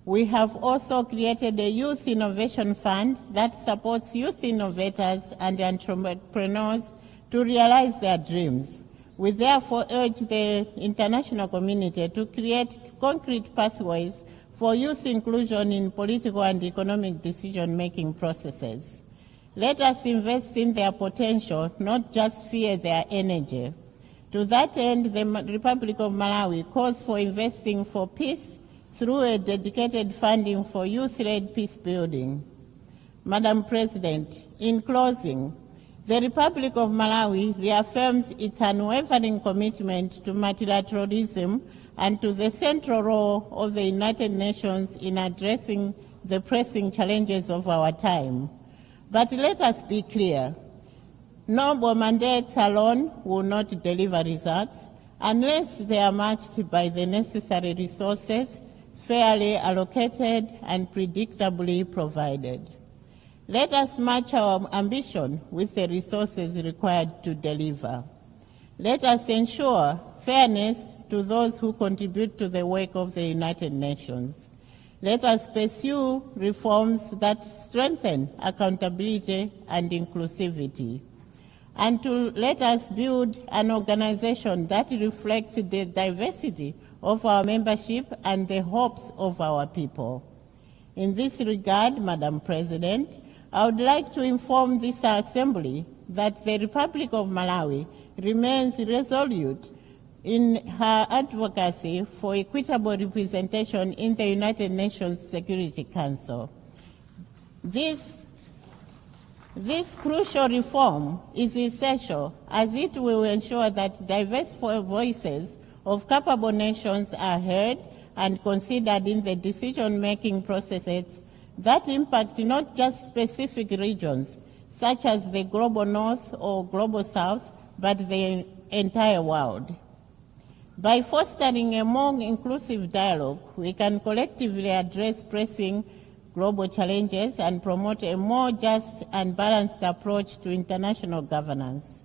We have also created a Youth Innovation Fund that supports youth innovators and entrepreneurs to realize their dreams. We therefore urge the international community to create concrete pathways for youth inclusion in political and economic decision-making processes. Let us invest in their potential, not just fear their energy. To that end, the Republic of Malawi calls for investing for peace through a dedicated funding for youth-led peace building. Madam President, in closing, the Republic of Malawi reaffirms its unwavering commitment to multilateralism and to the central role of the United Nations in addressing the pressing challenges of our time. But let us be clear, noble mandates alone will not deliver results unless they are matched by the necessary resources, fairly allocated and predictably provided. Let us match our ambition with the resources required to deliver. Let us ensure fairness to those who contribute to the work of the United Nations. Let us pursue reforms that strengthen accountability and inclusivity. And let us build an organization that reflects the diversity of our membership and the hopes of our people. In this regard, Madam President, I would like to inform this Assembly that the Republic of Malawi remains resolute in her advocacy for equitable representation in the United Nations Security Council. This crucial reform is essential as it will ensure that diverse voices of capable nations are heard and considered in the decision-making processes that impact not just specific regions, such as the global north or global south, but the entire world. By fostering a more inclusive dialogue, we can collectively address pressing global challenges and promote a more just and balanced approach to international governance.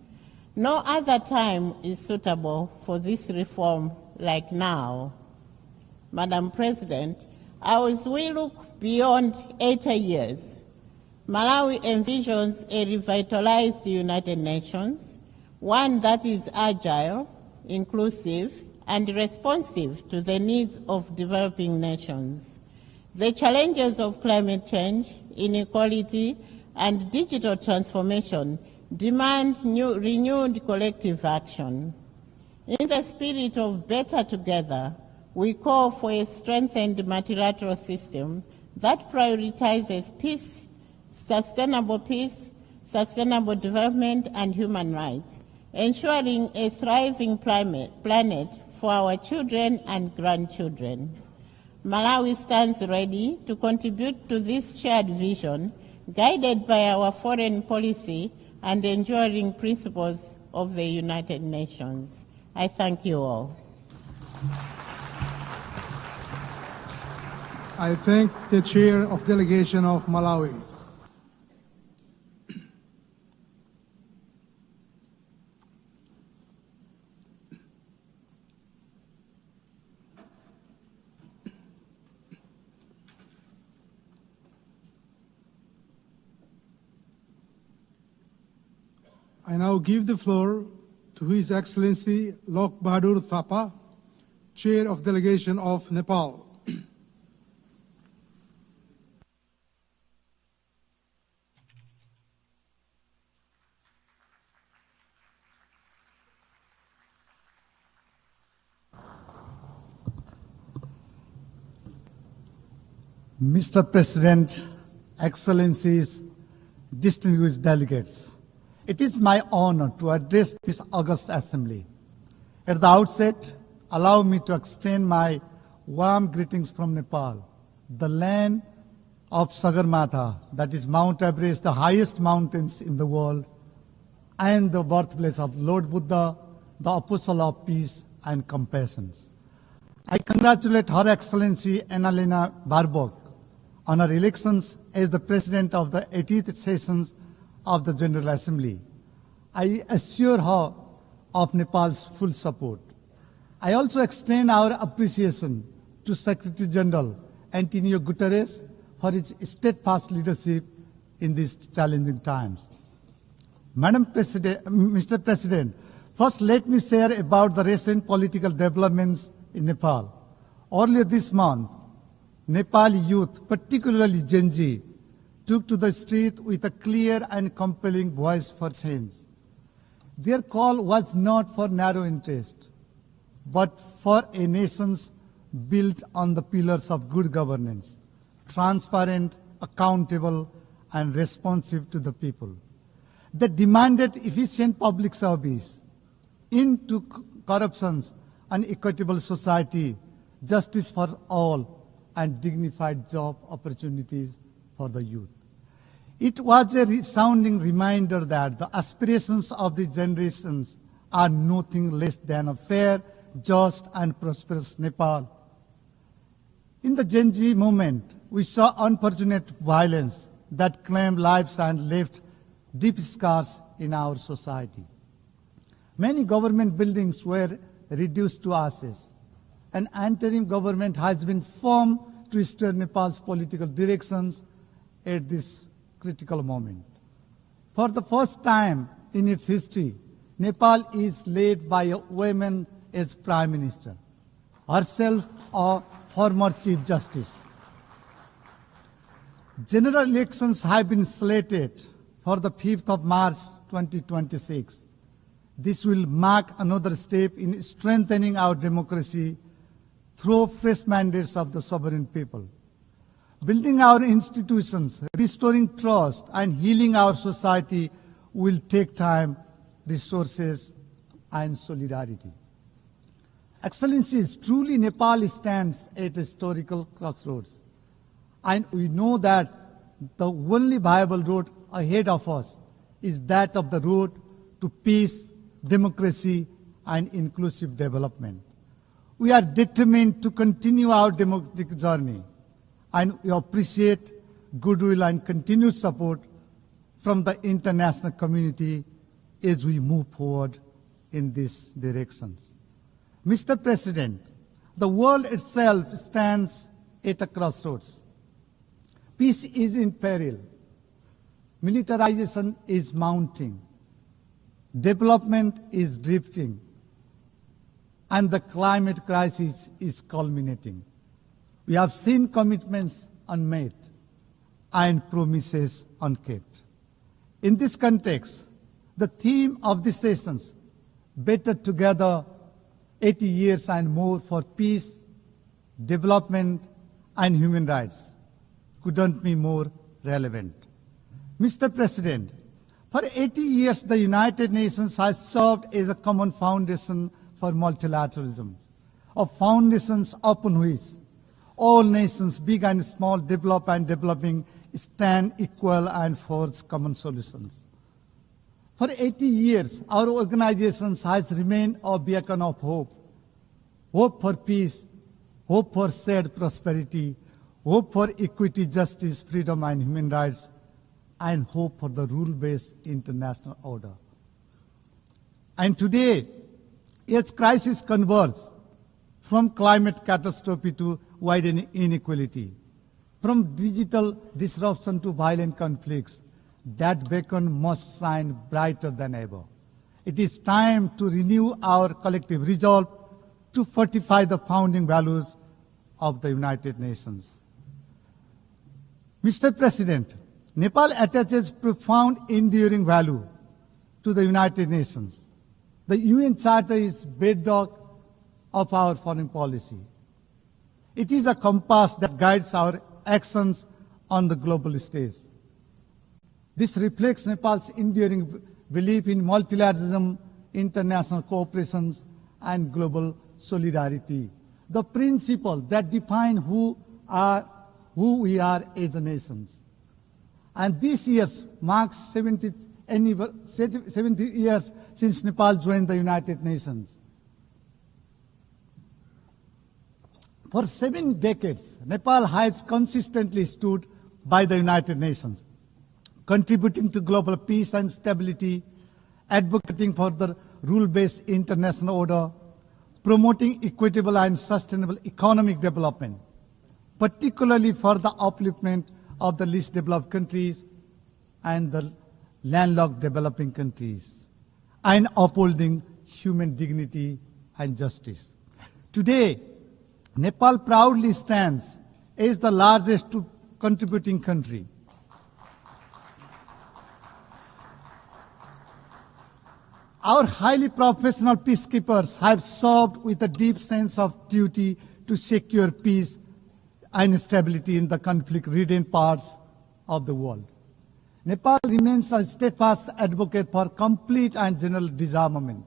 No other time is suitable for this reform like now. Madam President, as we look beyond 80 years, Malawi envisions a revitalized United Nations, one that is agile, inclusive, and responsive to the needs of developing nations. The challenges of climate change, inequality, and digital transformation demand renewed collective action. In the spirit of better together, we call for a strengthened multilateral system that prioritizes peace, sustainable peace, sustainable development, and human rights, ensuring a thriving planet for our children and grandchildren. Malawi stands ready to contribute to this shared vision, guided by our foreign policy and enduring principles of the United Nations. I thank you all. I thank the Chair of Delegation of Malawi. I now give the floor to His Excellency Lok Bahadur Thapa, Chair of Delegation of Nepal. Mr. President, Excellencies, distinguished delegates, it is my honor to address this august assembly. At the outset, allow me to extend my warm greetings from Nepal, the land of Sagarmatha, that is Mount Everest, the highest mountains in the world, and the birthplace of Lord Buddha, the apostle of peace and compassion. I congratulate Her Excellency Annalena Baerbock on her elections as the President of the 80th sessions of the General Assembly. I assure her of Nepal's full support. I also extend our appreciation to Secretary General Antonio Guterres for his steadfast leadership in these challenging times. Mr. President, first let me share about the recent political developments in Nepal. Earlier this month, Nepali youth, particularly Gen Z, took to the street with a clear and compelling voice for change. Their call was not for narrow interest, but for a nation built on the pillars of good governance, transparent, accountable, and responsive to the people. They demanded efficient public service, end to corruption, an equitable society, justice for all, and dignified job opportunities for the youth. It was a resounding reminder that the aspirations of the generations are nothing less than a fair, just, and prosperous Nepal. In the Gen Z movement, we saw unfortunate violence that claimed lives and left deep scars in our society. Many government buildings were reduced to ashes. An interim government has been formed to steer Nepal's political directions at this critical moment. For the first time in its history, Nepal is led by a woman as Prime Minister, herself a former Chief Justice. General elections have been slated for the 5th of March 2026. This will mark another step in strengthening our democracy through fresh mandates of the sovereign people. Building our institutions, restoring trust, and healing our society will take time, resources, and solidarity. Excellencies, truly Nepal stands at a historical crossroads. And we know that the only viable road ahead of us is that of the road to peace, democracy, and inclusive development. We are determined to continue our democratic journey, and we appreciate goodwill and continued support from the international community as we move forward in these directions. Mr. President, the world itself stands at a crossroads. Peace is in peril. Militarization is mounting. Development is drifting. And the climate crisis is culminating. We have seen commitments unmet and promises unkept. In this context, the theme of this session, Better Together, 80 years and more for peace, development, and human rights, couldn't be more relevant. Mr. President, For 80 years, the United Nations has served as a common foundation for multilateralism, a foundation upon which all nations, big and small, developed and developing, stand equal and forge common solutions. For 80 years, our organization has remained a beacon of hope. Hope for peace, hope for shared prosperity, hope for equity, justice, freedom, and human rights, and hope for the rule-based international order. And today, as crisis converge from climate catastrophe to widening inequality, from digital disruption to violent conflicts, that beacon must shine brighter than ever. It is time to renew our collective resolve to fortify the founding values of the United Nations. Mr. President, Nepal attaches profound enduring value to the United Nations. The UN Charter is bedrock of our foreign policy. It is a compass that guides our actions on the global stage. This reflects Nepal's enduring belief in multilateralism, international cooperation, and global solidarity, the principles that define who we are as a nation. And this year marks 70 years since Nepal joined the United Nations. For 7 decades, Nepal has consistently stood by the United Nations, contributing to global peace and stability, advocating for the rule-based international order, promoting equitable and sustainable economic development, particularly for the upliftment of the least developed countries and the landlocked developing countries, and upholding human dignity and justice. Today, Nepal proudly stands as the largest contributing country. Our highly professional peacekeepers have served with a deep sense of duty to secure peace and stability in the conflict-ridden parts of the world. Nepal remains a steadfast advocate for complete and general disarmament.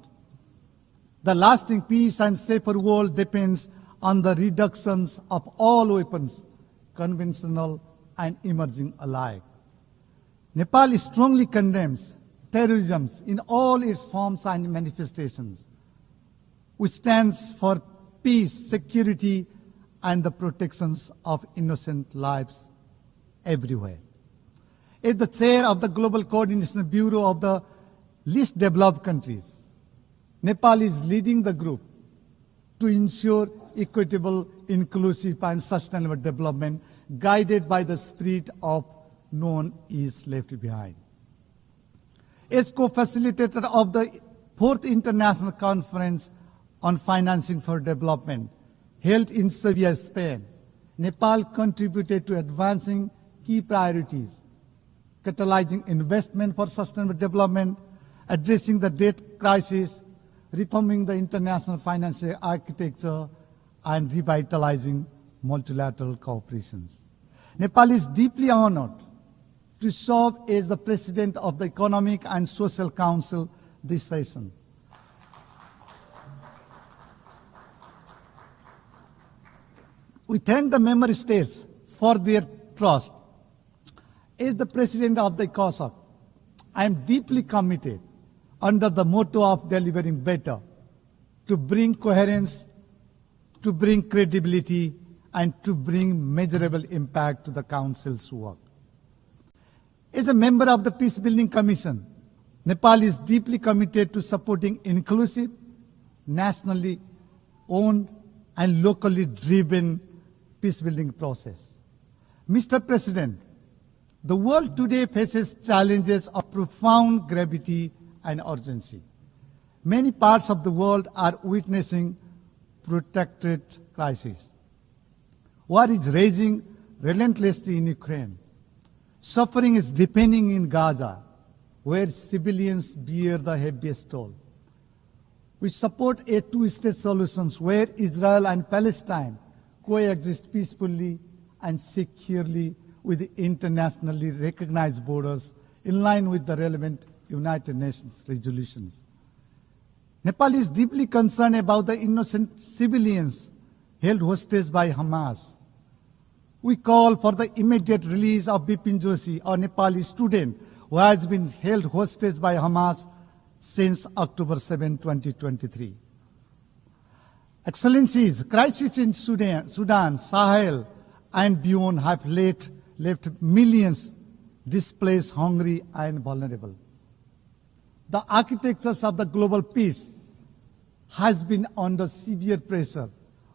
The lasting peace and safer world depends on the reductions of all weapons, conventional and emerging alike. Nepal strongly condemns terrorism in all its forms and manifestations, which stands for peace, security, and the protections of innocent lives everywhere. As the chair of the Global Coordination Bureau of the least developed countries, Nepal is leading the group to ensure equitable, inclusive, and sustainable development guided by the spirit of no one is left behind. As co-facilitator of the 4th International Conference on Financing for Development, held in Sevilla, Spain, Nepal contributed to advancing key priorities, catalyzing investment for sustainable development, addressing the debt crisis, reforming the international financial architecture, and revitalizing multilateral cooperations. Nepal is deeply honored to serve as the President of the Economic and Social Council this session. We thank the member states for their trust. As the President of the ECOSOC, I am deeply committed under the motto of delivering better, to bring coherence, to bring credibility, and to bring measurable impact to the Council's work. As a member of the Peacebuilding Commission, Nepal is deeply committed to supporting inclusive, nationally owned, and locally driven peacebuilding process. Mr. President, the world today faces challenges of profound gravity and urgency. Many parts of the world are witnessing protracted crisis. War is raging relentlessly in Ukraine. Suffering is deepening in Gaza, where civilians bear the heaviest toll. We support a two-state solution where Israel and Palestine coexist peacefully and securely with internationally recognized borders in line with the relevant United Nations resolutions. Nepal is deeply concerned about the innocent civilians held hostage by Hamas. We call for the immediate release of Bipin Joshi, a Nepali student who has been held hostage by Hamas since October 7, 2023. Excellencies, crises in Sudan, Sahel, and beyond have left millions displaced, hungry, and vulnerable. The architectures of the global peace has been under severe pressure,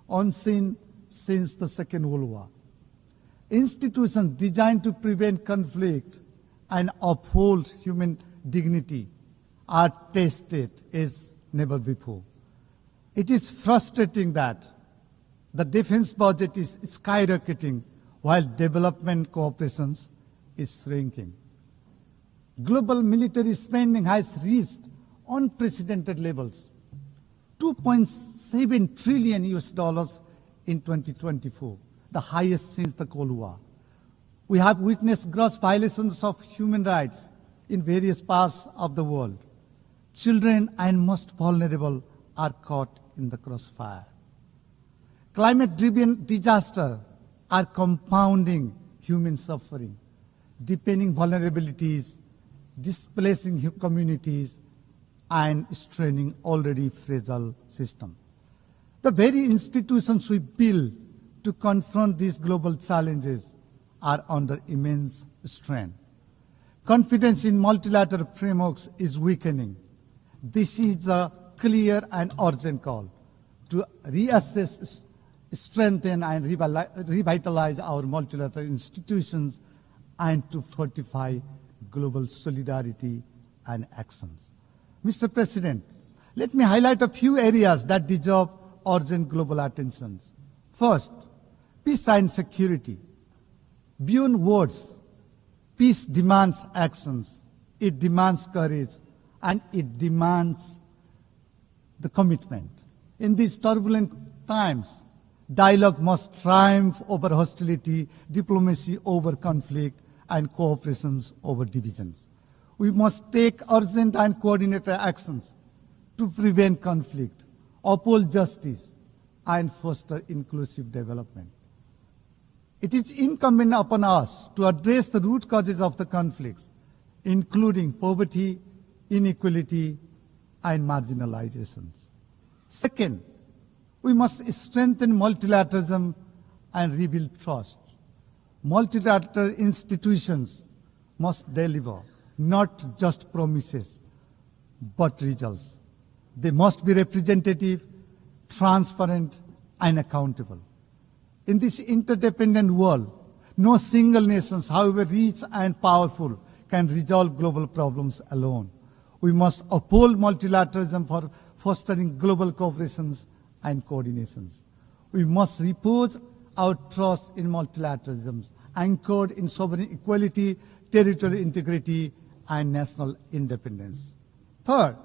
unseen since the Second World War. Institutions designed to prevent conflict and uphold human dignity are tested as never before. It is frustrating that the defense budget is skyrocketing while development cooperation is shrinking. Global military spending has reached unprecedented levels, $2.7 trillion in 2024, the highest since the Cold War. We have witnessed gross violations of human rights in various parts of the world. Children and most vulnerable are caught in the crossfire. Climate-driven disasters are compounding human suffering, deepening vulnerabilities, displacing communities, and straining already fragile systems. The very institutions we build to confront these global challenges are under immense strain. Confidence in multilateral frameworks is weakening. This is a clear and urgent call to reassess, strengthen, and revitalize our multilateral institutions and to fortify global solidarity and actions. Mr. President, let me highlight a few areas that deserve urgent global attention. First, peace and security. Beyond words, peace demands actions. It demands courage, and it demands the commitment. In these turbulent times, dialogue must triumph over hostility, diplomacy over conflict, and cooperation over divisions. We must take urgent and coordinated actions to prevent conflict, uphold justice, and foster inclusive development. It is incumbent upon us to address the root causes of the conflicts, including poverty, inequality, and marginalizations. Second, we must strengthen multilateralism and rebuild trust. Multilateral institutions must deliver not just promises, but results. They must be representative, transparent, and accountable. In this interdependent world, no single nation, however rich and powerful, can resolve global problems alone. We must uphold multilateralism for fostering global cooperations and coordinations. We must repose our trust in multilateralism, anchored in sovereign equality, territorial integrity, and national independence. Third,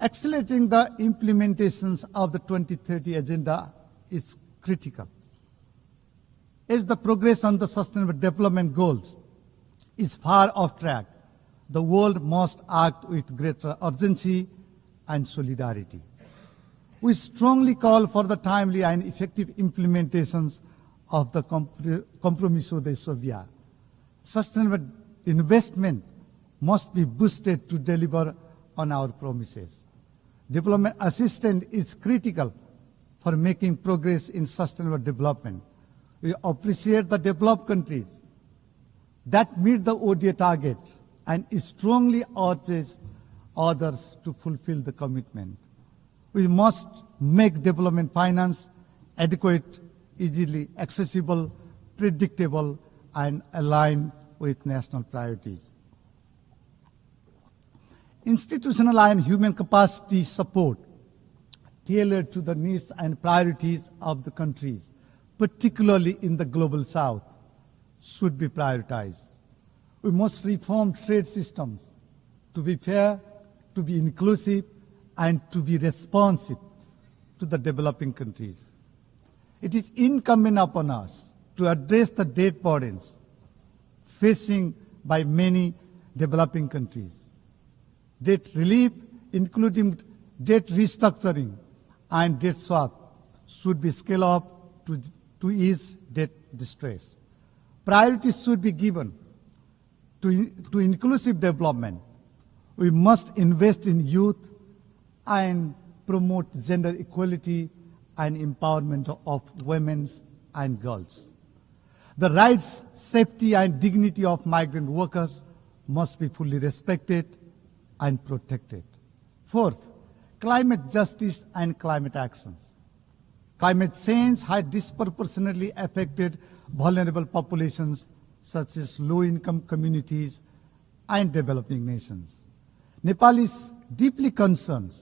accelerating the implementations of the 2030 Agenda is critical. As the progress on the Sustainable Development Goals is far off track, the world must act with greater urgency and solidarity. We strongly call for the timely and effective implementations of the Compromiso de Sovia. Sustainable investment must be boosted to deliver on our promises. Development assistance is critical for making progress in sustainable development. We appreciate the developed countries that meet the ODA target and strongly urges others to fulfill the commitment. We must make development finance adequate, easily accessible, predictable, and aligned with national priorities. Institutional and human capacity support tailored to the needs and priorities of the countries, particularly in the global south, should be prioritized. We must reform trade systems to be fair, to be inclusive, and to be responsive to the developing countries. It is incumbent upon us to address the debt burdens facing by many developing countries. Debt relief, including debt restructuring and debt swap, should be scaled up to ease debt distress. Priorities should be given to inclusive development. We must invest in youth and promote gender equality and empowerment of women and girls. The rights, safety, and dignity of migrant workers must be fully respected and protected. Fourth, climate justice and climate actions. Climate change has disproportionately affected vulnerable populations such as low-income communities and developing nations. Nepal is deeply concerned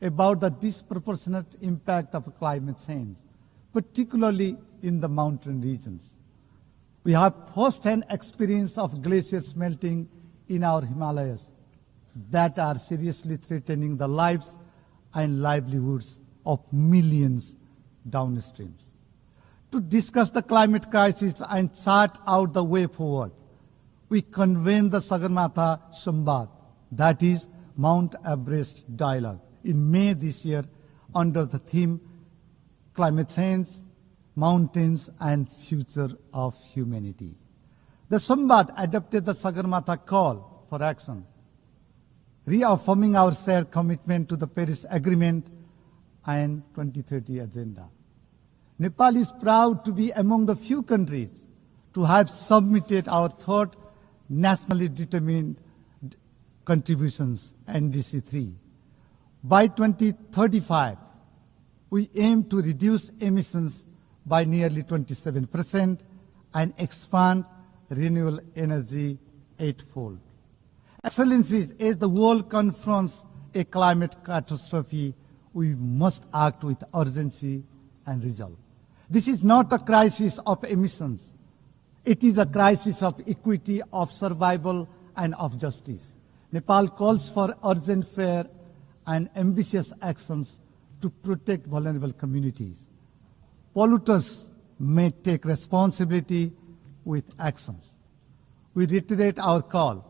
about the disproportionate impact of climate change, particularly in the mountain regions. We have first-hand experience of glaciers melting in our Himalayas that are seriously threatening the lives and livelihoods of millions downstreams. To discuss the climate crisis and chart out the way forward, we convened the Sagarmatha Samvad, that is Mount Everest Dialogue, in May this year under the theme Climate Change, Mountains and Future of Humanity. The Samvad adopted the Sagarmatha call for action, reaffirming our shared commitment to the Paris Agreement and 2030 Agenda. Nepal is proud to be among the few countries to have submitted our third nationally determined contributions, NDC 3. By 2035, we aim to reduce emissions by nearly 27% and expand renewable energy eightfold. Excellencies, as the world confronts a climate catastrophe, we must act with urgency and resolve. This is not a crisis of emissions. It is a crisis of equity, of survival, and of justice. Nepal calls for urgent, fair, and ambitious actions to protect vulnerable communities. Polluters may take responsibility with actions. We reiterate our call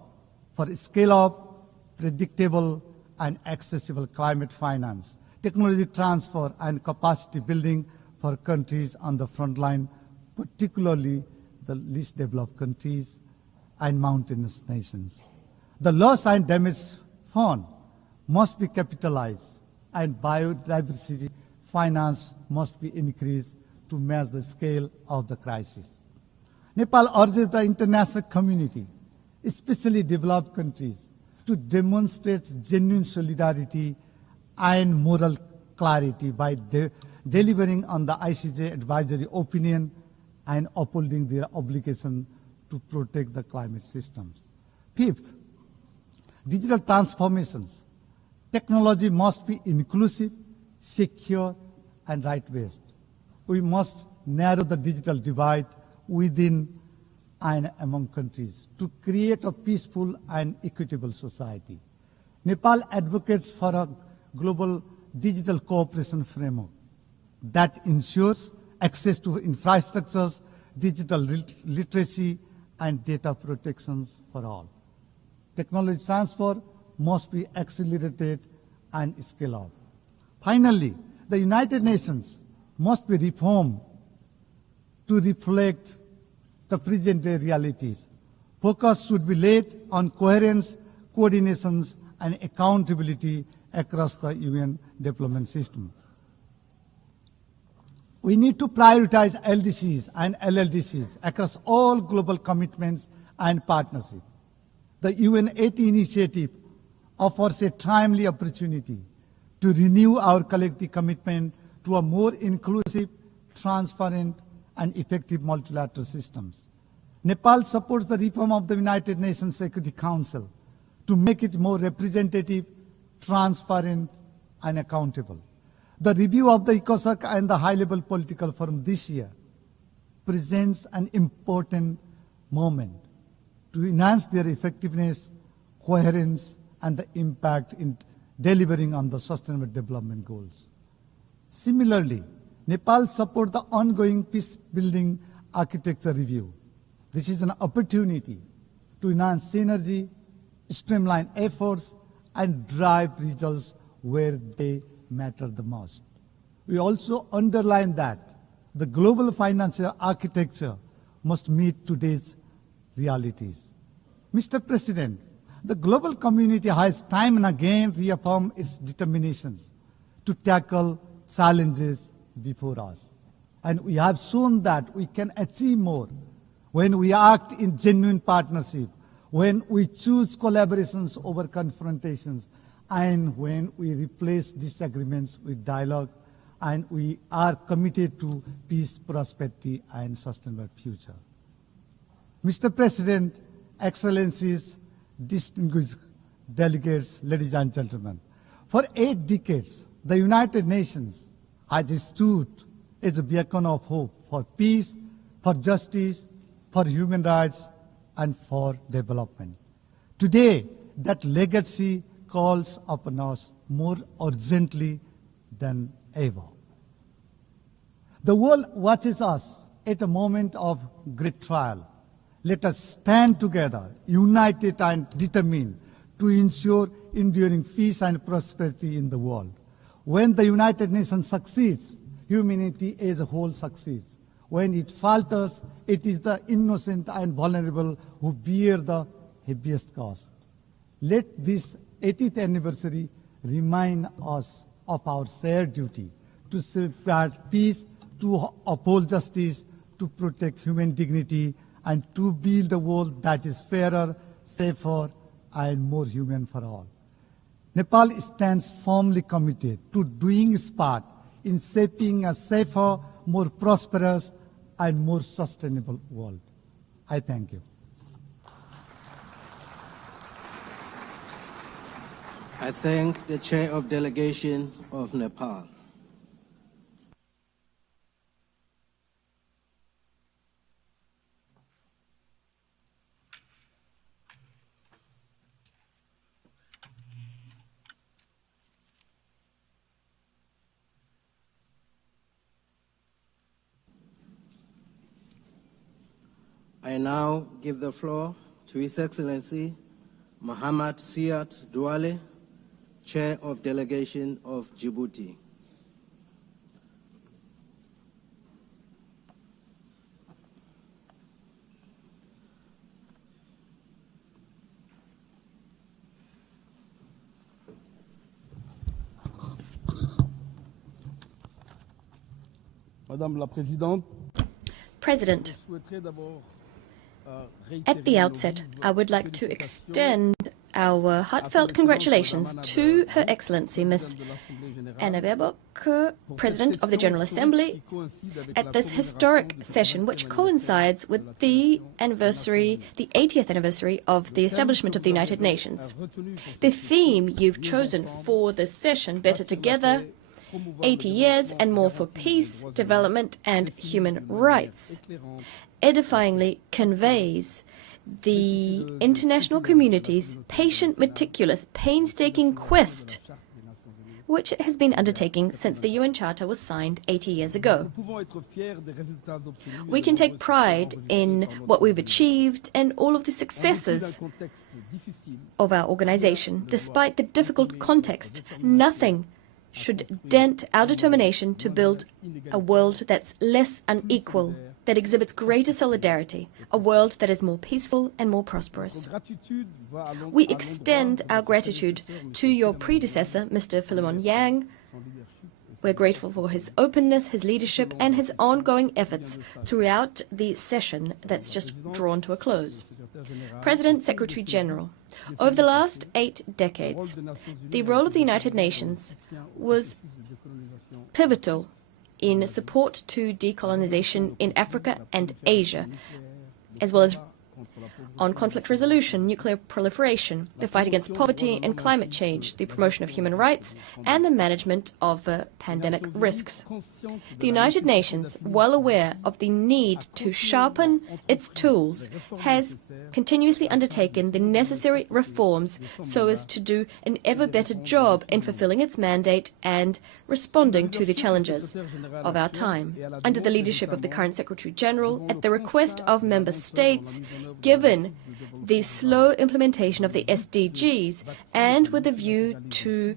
for scale-up, predictable, and accessible climate finance, technology transfer, and capacity building for countries on the front line, particularly the least developed countries and mountainous nations. The loss and damage fund must be capitalized, and biodiversity finance must be increased to match the scale of the crisis. Nepal urges the international community, especially developed countries, to demonstrate genuine solidarity and moral clarity by delivering on the ICJ advisory opinion and upholding their obligation to protect the climate systems. Fifth, digital transformations. Technology must be inclusive, secure, and right-based. We must narrow the digital divide within and among countries to create a peaceful and equitable society. Nepal advocates for a global digital cooperation framework that ensures access to infrastructures, digital literacy, and data protections for all. Technology transfer must be accelerated and scaled up. Finally, the United Nations must be reformed to reflect the present-day realities. Focus should be laid on coherence, coordinations, and accountability across the UN development system. We need to prioritize LDCs and LLDCs across all global commitments and partnerships. The UN 80 initiative offers a timely opportunity to renew our collective commitment to a more inclusive, transparent, and effective multilateral systems. Nepal supports the reform of the United Nations Security Council to make it more representative, transparent, and accountable. The review of the ECOSOC and the high-level political forum this year presents an important moment to enhance their effectiveness, coherence, and the impact in delivering on the Sustainable Development Goals. Similarly, Nepal supports the ongoing peace-building architecture review. This is an opportunity to enhance synergy, streamline efforts, and drive results where they matter the most. We also underline that the global financial architecture must meet today's realities. Mr. President, the global community has time and again reaffirmed its determinations to tackle challenges before us. And we have shown that we can achieve more when we act in genuine partnership, when we choose collaborations over confrontations, and when we replace disagreements with dialogue, and we are committed to peace, prosperity, and sustainable future. Mr. President, Excellencies, distinguished delegates, ladies and gentlemen, for 8 decades, the United Nations has stood as a beacon of hope for peace, for justice, for human rights, and for development. Today, that legacy calls upon us more urgently than ever. The world watches us at a moment of great trial. Let us stand together, united and determined, to ensure enduring peace and prosperity in the world. When the United Nations succeeds, humanity as a whole succeeds. When it falters, it is the innocent and vulnerable who bear the heaviest cost. Let this 80th anniversary remind us of our shared duty to safeguard peace, to uphold justice, to protect human dignity, and to build a world that is fairer, safer, and more human for all. Nepal stands firmly committed to doing its part in shaping a safer, more prosperous, and more sustainable world. I thank you. I thank the Chair of Delegation of Nepal. I now give the floor to His Excellency Muhammad Siad Douale, Chair of Delegation of Djibouti. Madame la Présidente, President, at the outset, I would like to extend our heartfelt congratulations to Her Excellency Ms. Annalena Baerbock, President of the General Assembly, at this historic session, which coincides with the 80th anniversary of the establishment of the United Nations. The theme you've chosen for this session, Better Together, 80 years and more for peace, development, and human rights, edifyingly conveys the international community's patient, meticulous, painstaking quest, which it has been undertaking since the UN Charter was signed 80 years ago. We can take pride in what we've achieved and all of the successes of our organization. Despite the difficult context, nothing should dent our determination to build a world that's less unequal, that exhibits greater solidarity, a world that is more peaceful and more prosperous. We extend our gratitude to your predecessor, Mr. Philemon Yang. We're grateful for his openness, his leadership, and his ongoing efforts throughout the session that's just drawn to a close. President, Secretary General, over the last 8 decades, the role of the United Nations was pivotal in support to decolonization in Africa and Asia, as well as on conflict resolution, nuclear proliferation, the fight against poverty and climate change, the promotion of human rights, and the management of pandemic risks. The United Nations, well aware of the need to sharpen its tools, has continuously undertaken the necessary reforms so as to do an ever better job in fulfilling its mandate and responding to the challenges of our time. Under the leadership of the current Secretary General, at the request of member states, given the slow implementation of the SDGs and with a view to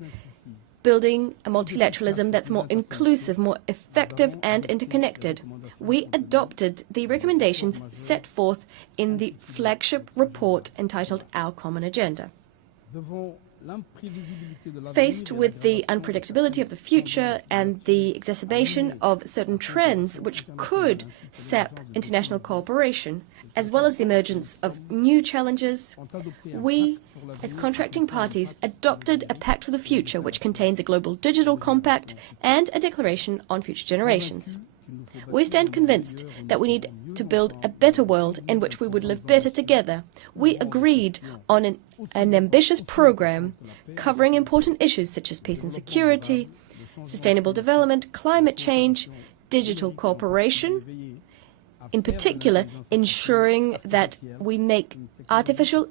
building a multilateralism that's more inclusive, more effective and interconnected. We adopted the recommendations set forth in the flagship report entitled Our Common Agenda. Faced with the unpredictability of the future and the exacerbation of certain trends which could sap international cooperation, as well as the emergence of new challenges, we, as contracting parties, adopted a Pact for the Future which contains a global digital compact and a declaration on future generations. We stand convinced that we need to build a better world in which we would live better together. We agreed on an ambitious program covering important issues such as peace and security, sustainable development, climate change, digital cooperation, in particular ensuring that we make artificial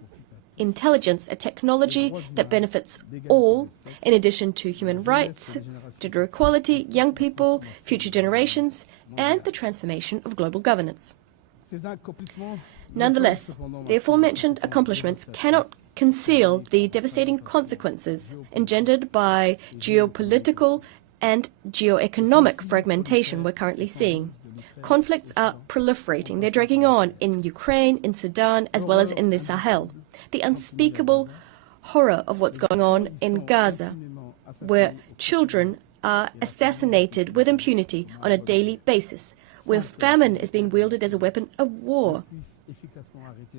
intelligence a technology that benefits all, in addition to human rights, gender equality, young people, future generations, and the transformation of global governance. Nonetheless, the aforementioned accomplishments cannot conceal the devastating consequences engendered by geopolitical and geoeconomic fragmentation we're currently seeing. Conflicts are proliferating. They're dragging on in Ukraine, in Sudan, as well as in the Sahel. The unspeakable horror of what's going on in Gaza, where children are assassinated with impunity on a daily basis, where famine is being wielded as a weapon of war,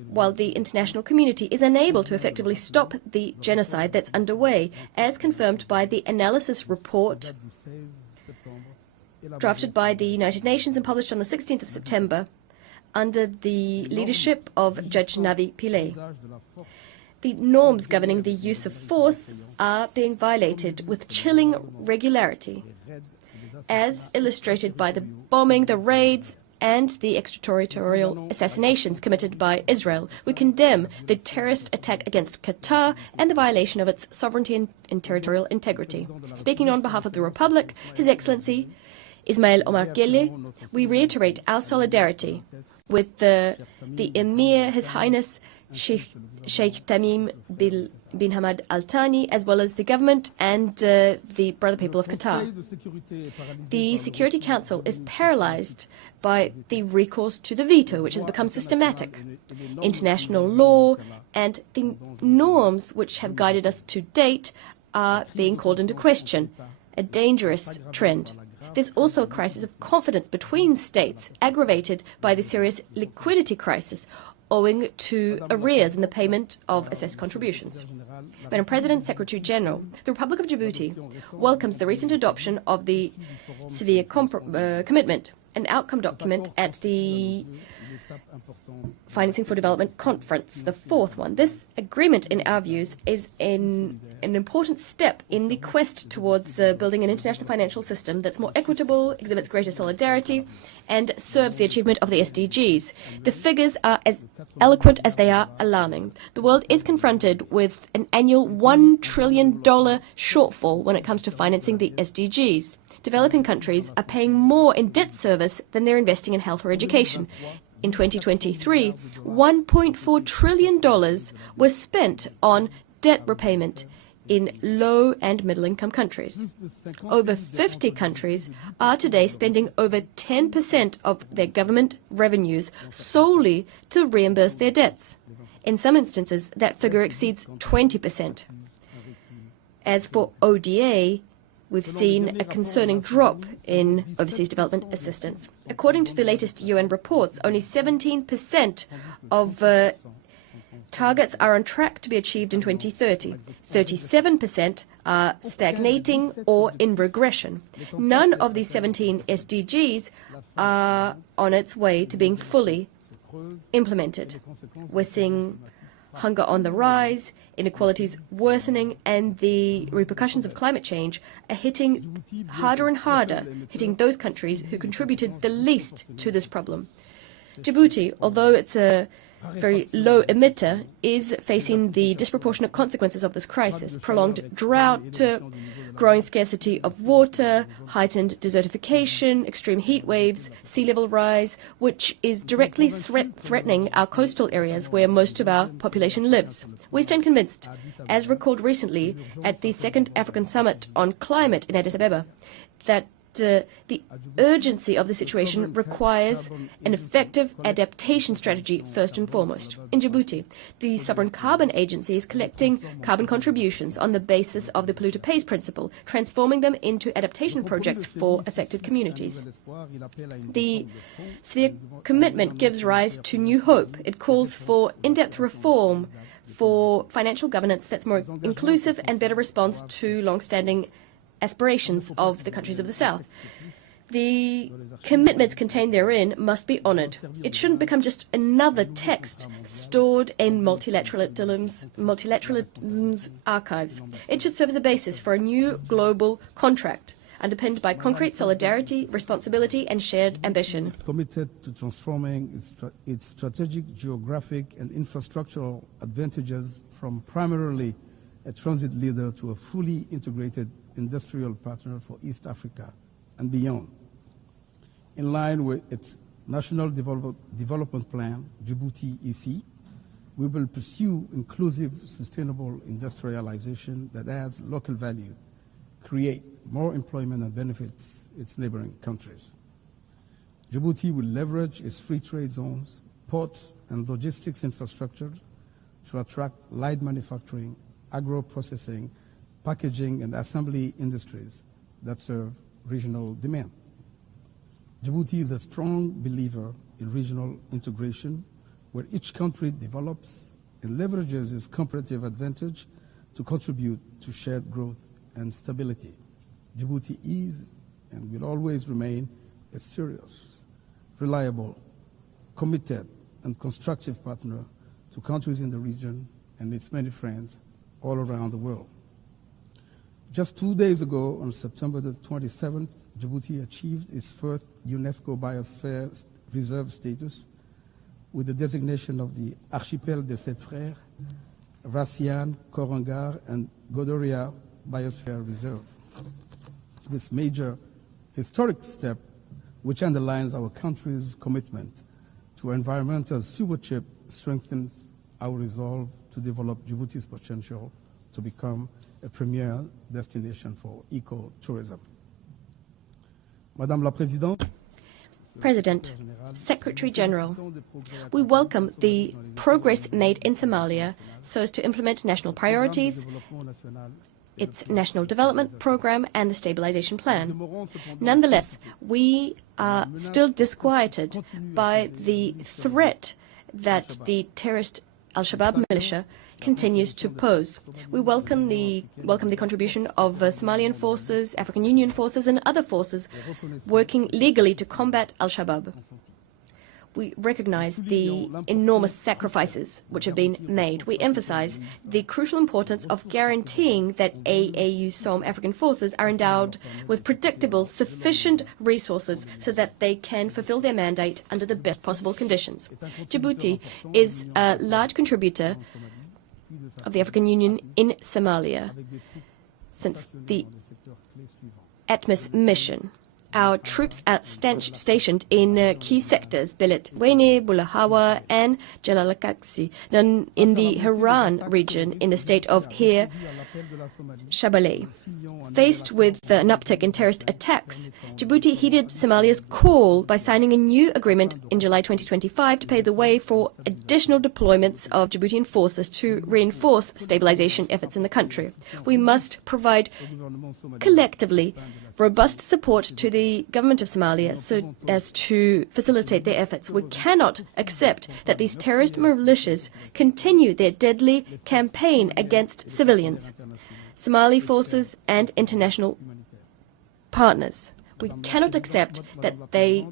while the international community is unable to effectively stop the genocide that's underway, as confirmed by the analysis report drafted by the United Nations and published on the 16th of September under the leadership of Judge Navi Pillay. The norms governing the use of force are being violated with chilling regularity, as illustrated by the bombing, the raids, and the extraterritorial assassinations committed by Israel. We condemn the terrorist attack against Qatar and the violation of its sovereignty and territorial integrity. Speaking on behalf of the Republic, His Excellency Ismail Omar Guelleh, we reiterate our solidarity with the Emir, His Highness Sheikh Tamim bin Hamad Al Thani, as well as the government and the brother people of Qatar. The Security Council is paralyzed by the recourse to the veto, which has become systematic. International law and the norms which have guided us to date are being called into question, a dangerous trend. There's also a crisis of confidence between states, aggravated by the serious liquidity crisis owing to arrears in the payment of assessed contributions. Madam President, Secretary General, the Republic of Djibouti welcomes the recent adoption of the Severe Commitment, an outcome document at the Financing for Development Conference, the fourth one. This agreement, in our views, is an important step in the quest towards building an international financial system that's more equitable, exhibits greater solidarity, and serves the achievement of the SDGs. The figures are as eloquent as they are alarming. The world is confronted with an annual $1 trillion shortfall when it comes to financing the SDGs. Developing countries are paying more in debt service than they're investing in health or education. In 2023, $1.4 trillion was spent on debt repayment in low and middle-income countries. Over 50 countries are today spending over 10% of their government revenues solely to reimburse their debts. In some instances, that figure exceeds 20%. As for ODA, we've seen a concerning drop in overseas development assistance. According to the latest UN reports, only 17% of targets are on track to be achieved in 2030. 37% are stagnating or in regression. None of these 17 SDGs are on its way to being fully implemented. We're seeing hunger on the rise, inequalities worsening, and the repercussions of climate change are hitting harder and harder, hitting those countries who contributed the least to this problem. Djibouti, although it's a very low emitter, is facing the disproportionate consequences of this crisis: prolonged drought, growing scarcity of water, heightened desertification, extreme heat waves, sea level rise, which is directly threatening our coastal areas where most of our population lives. We stand convinced, as recalled recently at the Second African Summit on Climate in Addis Ababa, that the urgency of the situation requires an effective adaptation strategy first and foremost. In Djibouti, the Sovereign Carbon Agency is collecting carbon contributions on the basis of the polluter pays principle, transforming them into adaptation projects for affected communities. The Sphere commitment gives rise to new hope. It calls for in-depth reform for financial governance that's more inclusive and better response to long-standing aspirations of the countries of the South. The commitments contained therein must be honoured. It shouldn't become just another text stored in multilateralism's archives. It should serve as a basis for a new global contract underpinned by concrete solidarity, responsibility and shared ambition. Committed to transforming its strategic, geographic and infrastructural advantages from primarily a transit leader to a fully integrated industrial partner for East Africa and beyond. In line with its National Development Plan, Djibouti EC, we will pursue inclusive, sustainable industrialization that adds local value, create more employment and benefits its neighboring countries. Djibouti will leverage its free trade zones, ports and logistics infrastructure to attract light manufacturing, agro-processing, packaging and assembly industries that serve regional demand. Djibouti is a strong believer in regional integration, where each country develops and leverages its comparative advantage to contribute to shared growth and stability. Djibouti is and will always remain a serious, reliable, committed and constructive partner to countries in the region and its many friends all around the world. Just 2 days ago, on September the 27th, Djibouti achieved its first UNESCO Biosphere Reserve status with the designation of the Archipel des Sept Frères, Rassian, Korangar, and Godoria Biosphere Reserve. This major historic step, which underlines our country's commitment to environmental stewardship, strengthens our resolve to develop Djibouti's potential to become a premier destination for eco-tourism. Madame la Présidente, President, Secretary General, we welcome the progress made in Somalia so as to implement national priorities, its national development program and the stabilization plan. Nonetheless, we are still disquieted by the threat that the terrorist Al-Shabaab militia continues to pose. We welcome the contribution of Somalian forces, African Union forces and other forces working legally to combat Al-Shabaab. We recognize the enormous sacrifices which have been made. We emphasize the crucial importance of guaranteeing that AUSOM African forces are endowed with predictable, sufficient resources so that they can fulfill their mandate under the best possible conditions. Djibouti is a large contributor of the African Union in Somalia since the ATMIS mission. Our troops are stationed in key sectors, Belet Wene, Bulahawa, and Jalalakaksi, in the Haran region in the state of Hir Shabelle. Faced with an uptick in terrorist attacks, Djibouti heeded Somalia's call by signing a new agreement in July 2025 to pave the way for additional deployments of Djiboutian forces to reinforce stabilization efforts in the country. We must provide collectively robust support to the government of Somalia so as to facilitate their efforts. We cannot accept that these terrorist militias continue their deadly campaign against civilians, Somali forces and international partners. We cannot accept that they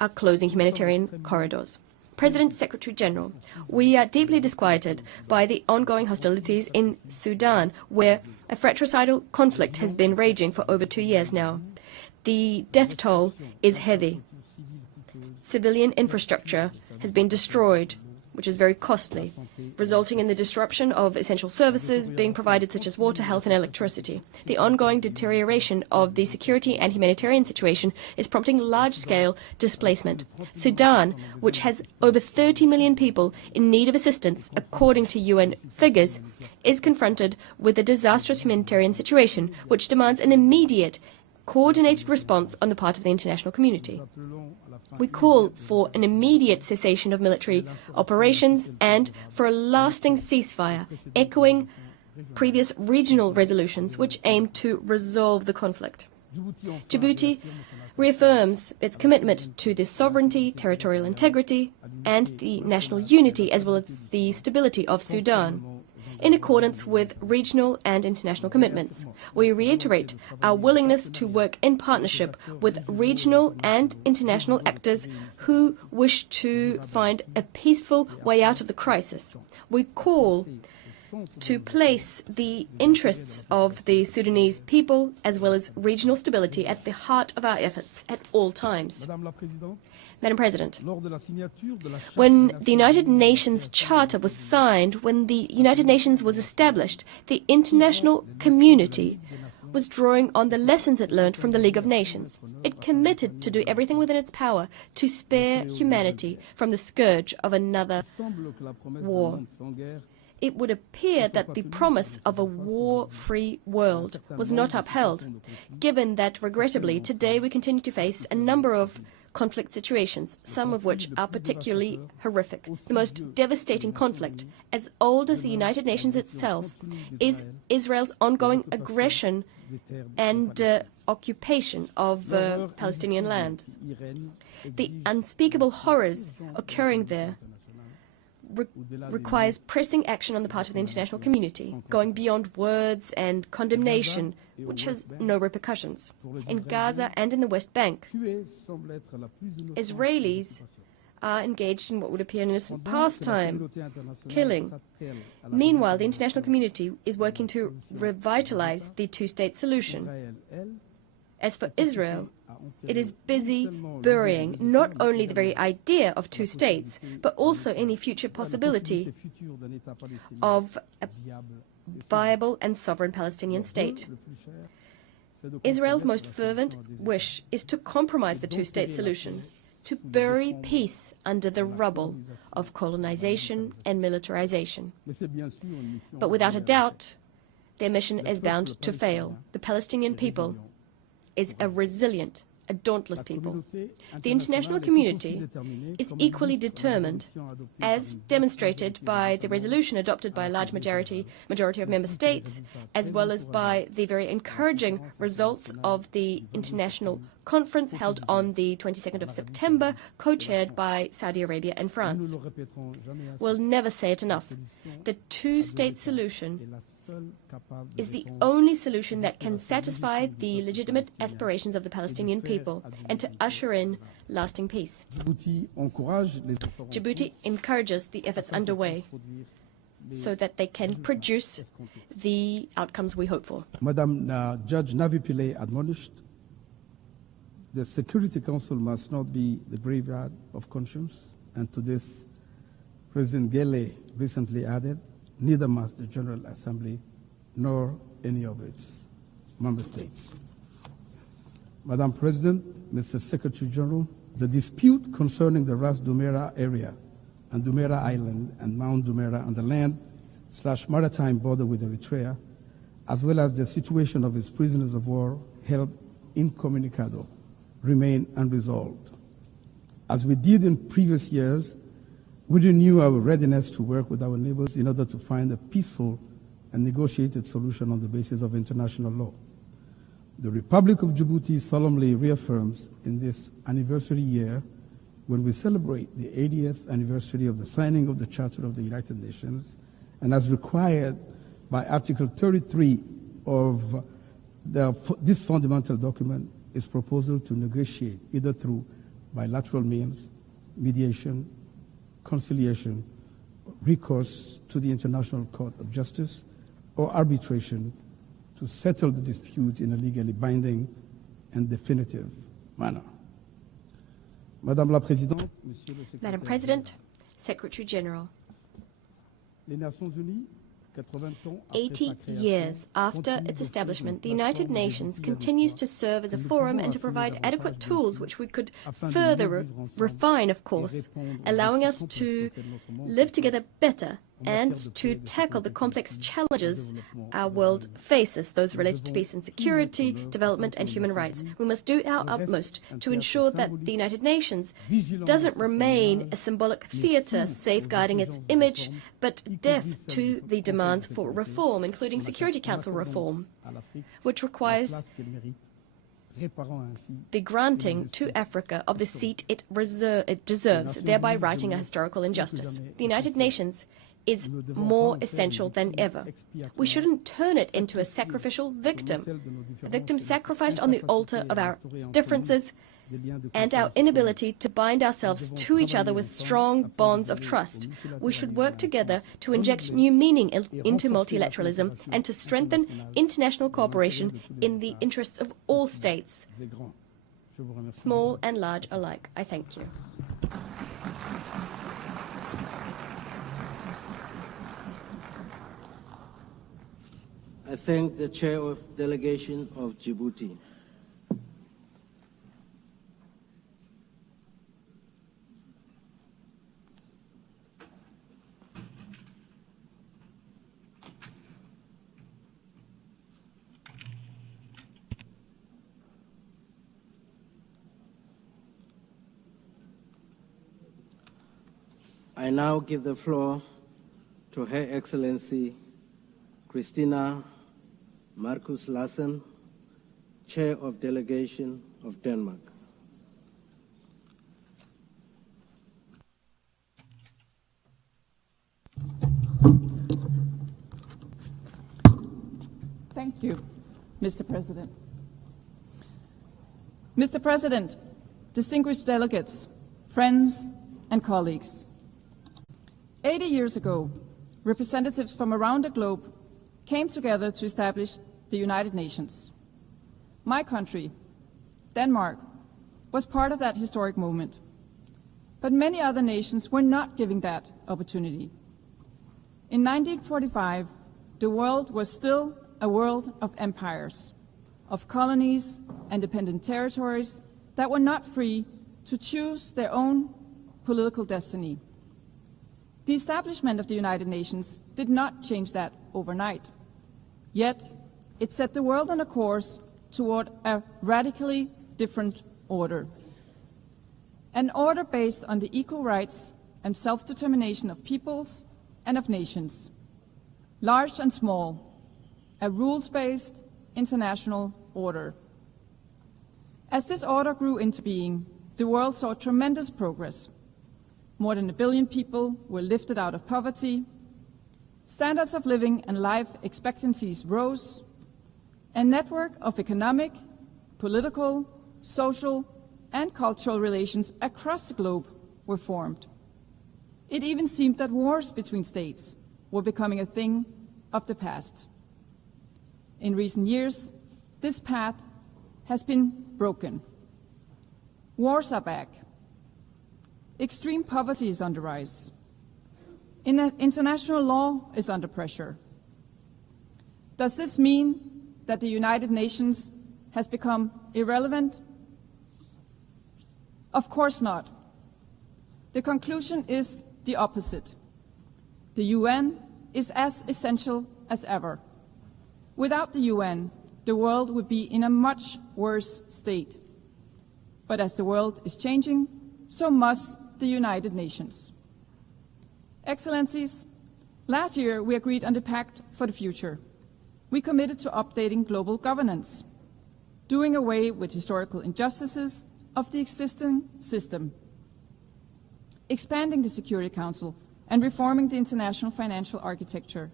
are closing humanitarian corridors. President, Secretary General, we are deeply disquieted by the ongoing hostilities in Sudan, where a fratricidal conflict has been raging for over 2 years now. The death toll is heavy. Civilian infrastructure has been destroyed. which is very costly, resulting in the disruption of essential services being provided such as water, health and electricity. The ongoing deterioration of the security and humanitarian situation is prompting large-scale displacement. Sudan, which has over 30 million people in need of assistance, according to UN figures, is confronted with a disastrous humanitarian situation, which demands an immediate, coordinated response on the part of the international community. We call for an immediate cessation of military operations and for a lasting ceasefire, echoing previous regional resolutions which aim to resolve the conflict. Djibouti reaffirms its commitment to the sovereignty, territorial integrity, and the national unity, as well as the stability of Sudan, in accordance with regional and international commitments. We reiterate our willingness to work in partnership with regional and international actors who wish to find a peaceful way out of the crisis. We call to place the interests of the Sudanese people as well as regional stability at the heart of our efforts at all times. Madam President, when the United Nations Charter was signed, when the United Nations was established, the international community was drawing on the lessons it learned from the League of Nations. It committed to do everything within its power to spare humanity from the scourge of another war. It would appear that the promise of a war-free world was not upheld, given that, regrettably, today we continue to face a number of conflict situations, some of which are particularly horrific. The most devastating conflict, as old as the United Nations itself, is Israel's ongoing aggression and occupation of Palestinian land. The unspeakable horrors occurring there requires pressing action on the part of the international community, going beyond words and condemnation, which has no repercussions. In Gaza and in the West Bank, Israelis are engaged in what would appear an innocent pastime, killing. Meanwhile, the international community is working to revitalize the two-state solution. As for Israel, it is busy burying not only the very idea of two states, but also any future possibility of a viable and sovereign Palestinian state. Israel's most fervent wish is to compromise the two-state solution, to bury peace under the rubble of colonization and militarization. But without a doubt, their mission is bound to fail. The Palestinian people is a resilient, a dauntless people. The international community is equally determined, as demonstrated by the resolution adopted by a large majority of member states, as well as by the very encouraging results of the international conference held on the 22nd of September, co-chaired by Saudi Arabia and France. We'll never say it enough. The two-state solution is the only solution that can satisfy the legitimate aspirations of the Palestinian people and to usher in lasting peace. Djibouti encourages the efforts underway so that they can produce the outcomes we hope for. Madam Judge Navi Pillay admonished, the Security Council must not be the graveyard of conscience, and to this, President Gele recently added, neither must the General Assembly nor any of its member states. Madam President, Mr. Secretary General, the dispute concerning the Ras Dumera area and Dumera Island and Mount Dumera on the land/maritime border with Eritrea, as well as the situation of its prisoners of war held incommunicado, remain unresolved. As we did in previous years, we renew our readiness to work with our neighbors in order to find a peaceful and negotiated solution on the basis of international law. The Republic of Djibouti solemnly reaffirms in this anniversary year, when we celebrate the 80th anniversary of the signing of the Charter of the United Nations, and as required by Article 33 of this fundamental document, its proposal to negotiate either through bilateral means, mediation, conciliation, recourse to the International Court of Justice, or arbitration to settle the dispute in a legally binding and definitive manner. Madam President, Secretary General. Les Nations Unies, 80 years after its establishment, the United Nations continues to serve as a forum and to provide adequate tools which we could further refine, of course, allowing us to live together better and to tackle the complex challenges our world faces, those related to peace and security, development and human rights. We must do our utmost to ensure that the United Nations doesn't remain a symbolic theatre safeguarding its image, but deaf to the demands for reform, including Security Council reform, which requires the granting to Africa of the seat it deserves, thereby righting a historical injustice. The United Nations is more essential than ever. We shouldn't turn it into a sacrificial victim, a victim sacrificed on the altar of our differences and our inability to bind ourselves to each other with strong bonds of trust. We should work together to inject new meaning into multilateralism and to strengthen international cooperation in the interests of all states, small and large alike. I thank you. I thank the Chair of Delegation of Djibouti. I now give the floor to Her Excellency Christina Marcus Lassen, Chair of Delegation of Denmark. Thank you, Mr. President. Mr. President, distinguished delegates, friends, and colleagues. 80 years ago, representatives from around the globe came together to establish the United Nations. My country, Denmark, was part of that historic moment. But many other nations were not given that opportunity. In 1945, the world was still a world of empires, of colonies and dependent territories that were not free to choose their own political destiny. The establishment of the United Nations did not change that overnight. Yet, it set the world on a course toward a radically different order. An order based on the equal rights and self-determination of peoples and of nations, large and small, a rules-based international order. As this order grew into being, the world saw tremendous progress. More than 1 billion people were lifted out of poverty. Standards of living and life expectancies rose. A network of economic, political, social, and cultural relations across the globe were formed. It even seemed that wars between states were becoming a thing of the past. In recent years, this path has been broken. Wars are back. Extreme poverty is on the rise. International law is under pressure. Does this mean that the United Nations has become irrelevant? Of course not. The conclusion is the opposite. The UN is as essential as ever. Without the UN, the world would be in a much worse state. But as the world is changing, so must the United Nations. Excellencies, last year we agreed on the Pact for the Future. We committed to updating global governance, doing away with historical injustices of the existing system, expanding the Security Council and reforming the international financial architecture,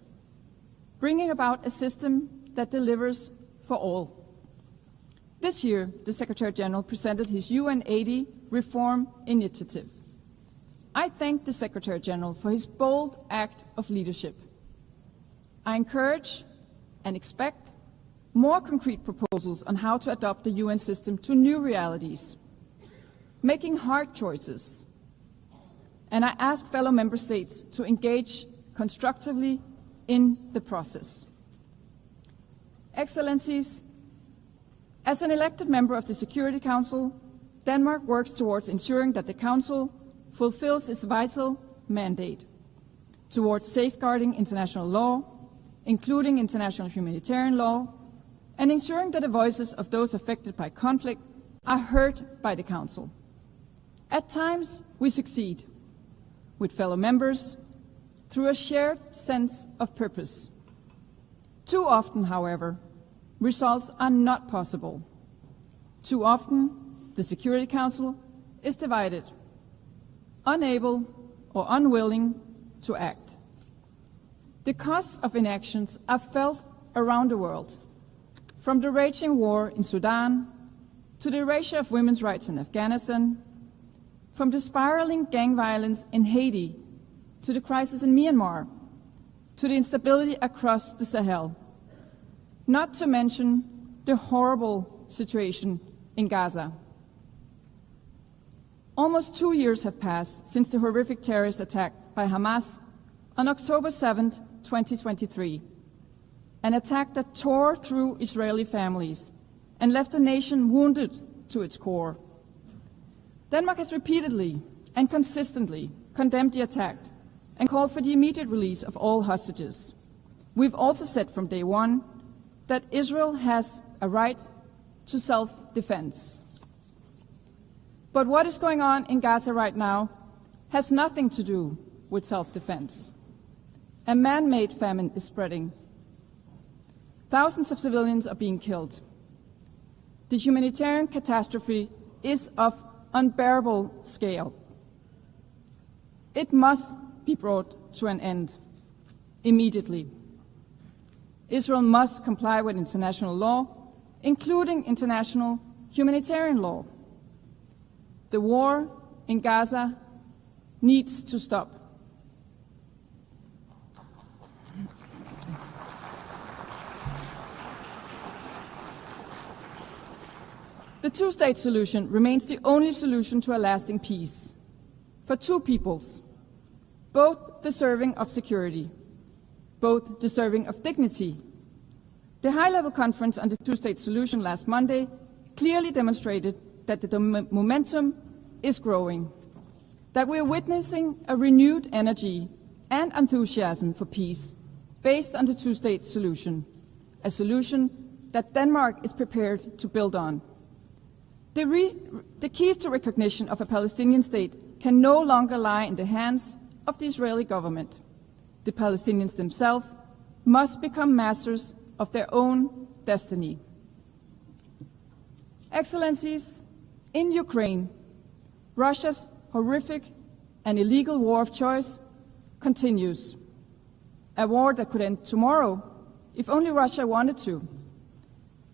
bringing about a system that delivers for all. This year, the Secretary General presented his UN 80 reform initiative. I thank the Secretary General for his bold act of leadership. I encourage and expect more concrete proposals on how to adapt the UN system to new realities, making hard choices, and I ask fellow member states to engage constructively in the process. Excellencies, as an elected member of the Security Council, Denmark works towards ensuring that the Council fulfills its vital mandate towards safeguarding international law, including international humanitarian law, and ensuring that the voices of those affected by conflict are heard by the Council. At times, we succeed with fellow members through a shared sense of purpose. Too often, however, results are not possible. Too often, the Security Council is divided, unable or unwilling to act. The costs of inactions are felt around the world, from the raging war in Sudan to the erasure of women's rights in Afghanistan, from the spiraling gang violence in Haiti to the crisis in Myanmar, to the instability across the Sahel, not to mention the horrible situation in Gaza. Almost 2 years have passed since the horrific terrorist attack by Hamas on October 7, 2023, an attack that tore through Israeli families and left the nation wounded to its core. Denmark has repeatedly and consistently condemned the attack and called for the immediate release of all hostages. We've also said from day one that Israel has a right to self-defense. But what is going on in Gaza right now has nothing to do with self-defense. A man-made famine is spreading. Thousands of civilians are being killed. The humanitarian catastrophe is of unbearable scale. It must be brought to an end immediately. Israel must comply with international law, including international humanitarian law. The war in Gaza needs to stop. The two-state solution remains the only solution to a lasting peace for two peoples, both deserving of security, both deserving of dignity. The high-level conference on the two-state solution last Monday clearly demonstrated that the momentum is growing, that we are witnessing a renewed energy and enthusiasm for peace based on the two-state solution, a solution that Denmark is prepared to build on. The keys to recognition of a Palestinian state can no longer lie in the hands of the Israeli government. The Palestinians themselves must become masters of their own destiny. Excellencies, in Ukraine, Russia's horrific and illegal war of choice continues. A war that could end tomorrow if only Russia wanted to.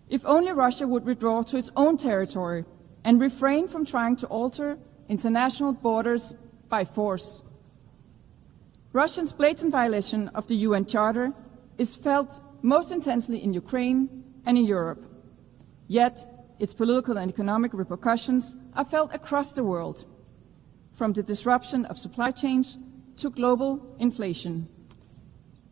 If only Russia would withdraw to its own territory and refrain from trying to alter international borders by force. Russia's blatant violation of the UN Charter is felt most intensely in Ukraine and in Europe. Yet, its political and economic repercussions are felt across the world, from the disruption of supply chains to global inflation,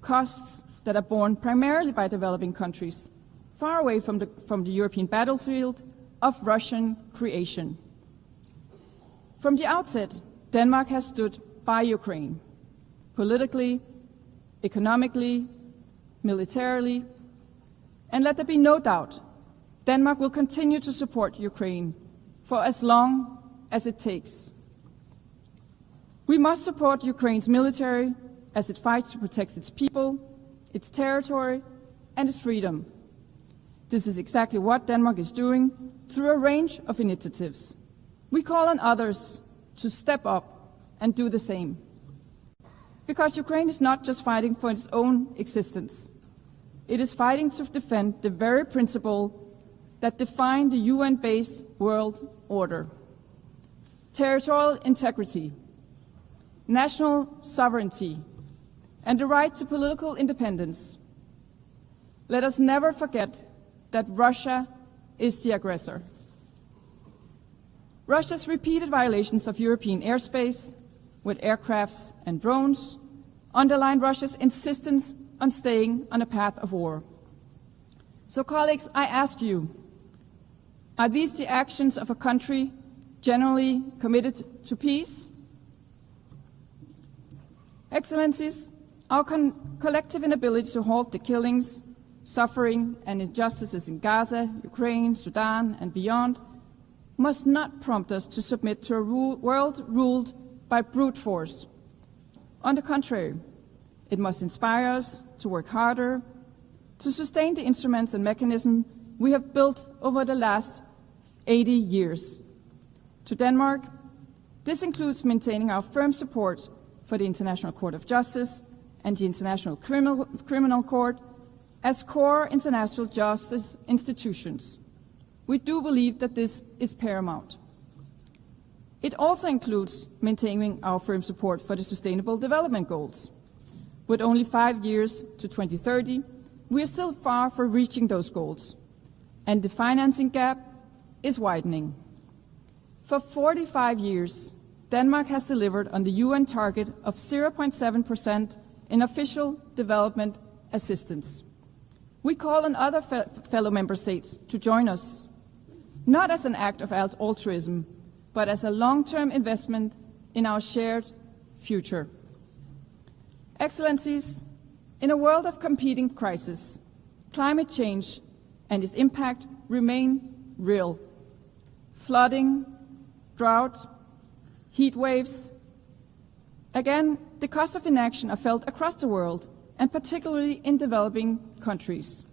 costs that are borne primarily by developing countries, far away from the European battlefield of Russian creation. From the outset, Denmark has stood by Ukraine, politically, economically, militarily, and let there be no doubt, Denmark will continue to support Ukraine for as long as it takes. We must support Ukraine's military as it fights to protect its people, its territory, and its freedom. This is exactly what Denmark is doing through a range of initiatives. We call on others to step up and do the same. Because Ukraine is not just fighting for its own existence. It is fighting to defend the very principle that define the UN-based world order: territorial integrity, national sovereignty, and the right to political independence. Let us never forget that Russia is the aggressor. Russia's repeated violations of European airspace, with aircrafts and drones, underline Russia's insistence on staying on a path of war. So, colleagues, I ask you, are these the actions of a country generally committed to peace? Excellencies, our collective inability to halt the killings, suffering, and injustices in Gaza, Ukraine, Sudan, and beyond must not prompt us to submit to a world ruled by brute force. On the contrary, it must inspire us to work harder, to sustain the instruments and mechanisms we have built over the last 80 years. To Denmark, this includes maintaining our firm support for the International Court of Justice and the International Criminal Court as core international justice institutions. We do believe that this is paramount. It also includes maintaining our firm support for the Sustainable Development Goals. With only 5 years to 2030, we are still far from reaching those goals, and the financing gap is widening. For 45 years, Denmark has delivered on the UN target of 0.7% in official development assistance. We call on other fellow member states to join us, not as an act of altruism, but as a long-term investment in our shared future. Excellencies, in a world of competing crises, climate change and its impact remain real. Flooding, drought, heat waves. Again, the cost of inaction are felt across the world, and particularly in developing countries.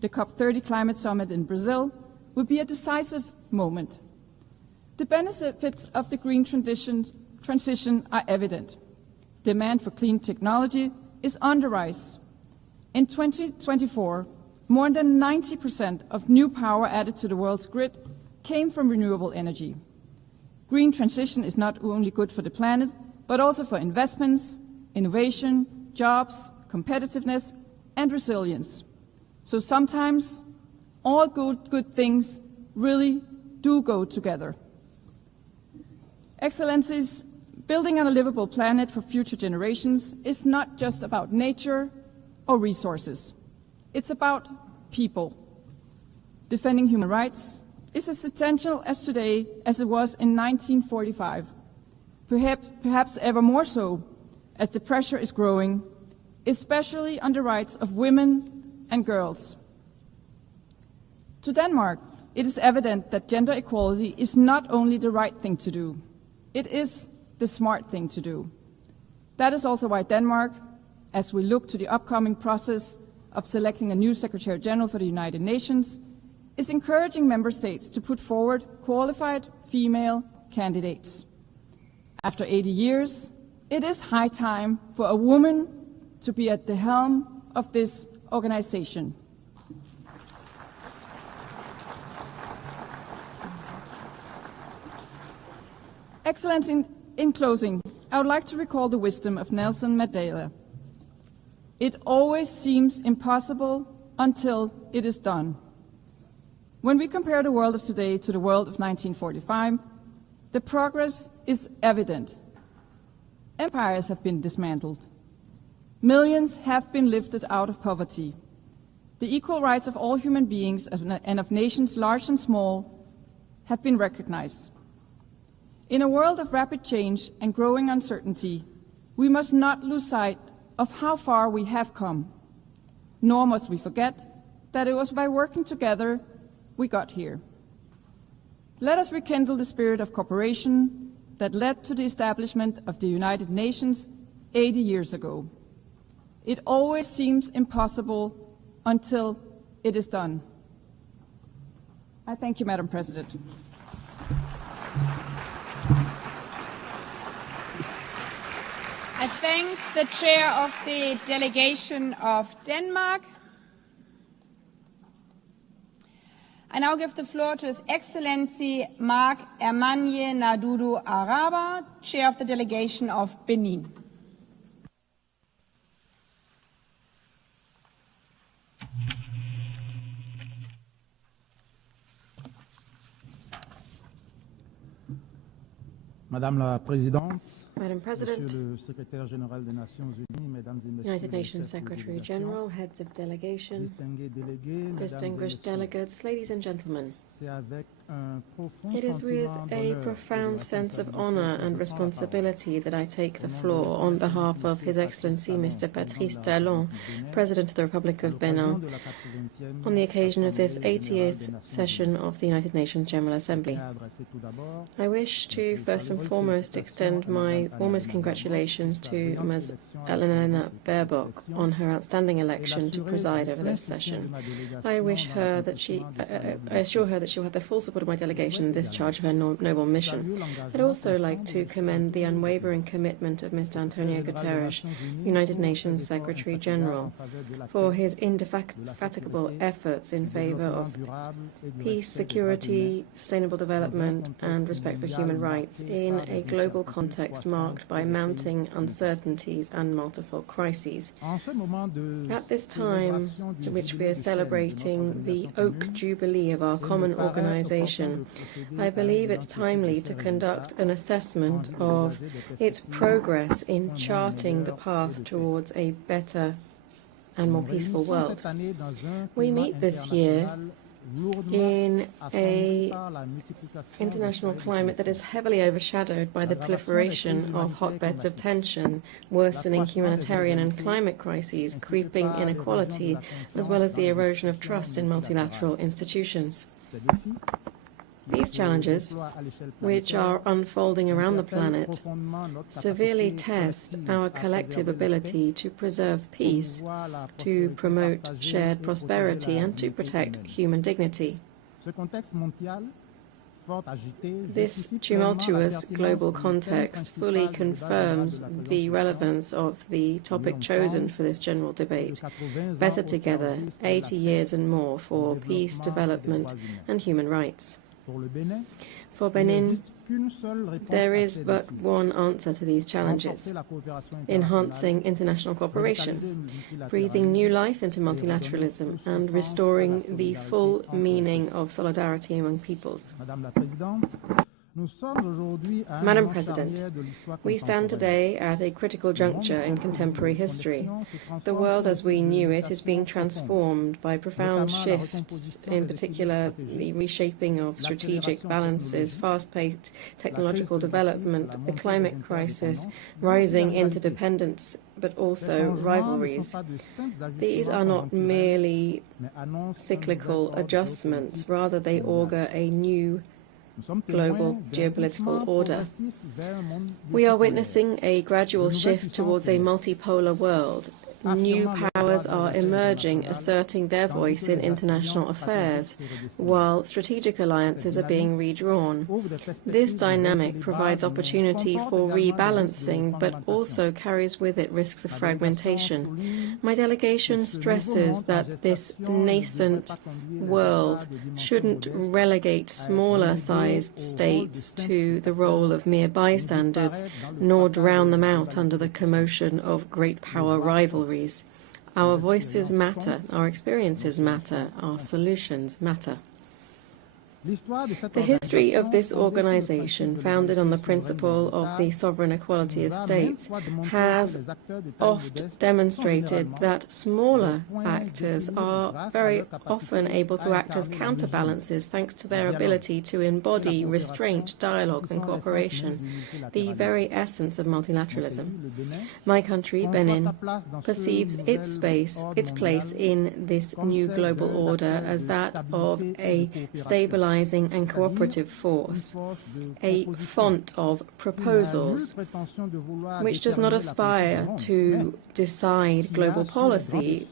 The COP30 climate summit in Brazil will be a decisive moment. The benefits of the green transition are evident. Demand for clean technology is on the rise. In 2024, more than 90% of new power added to the world's grid came from renewable energy. Green transition is not only good for the planet, but also for investments, innovation, jobs, competitiveness, and resilience. So sometimes all good things really do go together. Excellencies, building on a livable planet for future generations is not just about nature or resources. It's about people. Defending human rights is as essential as today as it was in 1945. Perhaps ever more so as the pressure is growing, especially on the rights of women and girls. To Denmark, it is evident that gender equality is not only the right thing to do, it is the smart thing to do. That is also why Denmark, as we look to the upcoming process of selecting a new Secretary General for the United Nations, is encouraging member states to put forward qualified female candidates. After 80 years, it is high time for a woman to be at the helm of this organization. Excellency, in closing, I would like to recall the wisdom of Nelson Mandela. It always seems impossible until it is done. When we compare the world of today to the world of 1945, the progress is evident. Empires have been dismantled. Millions have been lifted out of poverty. The equal rights of all human beings and of nations large and small have been recognized. In a world of rapid change and growing uncertainty, we must not lose sight of how far we have come, nor must we forget that it was by working together we got here. Let us rekindle the spirit of cooperation that led to the establishment of the United Nations 80 years ago. It always seems impossible until it is done. I thank you, Madam President. I thank the chair of the delegation of Denmark. I now give the floor to His Excellency Marc Hermanie Nadudu Araba, chair of the delegation of Benin. Madame President, Madam Monsieur le Secrétaire Général des Nations Unies, Mesdames et Messieurs, United Nations Secretary General, heads of delegation, distinguished delegates, ladies and gentlemen. It is with a profound sense of honor and responsibility that I take the floor on behalf of His Excellency Mr. Patrice Talon, President of the Republic of Benin, on the occasion of this 80th session of the United Nations General Assembly. I wish to first and foremost extend my warmest congratulations to Ms. Annalena Baerbock on her outstanding election to preside over this session. I assure her that she will have the full support of my delegation in discharge of her noble mission. I'd also like to commend the unwavering commitment of Mr. Antonio Guterres, United Nations Secretary General, for his indefatigable efforts in favor of peace, security, sustainable development, and respect for human rights in a global context marked by mounting uncertainties and multiple crises. At this time, in which we are celebrating the Oak Jubilee of our common organization, I believe it's timely to conduct an assessment of its progress in charting the path towards a better and more peaceful world. We meet this year in an international climate that is heavily overshadowed by the proliferation of hotbeds of tension, worsening humanitarian and climate crises, creeping inequality, as well as the erosion of trust in multilateral institutions. These challenges, which are unfolding around the planet, severely test our collective ability to preserve peace, to promote shared prosperity, and to protect human dignity. This tumultuous global context fully confirms the relevance of the topic chosen for this general debate: Better Together, 80 years and more for peace, development, and human rights. For Benin, there is but one answer to these challenges: enhancing international cooperation, breathing new life into multilateralism, and restoring the full meaning of solidarity among peoples. Madam President, we stand today at a critical juncture in contemporary history. The world as we knew it is being transformed by profound shifts, in particular the reshaping of strategic balances, fast-paced technological development, the climate crisis, rising interdependence, but also rivalries. These are not merely cyclical adjustments, rather they augur a new global geopolitical order. We are witnessing a gradual shift towards a multipolar world. New powers are emerging, asserting their voice in international affairs, while strategic alliances are being redrawn. This dynamic provides opportunity for rebalancing, but also carries with it risks of fragmentation. My delegation stresses that this nascent world shouldn't relegate smaller-sized states to the role of mere bystanders, nor drown them out under the commotion of great power rivalries. Our voices matter, our experiences matter, our solutions matter. The history of this organization, founded on the principle of the sovereign equality of states, has oft demonstrated that smaller actors are very often able to act as counterbalances thanks to their ability to embody restraint, dialogue, and cooperation, the very essence of multilateralism. My country, Benin, perceives its place in this new global order as that of a stabilizing and cooperative force, a font of proposals, which does not aspire to decide global policy,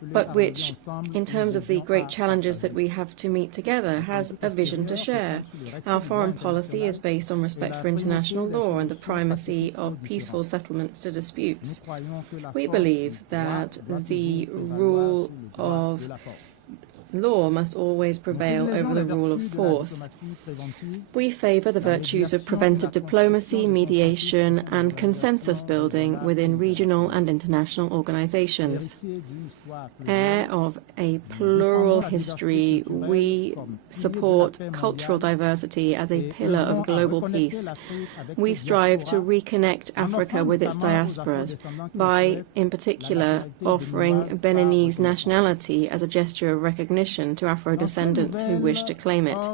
but which, in terms of the great challenges that we have to meet together, has a vision to share. Our foreign policy is based on respect for international law and the primacy of peaceful settlements to disputes. We believe that the rule of Law must always prevail over the rule of force. We favour the virtues of preventive diplomacy, mediation and consensus building within regional and international organisations. Heir of a plural history, we support cultural diversity as a pillar of global peace. We strive to reconnect Africa with its diasporas by, in particular, offering Beninese nationality as a gesture of recognition to Afro-descendants who wish to claim it.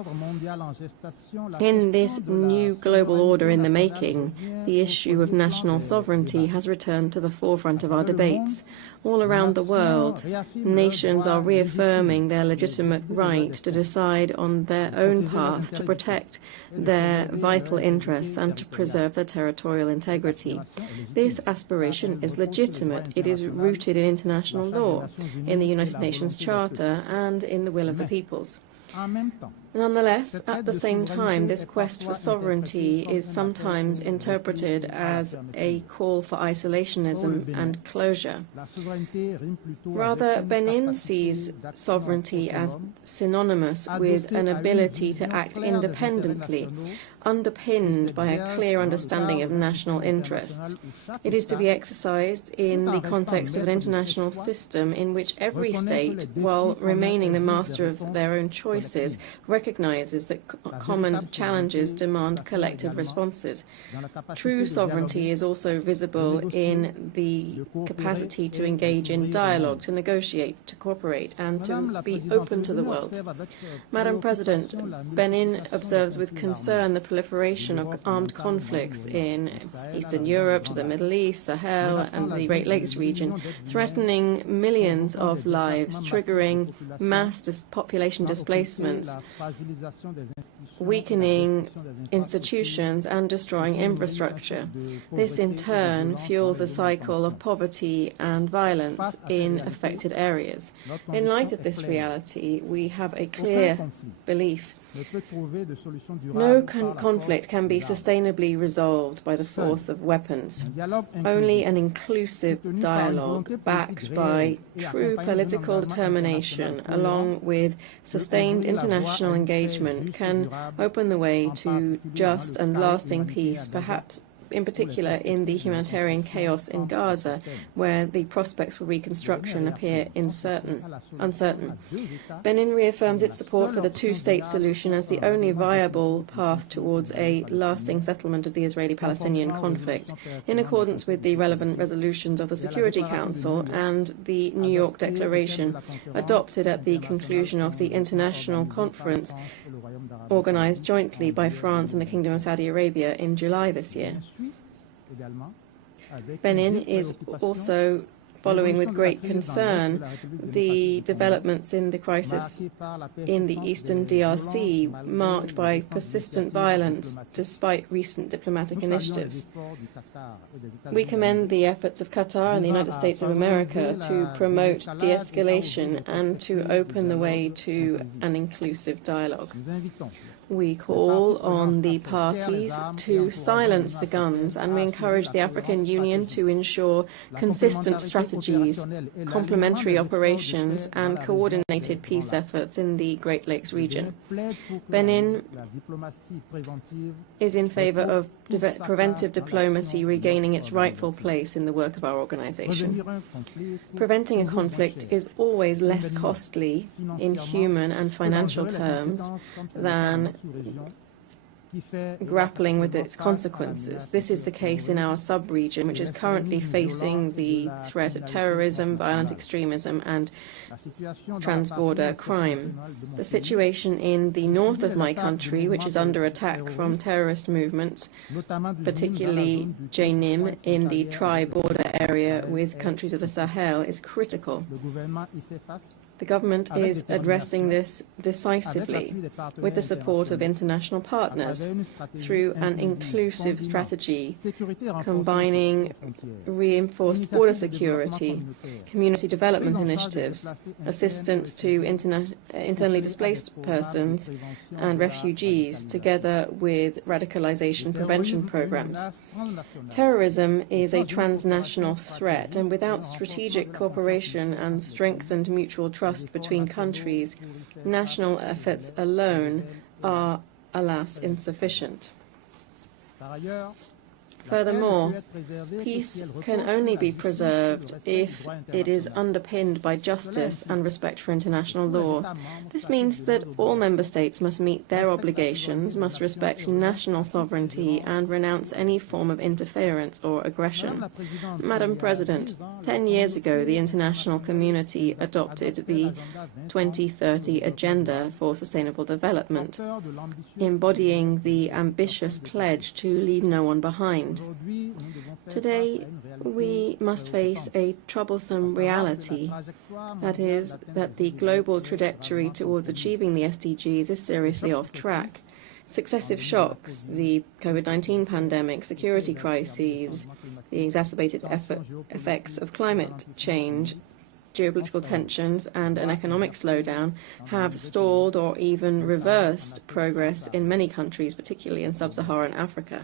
In this new global order in the making, the issue of national sovereignty has returned to the forefront of our debates. All around the world, nations are reaffirming their legitimate right to decide on their own path, to protect their vital interests and to preserve their territorial integrity. This aspiration is legitimate. It is rooted in international law, in the United Nations Charter and in the will of the peoples. Nonetheless, at the same time, this quest for sovereignty is sometimes interpreted as a call for isolationism and closure. Rather, Benin sees sovereignty as synonymous with an ability to act independently, underpinned by a clear understanding of national interests. It is to be exercised in the context of an international system in which every state, while remaining the master of their own choices, recognizes that common challenges demand collective responses. True sovereignty is also visible in the capacity to engage in dialogue, to negotiate, to cooperate, and to be open to the world. Madam President, Benin observes with concern the proliferation of armed conflicts in Eastern Europe, to the Middle East, Sahel, and the Great Lakes region, threatening millions of lives, triggering mass population displacements, weakening institutions and destroying infrastructure. This in turn fuels a cycle of poverty and violence in affected areas. In light of this reality, we have a clear belief. No conflict can be sustainably resolved by the force of weapons. Only an inclusive dialogue backed by true political determination along with sustained international engagement can open the way to just and lasting peace, perhaps in particular in the humanitarian chaos in Gaza, where the prospects for reconstruction appear uncertain. Benin reaffirms its support for the two-state solution as the only viable path towards a lasting settlement of the Israeli-Palestinian conflict, in accordance with the relevant resolutions of the Security Council and the New York Declaration, adopted at the conclusion of the international conference organized jointly by France and the Kingdom of Saudi Arabia in July this year. Benin is also following with great concern the developments in the crisis in the eastern DRC, marked by persistent violence despite recent diplomatic initiatives. We commend the efforts of Qatar and the United States of America to promote de-escalation and to open the way to an inclusive dialogue. We call on the parties to silence the guns, and we encourage the African Union to ensure consistent strategies, complementary operations, and coordinated peace efforts in the Great Lakes region. Benin is in favor of preventive diplomacy regaining its rightful place in the work of our organization. Preventing a conflict is always less costly in human and financial terms than grappling with its consequences. This is the case in our sub-region, which is currently facing the threat of terrorism, violent extremism, and transborder crime. The situation in the north of my country, which is under attack from terrorist movements, particularly Jenim in the tri-border area with countries of the Sahel, is critical. The government is addressing this decisively with the support of international partners through an inclusive strategy combining reinforced border security, community development initiatives, assistance to internally displaced persons and refugees, together with radicalization prevention programs. Terrorism is a transnational threat, and without strategic cooperation and strengthened mutual trust, trust between countries, national efforts alone are, alas, insufficient. Furthermore, peace can only be preserved if it is underpinned by justice and respect for international law. This means that all member states must meet their obligations, must respect national sovereignty, and renounce any form of interference or aggression. Madam President, 10 years ago, the international community adopted the 2030 Agenda for Sustainable Development, embodying the ambitious pledge to leave no one behind. Today, we must face a troublesome reality, that is, that the global trajectory towards achieving the SDGs is seriously off track. Successive shocks, the COVID-19 pandemic, security crises, the exacerbated effects of climate change, geopolitical tensions, and an economic slowdown have stalled or even reversed progress in many countries, particularly in sub-Saharan Africa.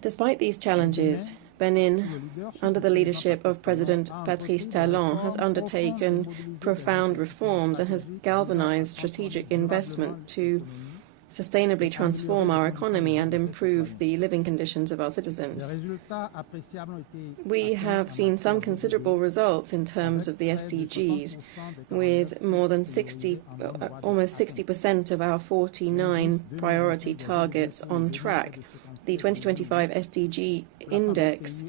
Despite these challenges, Benin, under the leadership of President Patrice Talon, has undertaken profound reforms and has galvanized strategic investment to sustainably transform our economy and improve the living conditions of our citizens. We have seen some considerable results in terms of the SDGs, with more than almost 60% of our 49 priority targets on track. The 2025 SDG index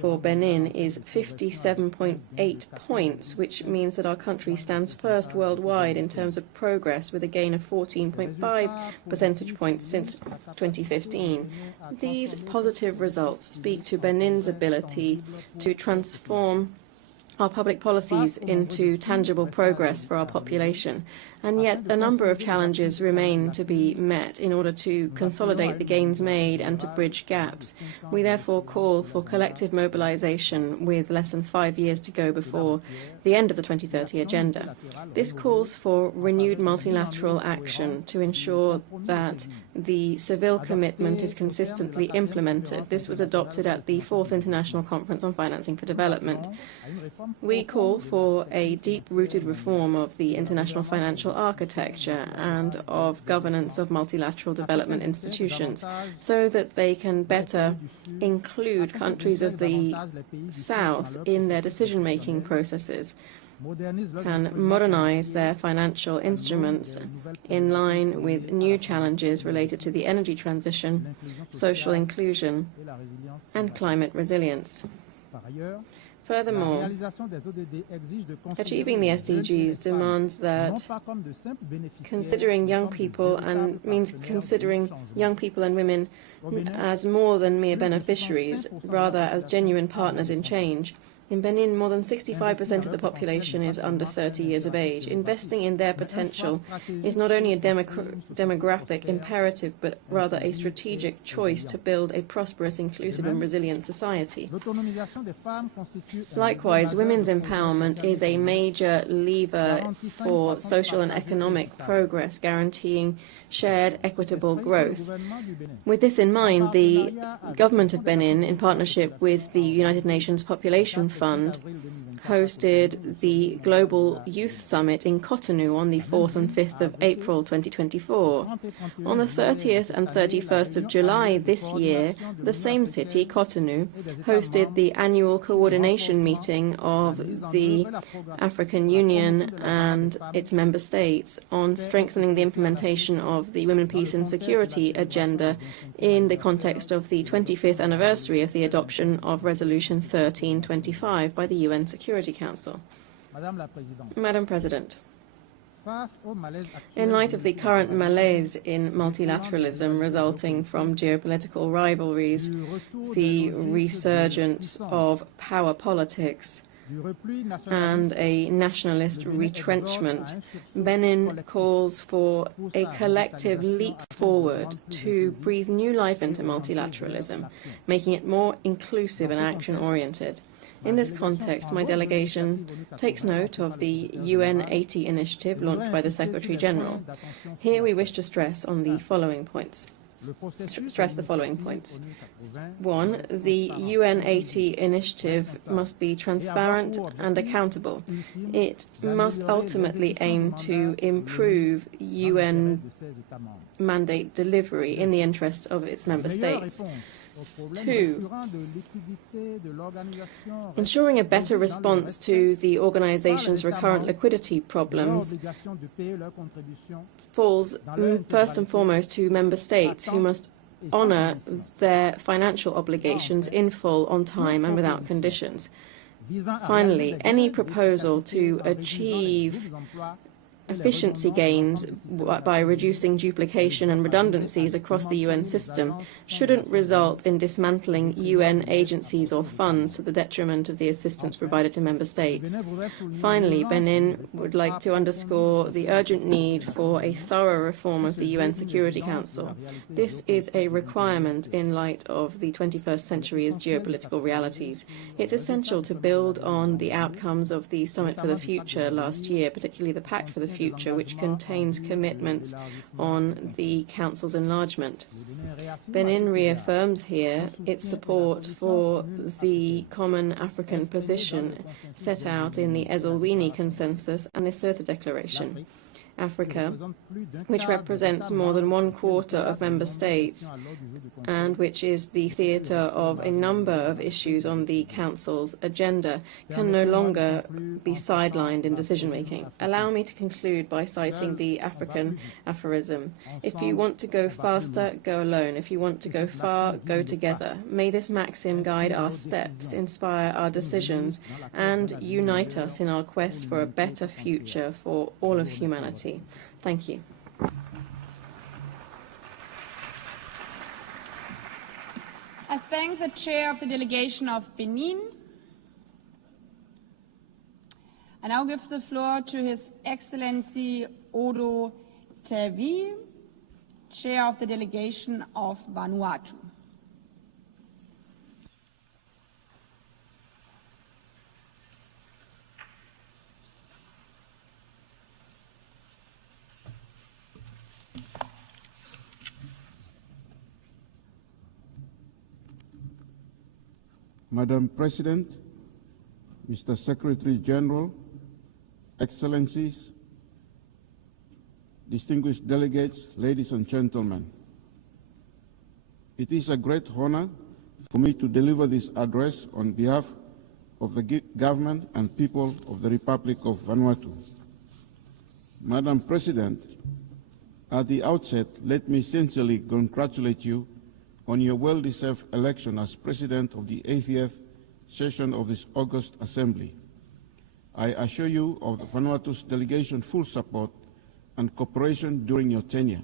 for Benin is 57.8 points, which means that our country stands first worldwide in terms of progress, with a gain of 14.5 percentage points since 2015. These positive results speak to Benin's ability to transform our public policies into tangible progress for our population. And yet a number of challenges remain to be met in order to consolidate the gains made and to bridge gaps. We therefore call for collective mobilization with less than 5 years to go before the end of the 2030 Agenda. This calls for renewed multilateral action to ensure that the Seville commitment is consistently implemented. This was adopted at the 4th International Conference on Financing for Development. We call for a deep-rooted reform of the international financial architecture and of governance of multilateral development institutions so that they can better include countries of the South in their decision-making processes, can modernize their financial instruments in line with new challenges related to the energy transition, social inclusion, and climate resilience. Furthermore, achieving the SDGs demands that considering young people and women as more than mere beneficiaries, rather as genuine partners in change. In Benin, more than 65% of the population is under 30 years of age. Investing in their potential is not only a demographic imperative, but rather a strategic choice to build a prosperous, inclusive and resilient society. Likewise, women's empowerment is a major lever for social and economic progress, guaranteeing shared equitable growth. With this in mind, the government of Benin, in partnership with the United Nations Population Fund, hosted the Global Youth Summit in Cotonou on the 4th and 5th of April 2024. On the 30th and 31st of July this year, the same city, Cotonou, hosted the annual coordination meeting of the African Union and its member states on strengthening the implementation of the Women, Peace and Security Agenda in the context of the 25th anniversary of the adoption of Resolution 1325 by the UN Security Council. Madam President, in light of the current malaise in multilateralism resulting from geopolitical rivalries, the resurgence of power politics, and a nationalist retrenchment, Benin calls for a collective leap forward to breathe new life into multilateralism, making it more inclusive and action-oriented. In this context, my delegation takes note of the UN 80 initiative launched by the Secretary General. Here we wish to stress on the following points. stress the following points. 1. The UN80 initiative must be transparent and accountable. It must ultimately aim to improve UN mandate delivery in the interest of its member states. 2. Ensuring a better response to the organization's recurrent liquidity problems falls first and foremost to member states, who must honor their financial obligations in full, on time and without conditions. Finally, any proposal to achieve efficiency gains by reducing duplication and redundancies across the UN system shouldn't result in dismantling UN agencies or funds to the detriment of the assistance provided to member states. Finally, Benin would like to underscore the urgent need for a thorough reform of the UN Security Council. This is a requirement in light of the 21st century's geopolitical realities. It's essential to build on the outcomes of the Summit for the Future last year, particularly the Pact for the Future, which contains commitments on the Council's enlargement. Benin reaffirms here its support for the common African position set out in the Esselwini Consensus and the Sirte Declaration. Africa, which represents more than 1/4 of member states and which is the theatre of a number of issues on the Council's agenda, can no longer be sidelined in decision-making. Allow me to conclude by citing the African aphorism: if you want to go faster, go alone. If you want to go far, go together. May this maxim guide our steps, inspire our decisions, and unite us in our quest for a better future for all of humanity. Thank you. I thank the chair of the delegation of Benin. I now give the floor to His Excellency Odo Tevi, chair of the delegation of Vanuatu. Madam President, Mr. Secretary General, Excellencies, distinguished delegates, ladies and gentlemen, it is a great honor for me to deliver this address on behalf of the government and people of the Republic of Vanuatu. Madam President, at the outset, let me sincerely congratulate you on your well-deserved election as President of the 80th session of this August Assembly. I assure you of the Vanuatu's delegation full support and cooperation during your tenure.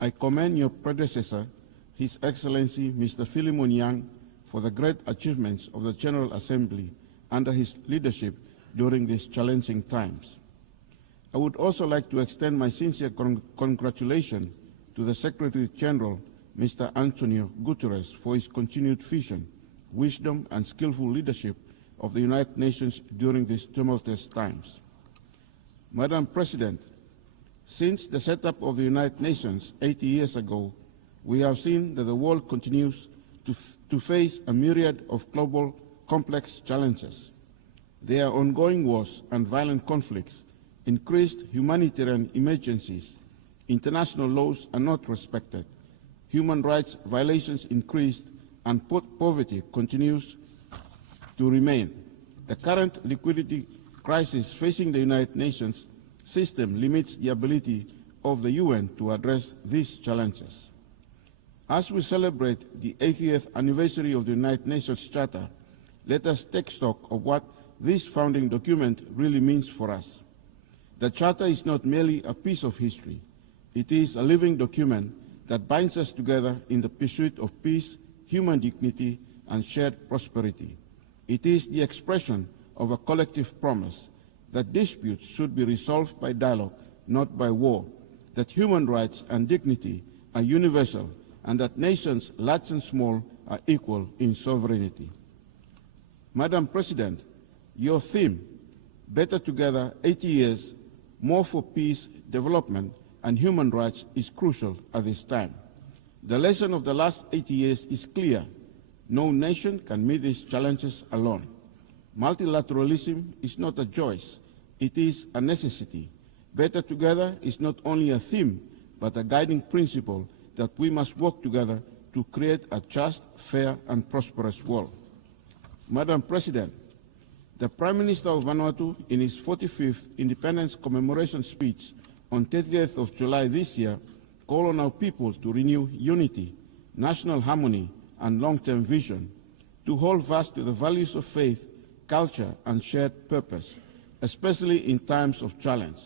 I commend your predecessor, His Excellency Mr. Philemon Yang, for the great achievements of the General Assembly under his leadership during these challenging times. I would also like to extend my sincere congratulations to the Secretary General Mr. Antonio Guterres for his continued vision, wisdom, and skillful leadership of the United Nations during these tumultuous times. Madam President, since the setup of the United Nations 80 years ago, we have seen that the world continues to face a myriad of global complex challenges. There are ongoing wars and violent conflicts, increased humanitarian emergencies, international laws are not respected, human rights violations increased, and poverty continues to remain. The current liquidity crisis facing the United Nations system limits the ability of the UN to address these challenges. As we celebrate the 80th anniversary of the United Nations Charter, let us take stock of what this founding document really means for us. The Charter is not merely a piece of history. It is a living document that binds us together in the pursuit of peace, human dignity, and shared prosperity. It is the expression of a collective promise that disputes should be resolved by dialogue, not by war, that human rights and dignity are universal, and that nations, large and small, are equal in sovereignty. Madam President, your theme, Better Together, 80 years, more for peace, development, and human rights, is crucial at this time. The lesson of the last 80 years is clear. No nation can meet these challenges alone. Multilateralism is not a choice, it is a necessity. Better together is not only a theme, but a guiding principle that we must work together to create a just, fair, and prosperous world. Madam President, the Prime Minister of Vanuatu, in his 45th Independence Commemoration speech on 30th of July this year, called on our people to renew unity, national harmony, and long-term vision, to hold fast to the values of faith, culture, and shared purpose, especially in times of challenge.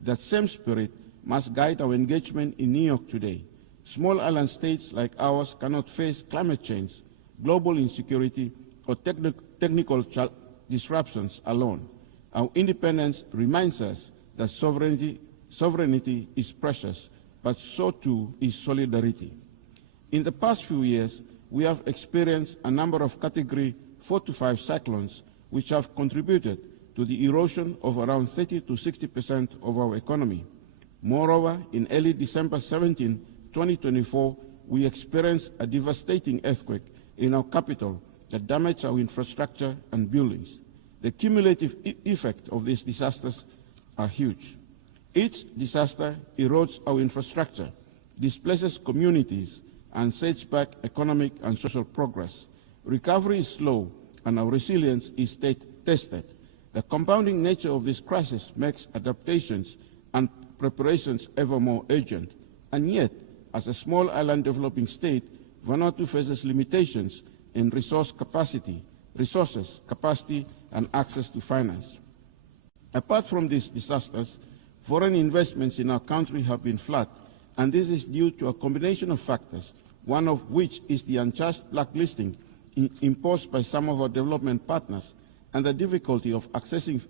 That same spirit must guide our engagement in New York today. Small island states like ours cannot face climate change, global insecurity, or technical disruptions alone. Our independence reminds us that sovereignty is precious, but so too is solidarity. In the past few years, we have experienced a number of Category 4 to 5 cyclones which have contributed to the erosion of around 30 to 60% of our economy. Moreover, in early December 17, 2024, we experienced a devastating earthquake in our capital that damaged our infrastructure and buildings. The cumulative effect of these disasters are huge. Each disaster erodes our infrastructure, displaces communities, and sets back economic and social progress. Recovery is slow, and our resilience is tested. The compounding nature of this crisis makes adaptations and preparations ever more urgent. And yet, as a small island developing state, Vanuatu faces limitations in resources, capacity, and access to finance. Apart from these disasters, foreign investments in our country have been flat, and this is due to a combination of factors, one of which is the unjust blacklisting imposed by some of our development partners and the difficulty of accessing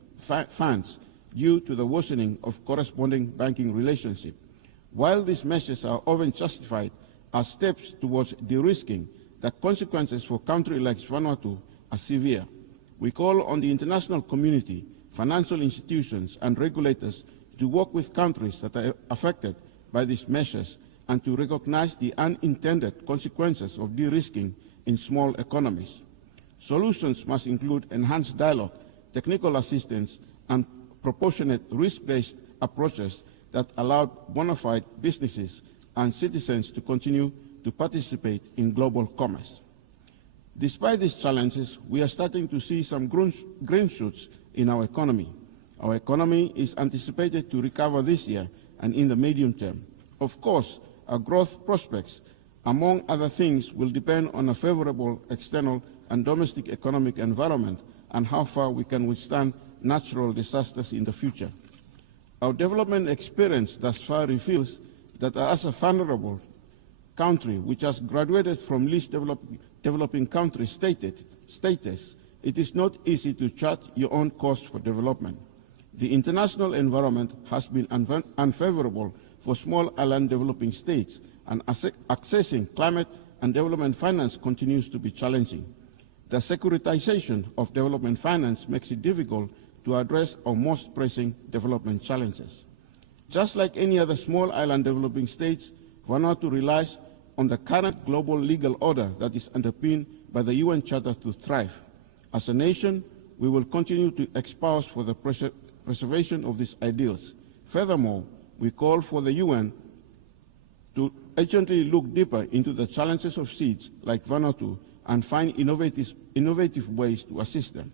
funds due to the worsening of corresponding banking relationship. While these measures are often justified as steps towards de-risking, the consequences for a country like Vanuatu are severe. We call on the international community, financial institutions, and regulators to work with countries that are affected by these measures and to recognize the unintended consequences of de-risking in small economies. Solutions must include enhanced dialogue, technical assistance, and proportionate risk-based approaches that allow bona fide businesses and citizens to continue to participate in global commerce. Despite these challenges, we are starting to see some green shoots in our economy. Our economy is anticipated to recover this year and in the medium term. Of course, our growth prospects, among other things, will depend on a favorable external and domestic economic environment and how far we can withstand natural disasters in the future. Our development experience thus far reveals that as a vulnerable country which has graduated from least developing country status, it is not easy to chart your own course for development. The international environment has been unfavorable for small island developing states, and accessing climate and development finance continues to be challenging. The securitization of development finance makes it difficult to address our most pressing development challenges. Just like any other small island developing states, Vanuatu relies on the current global legal order that is underpinned by the UN Charter to thrive. As a nation, we will continue to espouse for the preservation of these ideals. Furthermore, we call for the UN to urgently look deeper into the challenges of states like Vanuatu and find innovative ways to assist them.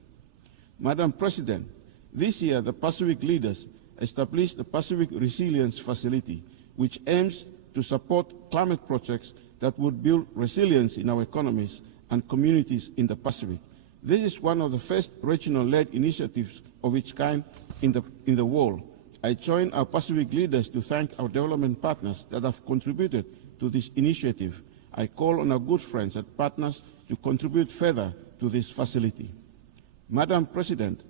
Madam President, this year the Pacific leaders established the Pacific Resilience Facility, which aims to support climate projects that would build resilience in our economies and communities in the Pacific. This is one of the first regional-led initiatives of its kind in the world. I join our Pacific leaders to thank our development partners that have contributed to this initiative. I call on our good friends and partners to contribute further to this facility. Madam President,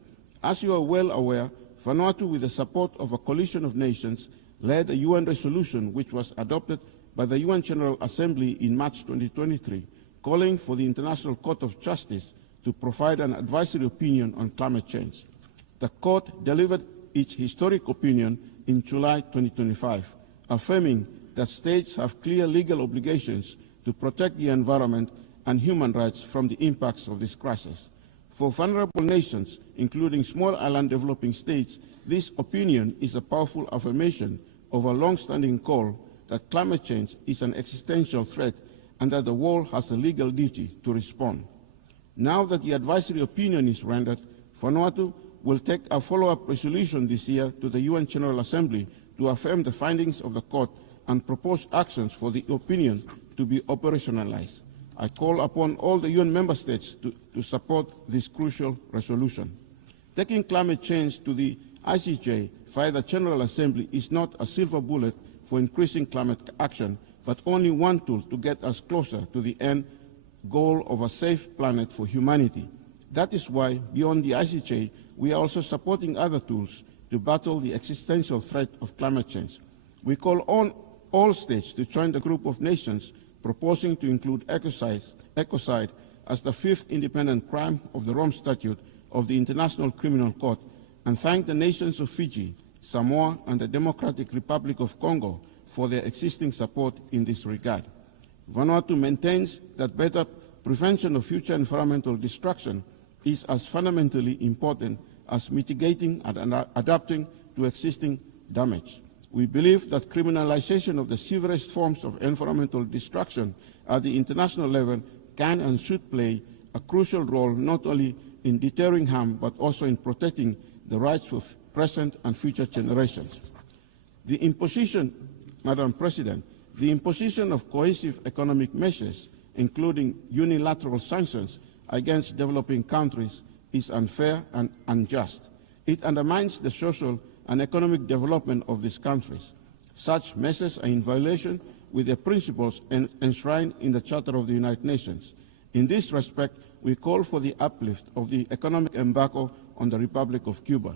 as you are well aware, Vanuatu, with the support of a coalition of nations, led a UN resolution which was adopted by the UN General Assembly in March 2023, calling for the International Court of Justice to provide an advisory opinion on climate change. The court delivered its historic opinion in July 2025, affirming that states have clear legal obligations to protect the environment and human rights from the impacts of this crisis. For vulnerable nations, including small island developing states, this opinion is a powerful affirmation of a long-standing call that climate change is an existential threat and that the world has a legal duty to respond. Now that the advisory opinion is rendered, Vanuatu will take a follow-up resolution this year to the UN General Assembly to affirm the findings of the court and propose actions for the opinion to be operationalized. I call upon all the UN member states to support this crucial resolution. Taking climate change to the ICJ via the General Assembly is not a silver bullet for increasing climate action, but only one tool to get us closer to the end goal of a safe planet for humanity. That is why, beyond the ICJ, we are also supporting other tools to battle the existential threat of climate change. We call on all states to join the group of nations proposing to include ecocide as the fifth independent crime of the Rome Statute of the International Criminal Court, and thank the nations of Fiji, Samoa, and the Democratic Republic of Congo for their existing support in this regard. Vanuatu maintains that better prevention of future environmental destruction is as fundamentally important as mitigating and adapting to existing damage. We believe that criminalization of the severest forms of environmental destruction at the international level can and should play a crucial role not only in deterring harm but also in protecting the rights of present and future generations. The imposition, Madam President, the imposition of cohesive economic measures, including unilateral sanctions against developing countries, is unfair and unjust. It undermines the social and economic development of these countries. Such measures are in violation with the principles enshrined in the Charter of the United Nations. In this respect, we call for the uplift of the economic embargo on the Republic of Cuba.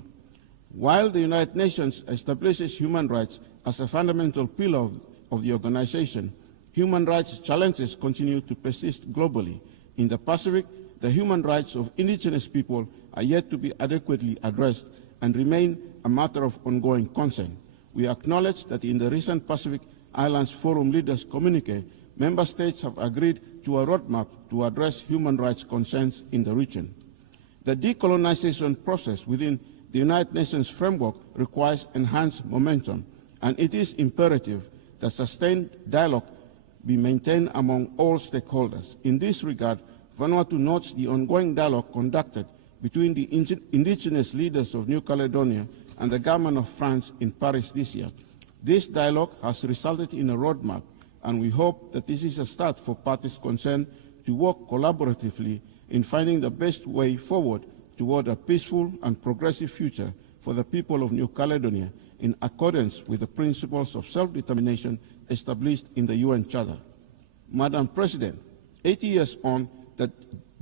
While the United Nations establishes human rights as a fundamental pillar of the organization, human rights challenges continue to persist globally. In the Pacific, the human rights of indigenous people are yet to be adequately addressed and remain a matter of ongoing concern. We acknowledge that in the recent Pacific Islands Forum Leaders Communique, member states have agreed to a roadmap to address human rights concerns in the region. The decolonization process within the United Nations framework requires enhanced momentum, and it is imperative that sustained dialogue be maintained among all stakeholders. In this regard, Vanuatu notes the ongoing dialogue conducted between the indigenous leaders of New Caledonia and the government of France in Paris this year. This dialogue has resulted in a roadmap, and we hope that this is a start for parties concerned to work collaboratively in finding the best way forward toward a peaceful and progressive future for the people of New Caledonia in accordance with the principles of self-determination established in the UN Charter. Madam President, 80 years on,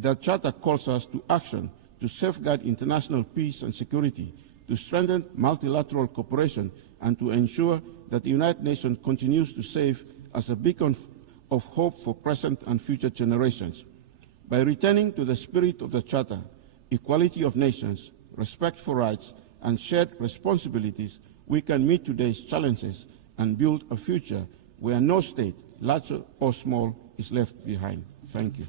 the Charter calls us to action to safeguard international peace and security, to strengthen multilateral cooperation, and to ensure that the United Nations continues to serve as a beacon of hope for present and future generations. By returning to the spirit of the Charter, equality of nations, respect for rights, and shared responsibilities, we can meet today's challenges and build a future where no state, large or small, is left behind. Thank you.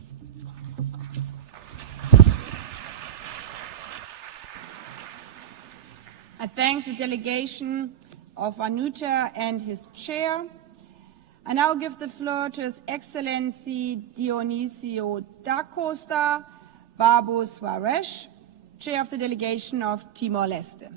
I thank the delegation of Vanuatu and his chair. I now give the floor to His Excellency Dionisio da Costa Barbo Suarez, chair of the delegation of Timor-Leste.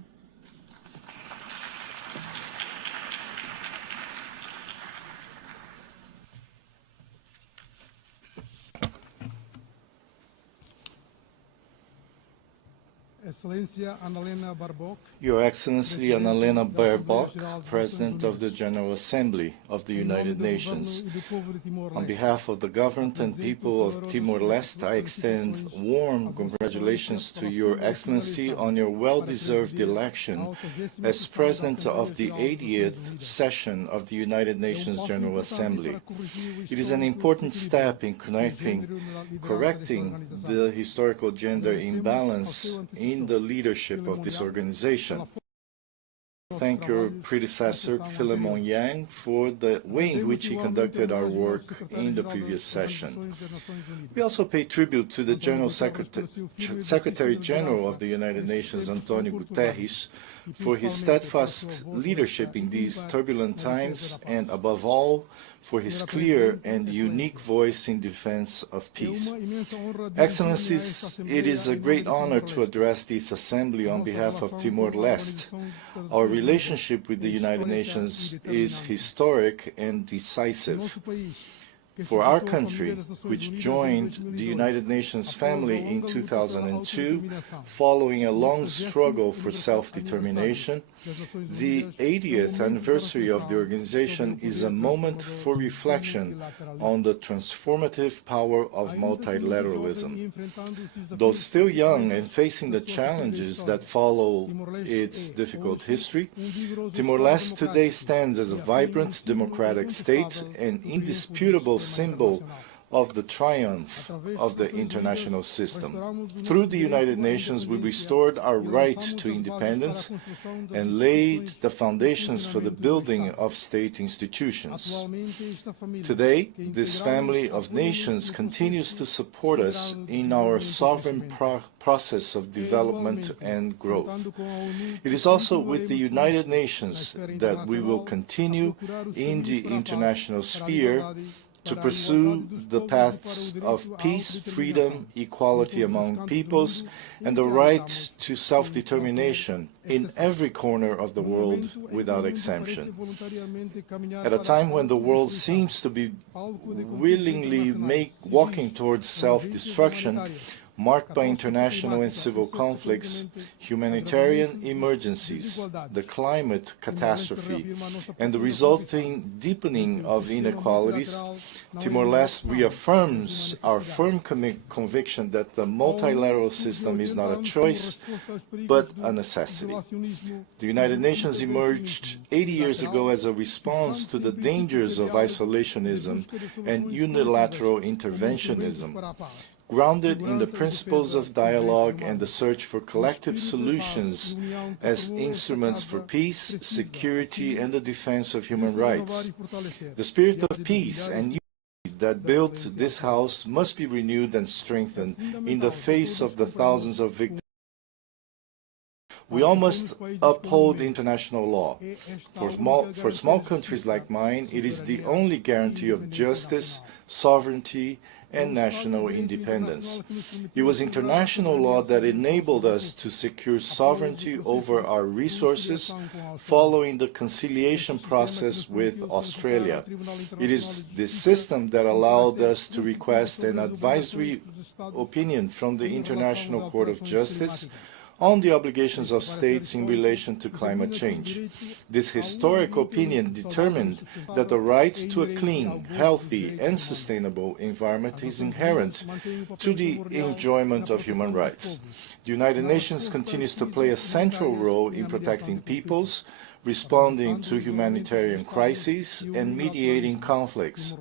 Annalena Baerbock, Your Excellency Annalena Baerbock, President of the General Assembly of the United Nations. On behalf of the government and people of Timor-Leste, I extend warm congratulations to Your Excellency on your well-deserved election as President of the 80th session of the United Nations General Assembly. It is an important step in correcting the historical gender imbalance in the leadership of this organization. thank your predecessor, Philemon Yang, for the way in which he conducted our work in the previous session. We also pay tribute to the Secretary General of the United Nations, Antonio Guterres, for his steadfast leadership in these turbulent times, and above all, for his clear and unique voice in defense of peace. Excellencies, it is a great honor to address this Assembly on behalf of Timor-Leste. Our relationship with the United Nations is historic and decisive. For our country, which joined the United Nations family in 2002, following a long struggle for self-determination, the 80th anniversary of the organization is a moment for reflection on the transformative power of multilateralism. Though still young and facing the challenges that follow its difficult history, Timor-Leste today stands as a vibrant democratic state, an indisputable symbol of the triumph of the international system. Through the United Nations, we restored our right to independence and laid the foundations for the building of state institutions. Today, this family of nations continues to support us in our sovereign process of development and growth. It is also with the United Nations that we will continue in the international sphere to pursue the paths of peace, freedom, equality among peoples, and the right to self-determination in every corner of the world without exemption. At a time when the world seems to be willingly walking towards self-destruction, marked by international and civil conflicts, humanitarian emergencies, the climate catastrophe, and the resulting deepening of inequalities, Timor-Leste reaffirms our firm conviction that the multilateral system is not a choice, but a necessity. The United Nations emerged 80 years ago as a response to the dangers of isolationism and unilateral interventionism. Grounded in the principles of dialogue and the search for collective solutions as instruments for peace, security, and the defense of human rights. The spirit of peace and unity that built this House must be renewed and strengthened in the face of the thousands of victims. We all must uphold international law. For small countries like mine, it is the only guarantee of justice, sovereignty, and national independence. It was international law that enabled us to secure sovereignty over our resources following the conciliation process with Australia. It is this system that allowed us to request an advisory opinion from the International Court of Justice on the obligations of states in relation to climate change. This historic opinion determined that the right to a clean, healthy, and sustainable environment is inherent to the enjoyment of human rights. The United Nations continues to play a central role in protecting peoples, responding to humanitarian crises, and mediating conflicts.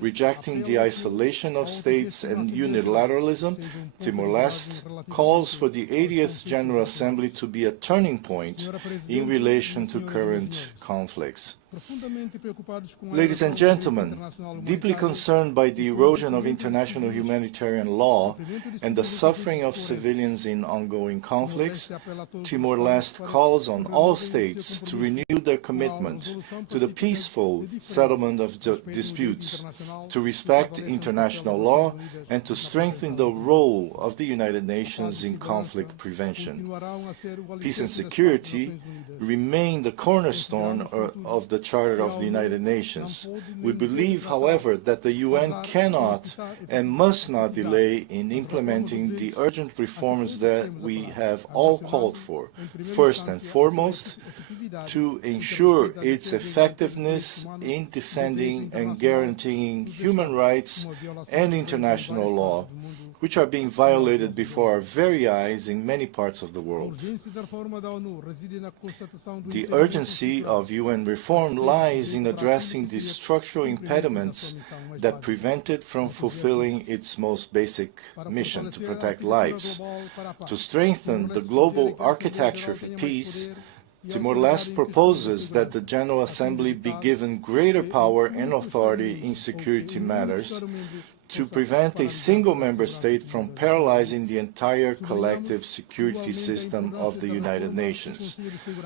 Rejecting the isolation of states and unilateralism, Timor-Leste calls for the 80th General Assembly to be a turning point in relation to current conflicts. Ladies and gentlemen, deeply concerned by the erosion of international humanitarian law and the suffering of civilians in ongoing conflicts, Timor-Leste calls on all states to renew their commitment to the peaceful settlement of disputes, to respect international law, and to strengthen the role of the United Nations in conflict prevention. Peace and security remain the cornerstone of the Charter of the United Nations. We believe, however, that the UN cannot and must not delay in implementing the urgent reforms that we have all called for. First and foremost, to ensure its effectiveness in defending and guaranteeing human rights and international law, which are being violated before our very eyes in many parts of the world. The urgency of UN reform lies in addressing the structural impediments that prevent it from fulfilling its most basic mission, to protect lives. To strengthen the global architecture for peace, Timor-Leste proposes that the General Assembly be given greater power and authority in security matters to prevent a single member state from paralyzing the entire collective security system of the United Nations.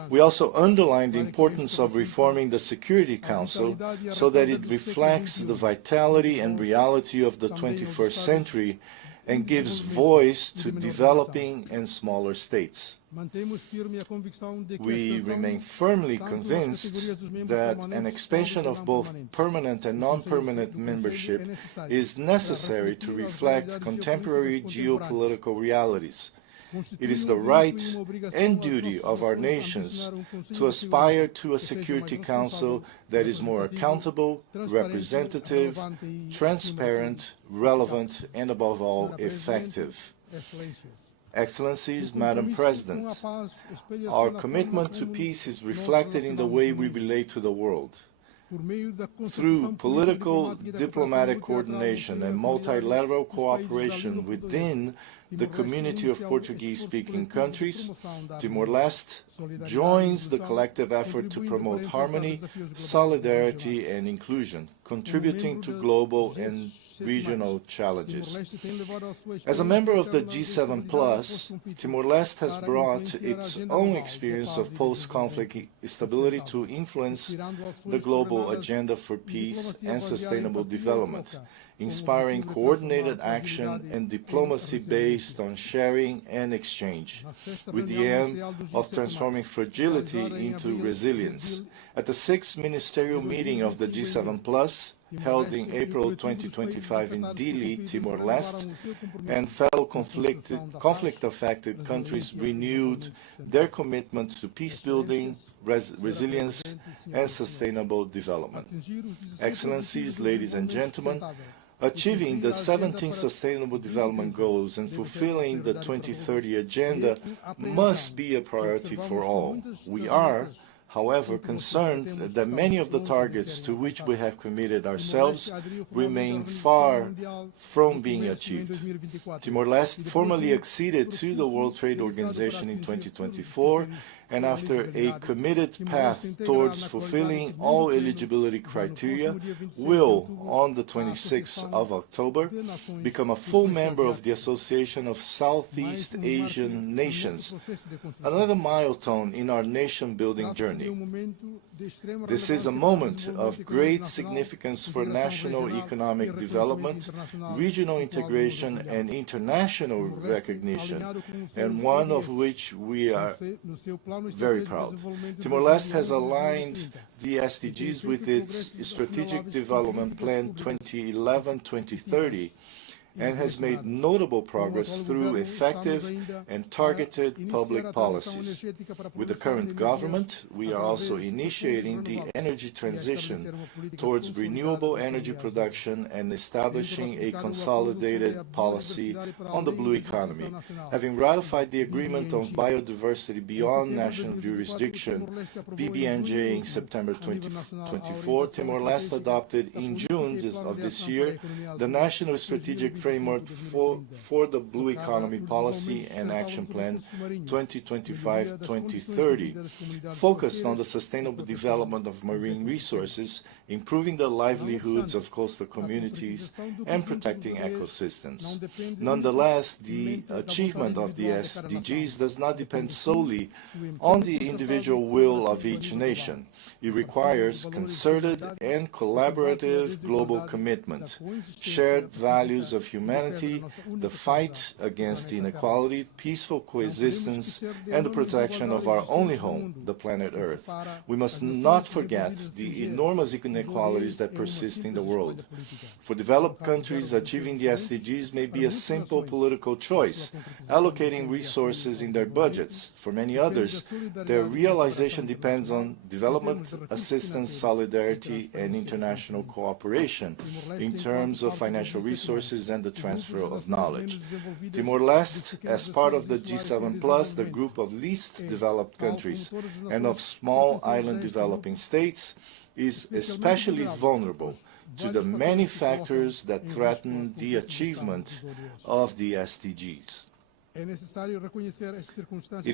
We also underline the importance of reforming the Security Council so that it reflects the vitality and reality of the 21st century and gives voice to developing and smaller states. We remain firmly convinced that an expansion of both permanent and non-permanent membership is necessary to reflect contemporary geopolitical realities. It is the right and duty of our nations to aspire to a Security Council that is more accountable, representative, transparent, relevant, and above all, effective. Excellencies, Madam President, our commitment to peace is reflected in the way we relate to the world. Through political, diplomatic coordination and multilateral cooperation within the community of Portuguese-speaking countries, Timor-Leste joins the collective effort to promote harmony, solidarity, and inclusion, contributing to global and regional challenges. As a member of the G7+, Timor-Leste has brought its own experience of post-conflict stability to influence the global agenda for peace and sustainable development, inspiring coordinated action and diplomacy based on sharing and exchange, with the aim of transforming fragility into resilience. At the 6th Ministerial Meeting of the G7+, held in April 2025 in Dili, Timor-Leste, and fellow conflict-affected countries renewed their commitment to peace-building, resilience, and sustainable development. Excellencies, ladies and gentlemen, achieving the 17 Sustainable Development Goals and fulfilling the 2030 Agenda must be a priority for all. We are, however, concerned that many of the targets to which we have committed ourselves remain far from being achieved. Timor-Leste formally acceded to the World Trade Organization in 2024, and after a committed path towards fulfilling all eligibility criteria, will, on the 26th of October, become a full member of the Association of Southeast Asian Nations, another milestone in our nation-building journey. This is a moment of great significance for national economic development, regional integration, and international recognition, and one of which we are very proud. Timor-Leste has aligned the SDGs with its Strategic Development Plan 2011-2030 and has made notable progress through effective and targeted public policies. With the current government, we are also initiating the energy transition towards renewable energy production and establishing a consolidated policy on the blue economy. Having ratified the Agreement on Biodiversity Beyond National Jurisdiction, BBNJ, in September 2024, Timor-Leste adopted in June of this year the National Strategic Framework for the Blue Economy Policy and Action Plan 2025-2030, focused on the sustainable development of marine resources, improving the livelihoods of coastal communities, and protecting ecosystems. Nonetheless, the achievement of the SDGs does not depend solely on the individual will of each nation. It requires concerted and collaborative global commitment, shared values of humanity, the fight against inequality, peaceful coexistence, and the protection of our only home, the planet Earth. We must not forget the enormous inequalities that persist in the world. For developed countries, achieving the SDGs may be a simple political choice, allocating resources in their budgets. For many others, their realization depends on development assistance, solidarity, and international cooperation in terms of financial resources and the transfer of knowledge. Timor-Leste, as part of the G7+, the group of least developed countries and of small island developing states, is especially vulnerable to the many factors that threaten the achievement of the SDGs. It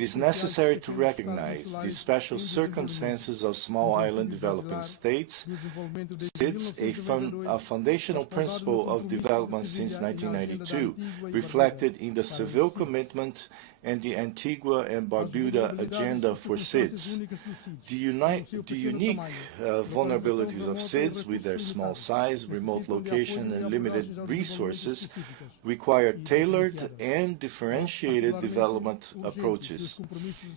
is necessary to recognize the special circumstances of small island developing states, SIDS, a foundational principle of development since 1992, reflected in the Seville Commitment and the Antigua and Barbuda Agenda for SIDS. The unique vulnerabilities of SIDS, with their small size, remote location, and limited resources, require tailored and differentiated development approaches.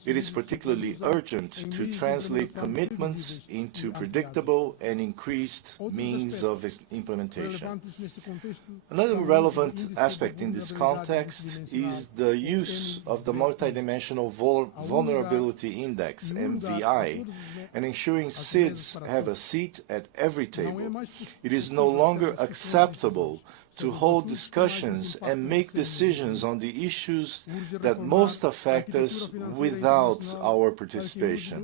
It is particularly urgent to translate commitments into predictable and increased means of implementation. Another relevant aspect in this context is the use of the Multidimensional Vulnerability Index, MVI, and ensuring SIDS have a seat at every table. It is no longer acceptable to hold discussions and make decisions on the issues that most affect us without our participation.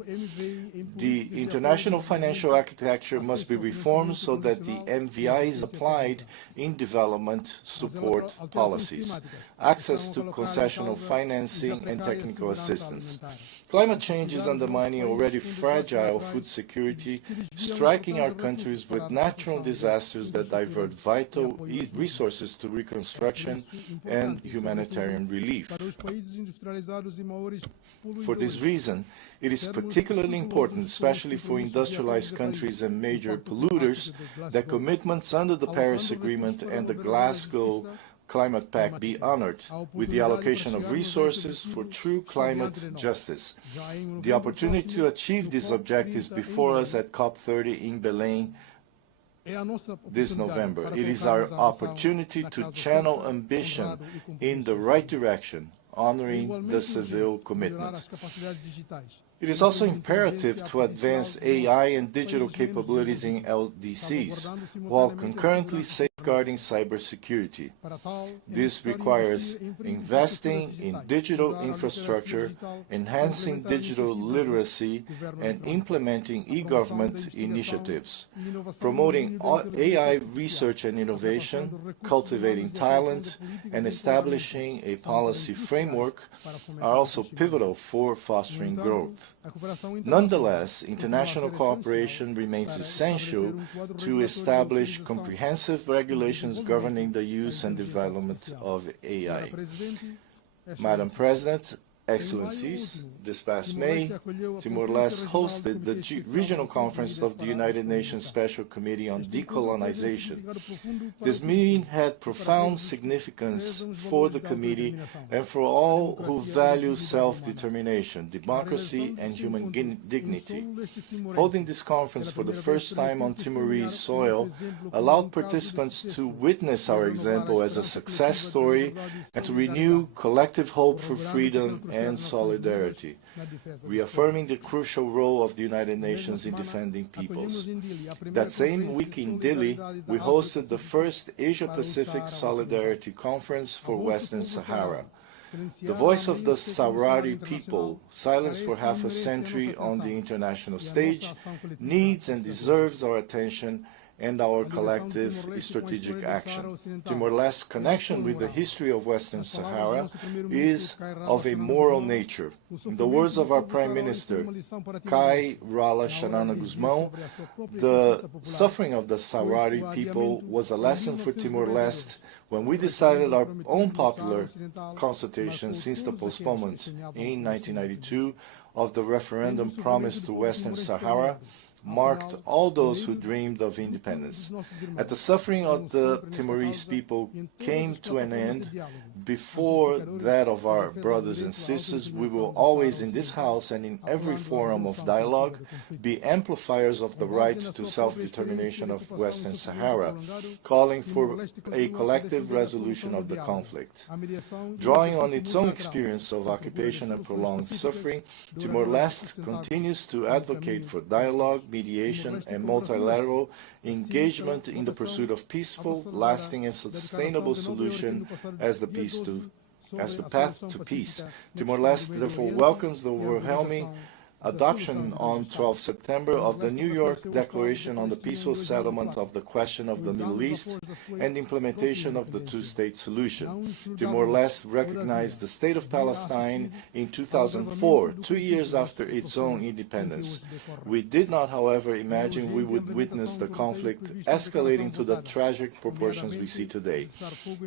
The international financial architecture must be reformed so that the MVI is applied in development support policies. Access to concessional financing and technical assistance. Climate change is undermining already fragile food security, striking our countries with natural disasters that divert vital resources to reconstruction and humanitarian relief. For this reason, it is particularly important, especially for industrialized countries and major polluters, that commitments under the Paris Agreement and the Glasgow Climate Pact be honored, with the allocation of resources for true climate justice. The opportunity to achieve these objectives before us at COP30 in Benin this November. It is our opportunity to channel ambition in the right direction, honoring the Seville Commitment. It is also imperative to advance AI and digital capabilities in LDCs, while concurrently safeguarding cybersecurity. This requires investing in digital infrastructure, enhancing digital literacy, and implementing e-government initiatives. Promoting AI research and innovation, cultivating talent, and establishing a policy framework are also pivotal for fostering growth. Nonetheless, international cooperation remains essential to establish comprehensive regulations governing the use and development of AI. Madam President, Excellencies, this past May, Timor-Leste hosted the Regional Conference of the United Nations Special Committee on Decolonization. This meeting had profound significance for the committee and for all who value self-determination, democracy, and human dignity. Holding this conference for the first time on Timorese soil allowed participants to witness our example as a success story and to renew collective hope for freedom and solidarity, reaffirming the crucial role of the United Nations in defending peoples. That same week in Dili, we hosted the first Asia-Pacific Solidarity Conference for Western Sahara. The voice of the Sahrawi people, silenced for half a century on the international stage, needs and deserves our attention and our collective strategic action. Timor-Leste's connection with the history of Western Sahara is of a moral nature. In the words of our Prime Minister, Kai Rala Shanana Guzmão, the suffering of the Sahrawi people was a lesson for Timor-Leste when we decided our own popular consultation since the postponement in 1992 of the referendum promised to Western Sahara marked all those who dreamed of independence. As the suffering of the Timorese people came to an end before that of our brothers and sisters, we will always in this House and in every forum of dialogue be amplifiers of the right to self-determination of Western Sahara, calling for a collective resolution of the conflict. Drawing on its own experience of occupation and prolonged suffering, Timor-Leste continues to advocate for dialogue, mediation, and multilateral engagement in the pursuit of peaceful, lasting, and sustainable solution as the path to peace. Timor-Leste therefore welcomes the overwhelming adoption on 12 September of the New York Declaration on the Peaceful Settlement of the Question of the Middle East and implementation of the two-state solution. Timor-Leste recognized the State of Palestine in 2004, 2 years after its own independence. We did not, however, imagine we would witness the conflict escalating to the tragic proportions we see today.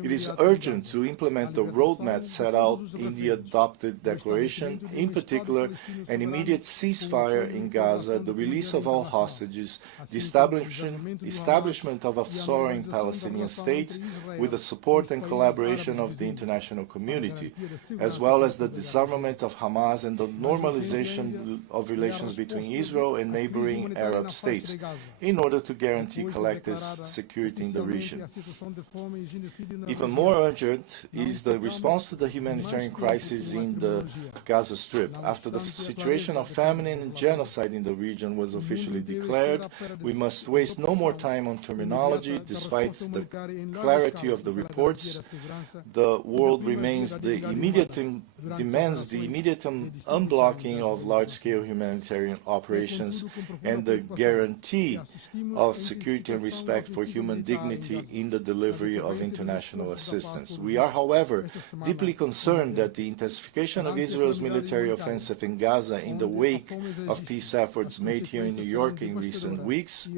It is urgent to implement the roadmap set out in the adopted declaration, in particular, an immediate ceasefire in Gaza, the release of all hostages, the establishment of a sovereign Palestinian state with the support and collaboration of the international community, as well as the disarmament of Hamas and the normalization of relations between Israel and neighboring Arab states, in order to guarantee collective security in the region. Even more urgent is the response to the humanitarian crisis in the Gaza Strip. After the situation of famine and genocide in the region was officially declared, we must waste no more time on terminology. Despite the clarity of the reports, the world demands the immediate unblocking of large-scale humanitarian operations and the guarantee of security and respect for human dignity in the delivery of international assistance. We are, however, deeply concerned that the intensification of Israel's military offensive in Gaza in the wake of peace efforts made here in New York in recent weeks,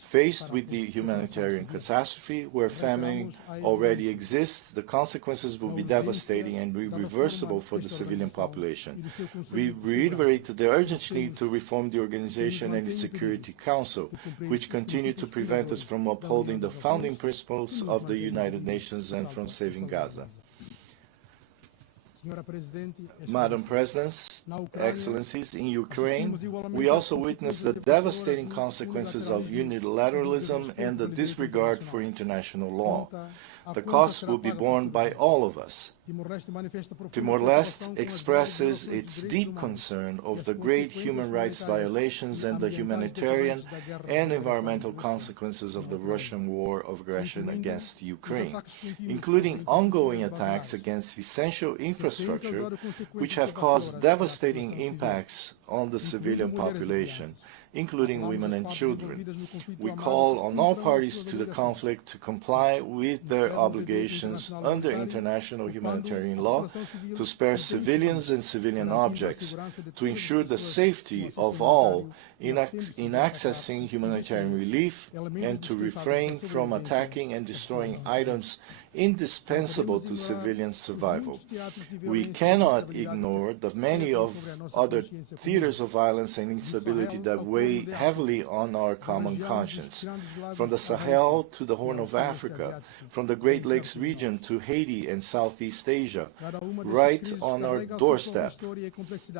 faced with the humanitarian catastrophe where famine already exists, the consequences will be devastating and irreversible for the civilian population. We reiterate the urgent need to reform the organization and its Security Council, which continue to prevent us from upholding the founding principles of the United Nations and from saving Gaza. Madam President, Excellencies, in Ukraine, we also witnessed the devastating consequences of unilateralism and the disregard for international law. The cost will be borne by all of us. Timor-Leste expresses its deep concern over the great human rights violations and the humanitarian and environmental consequences of the Russian war of aggression against Ukraine, including ongoing attacks against essential infrastructure, which have caused devastating impacts on the civilian population, including women and children. We call on all parties to the conflict to comply with their obligations under international humanitarian law, to spare civilians and civilian objects, to ensure the safety of all in accessing humanitarian relief, and to refrain from attacking and destroying items indispensable to civilian survival. We cannot ignore the many other theaters of violence and instability that weigh heavily on our common conscience. From the Sahel to the Horn of Africa, from the Great Lakes region to Haiti and Southeast Asia, right on our doorstep.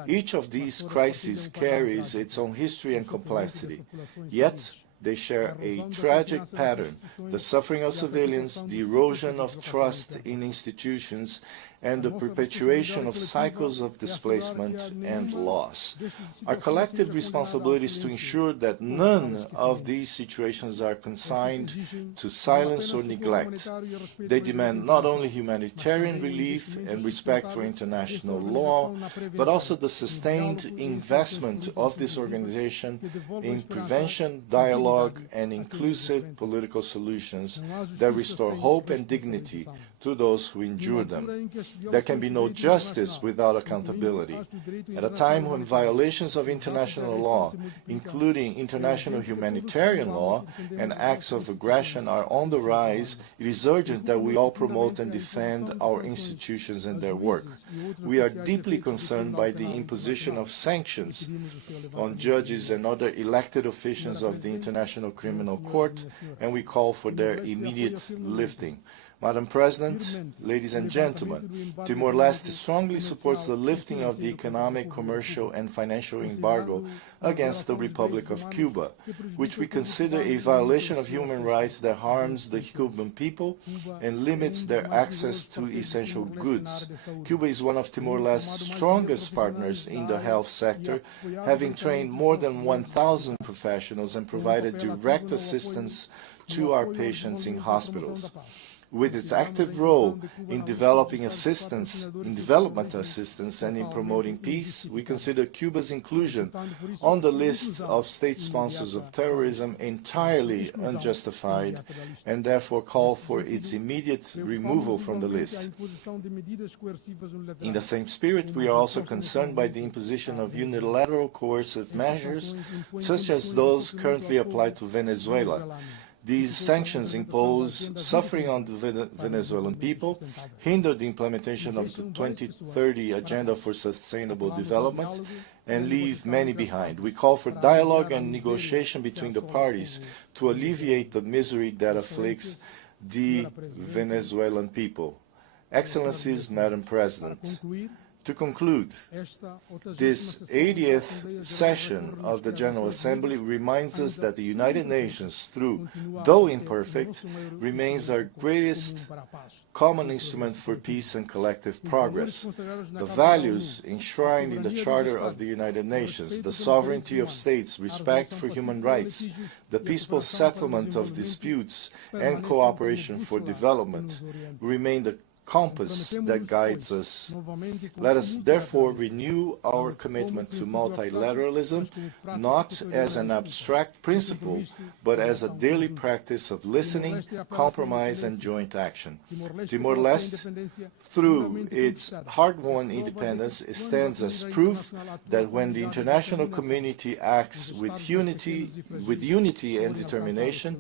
Each of these crises carries its own history and complexity, yet they share a tragic pattern: the suffering of civilians, the erosion of trust in institutions, and the perpetuation of cycles of displacement and loss. Our collective responsibility is to ensure that none of these situations are consigned to silence or neglect. They demand not only humanitarian relief and respect for international law, but also the sustained investment of this organization in prevention, dialogue, and inclusive political solutions that restore hope and dignity to those who endure them. There can be no justice without accountability. At a time when violations of international law, including international humanitarian law and acts of aggression, are on the rise, it is urgent that we all promote and defend our institutions and their work. We are deeply concerned by the imposition of sanctions on judges and other elected officials of the International Criminal Court, and we call for their immediate lifting. Madam President, ladies and gentlemen, Timor-Leste strongly supports the lifting of the economic, commercial, and financial embargo against the Republic of Cuba, which we consider a violation of human rights that harms the Cuban people and limits their access to essential goods. Cuba is one of Timor-Leste's strongest partners in the health sector, having trained more than 1,000 professionals and provided direct assistance to our patients in hospitals. with its active role in development assistance and in promoting peace, we consider Cuba's inclusion on the list of state sponsors of terrorism entirely unjustified and therefore call for its immediate removal from the list. In the same spirit, we are also concerned by the imposition of unilateral coercive measures, such as those currently applied to Venezuela. These sanctions impose suffering on the Venezuelan people, hinder the implementation of the 2030 Agenda for Sustainable Development, and leave many behind. We call for dialogue and negotiation between the parties to alleviate the misery that afflicts the Venezuelan people. Excellencies, Madam President, to conclude, this 80th session of the General Assembly reminds us that the United Nations, though imperfect, remains our greatest common instrument for peace and collective progress. The values enshrined in the Charter of the United Nations, the sovereignty of states, respect for human rights, the peaceful settlement of disputes, and cooperation for development remain the compass that guides us. Let us therefore renew our commitment to multilateralism, not as an abstract principle, but as a daily practice of listening, compromise, and joint action. Timor-Leste, through its hard-won independence, stands as proof that when the international community acts with unity and determination,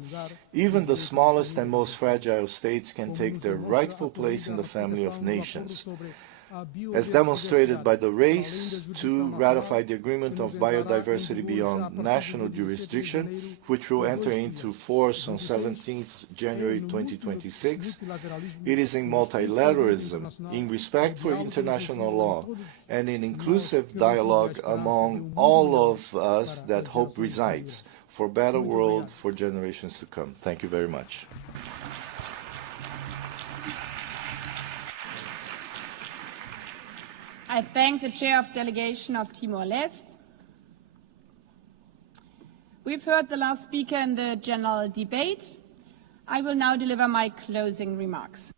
even the smallest and most fragile states can take their rightful place in the family of nations. As demonstrated by the race to ratify the Agreement of Biodiversity Beyond National Jurisdiction, which will enter into force on 17th January 2026, it is in multilateralism, in respect for international law, and in inclusive dialogue among all of us that hope resides for a better world for generations to come. Thank you very much. I thank the Chair of Delegation of Timor-Leste. We've heard the last speaker in the general debate. I will now deliver my closing remarks.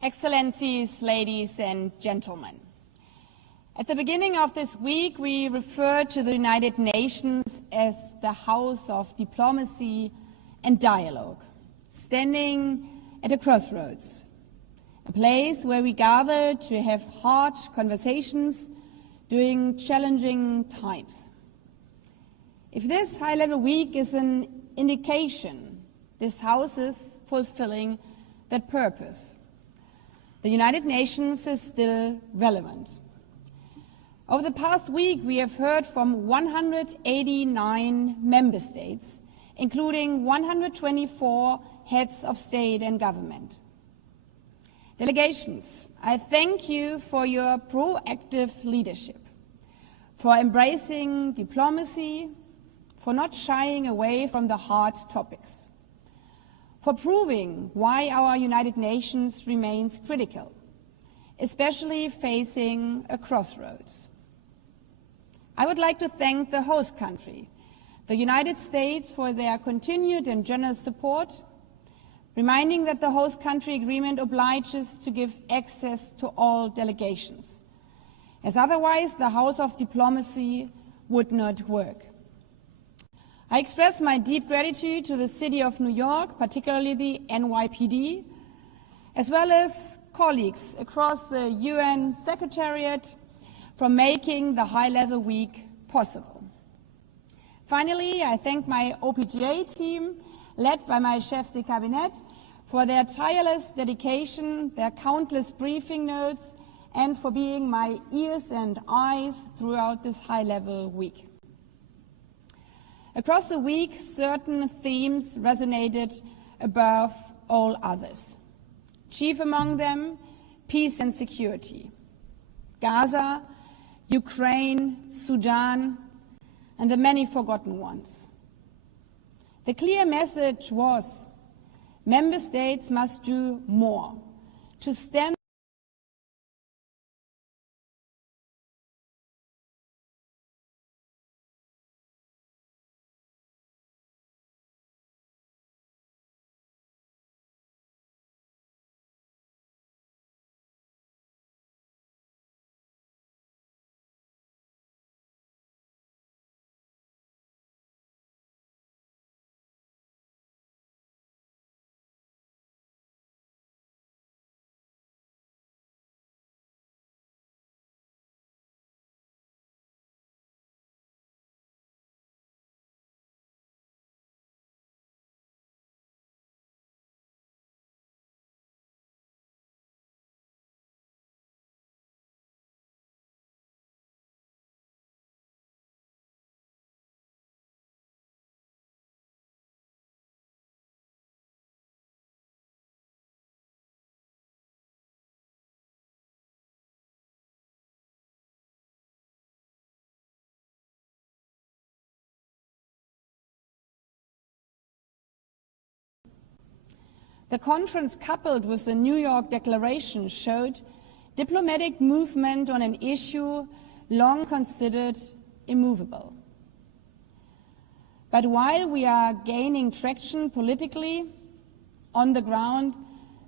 Excellencies, ladies and gentlemen, at the beginning of this week, we referred to the United Nations as the House of Diplomacy and Dialogue, standing at a crossroads, a place where we gather to have hard conversations during challenging times. If this high-level week is an indication, this House is fulfilling that purpose. The United Nations is still relevant. Over the past week, we have heard from 189 member states, including 124 heads of state and government. Delegations, I thank you for your proactive leadership, for embracing diplomacy, for not shying away from the hard topics, for proving why our United Nations remains critical, especially facing a crossroads. I would like to thank the host country, the United States, for their continued and generous support, reminding that the host country agreement obliges to give access to all delegations, as otherwise the House of Diplomacy would not work. I express my deep gratitude to the City of New York, particularly the NYPD, as well as colleagues across the UN Secretariat for making the high-level week possible. Finally, I thank my OPGA team, led by my chef de cabinet, for their tireless dedication, their countless briefing notes, and for being my ears and eyes throughout this high-level week. Across the week, certain themes resonated above all others. Chief among them, peace and security. Gaza, Ukraine, Sudan, and the many forgotten ones. The clear message was, Member States must do more to stem The conference, coupled with the New York Declaration, showed diplomatic movement on an issue long considered immovable. But while we are gaining traction politically, on the ground,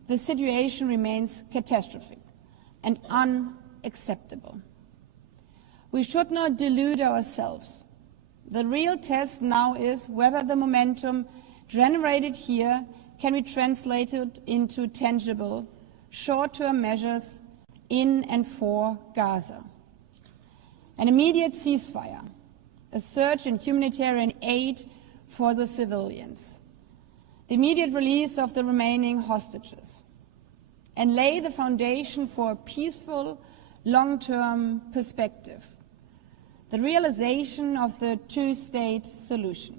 the situation remains catastrophic and unacceptable. We should not delude ourselves. The real test now is whether the momentum generated here can be translated into tangible, short-term measures in and for Gaza. An immediate ceasefire, a surge in humanitarian aid for the civilians, the immediate release of the remaining hostages, and lay the foundation for a peaceful, long-term perspective, the realization of the two-state solution.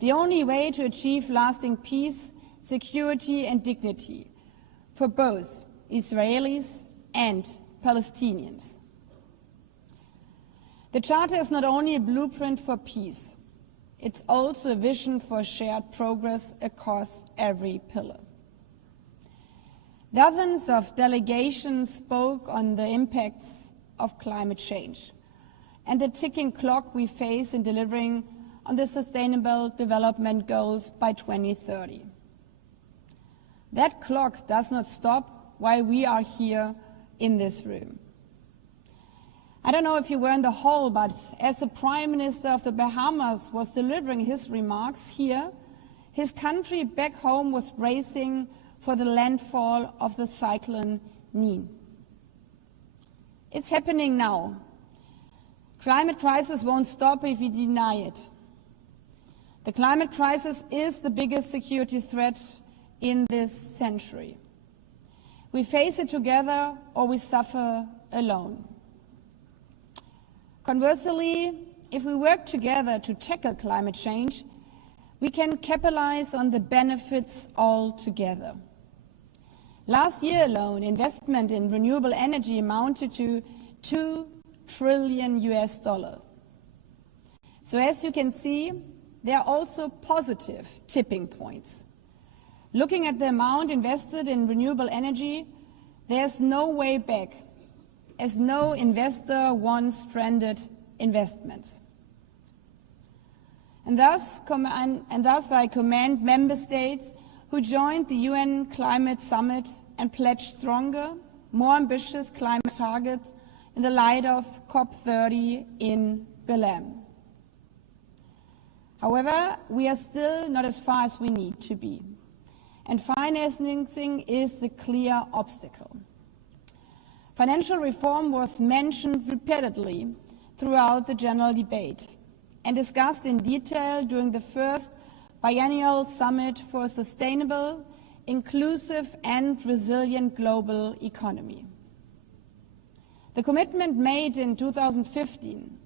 The only way to achieve lasting peace, security, and dignity for both Israelis and Palestinians. The Charter is not only a blueprint for peace, it's also a vision for shared progress across every pillar. Dozens of delegations spoke on the impacts of climate change and the ticking clock we face in delivering on the Sustainable Development Goals by 2030. That clock does not stop while we are here in this room. I don't know if you were in the hall, but as the Prime Minister of the Bahamas was delivering his remarks here, his country back home was bracing for the landfall of the cyclone Nene. It's happening now. Climate crisis won't stop if we deny it. The climate crisis is the biggest security threat in this century. We face it together or we suffer alone. Conversely, if we work together to tackle climate change, we can capitalize on the benefits all together. Last year alone, investment in renewable energy amounted to $2 trillion. So as you can see, there are also positive tipping points. Looking at the amount invested in renewable energy, there's no way back, as no investor wants stranded investments. And thus I commend member states who joined the UN Climate Summit and pledged stronger, more ambitious climate targets in the light of COP30 in Belém. However, we are still not as far as we need to be, and financing is the clear obstacle. Financial reform was mentioned repeatedly throughout the general debate and discussed in detail during the first biennial summit for a sustainable, inclusive and resilient global economy. The commitment made in 2015,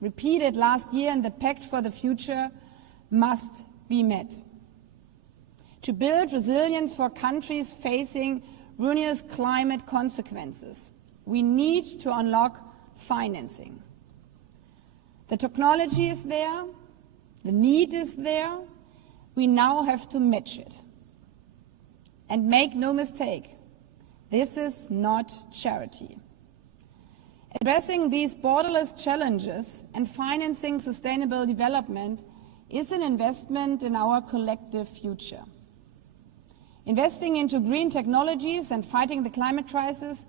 repeated last year in the Pact for the Future, must be met. To build resilience for countries facing ruinous climate consequences, we need to unlock financing. The technology is there, the need is there, we now have to match it. And make no mistake, this is not charity. Addressing these borderless challenges and financing sustainable development is an investment in our collective future. Investing into green technologies and fighting the climate crisis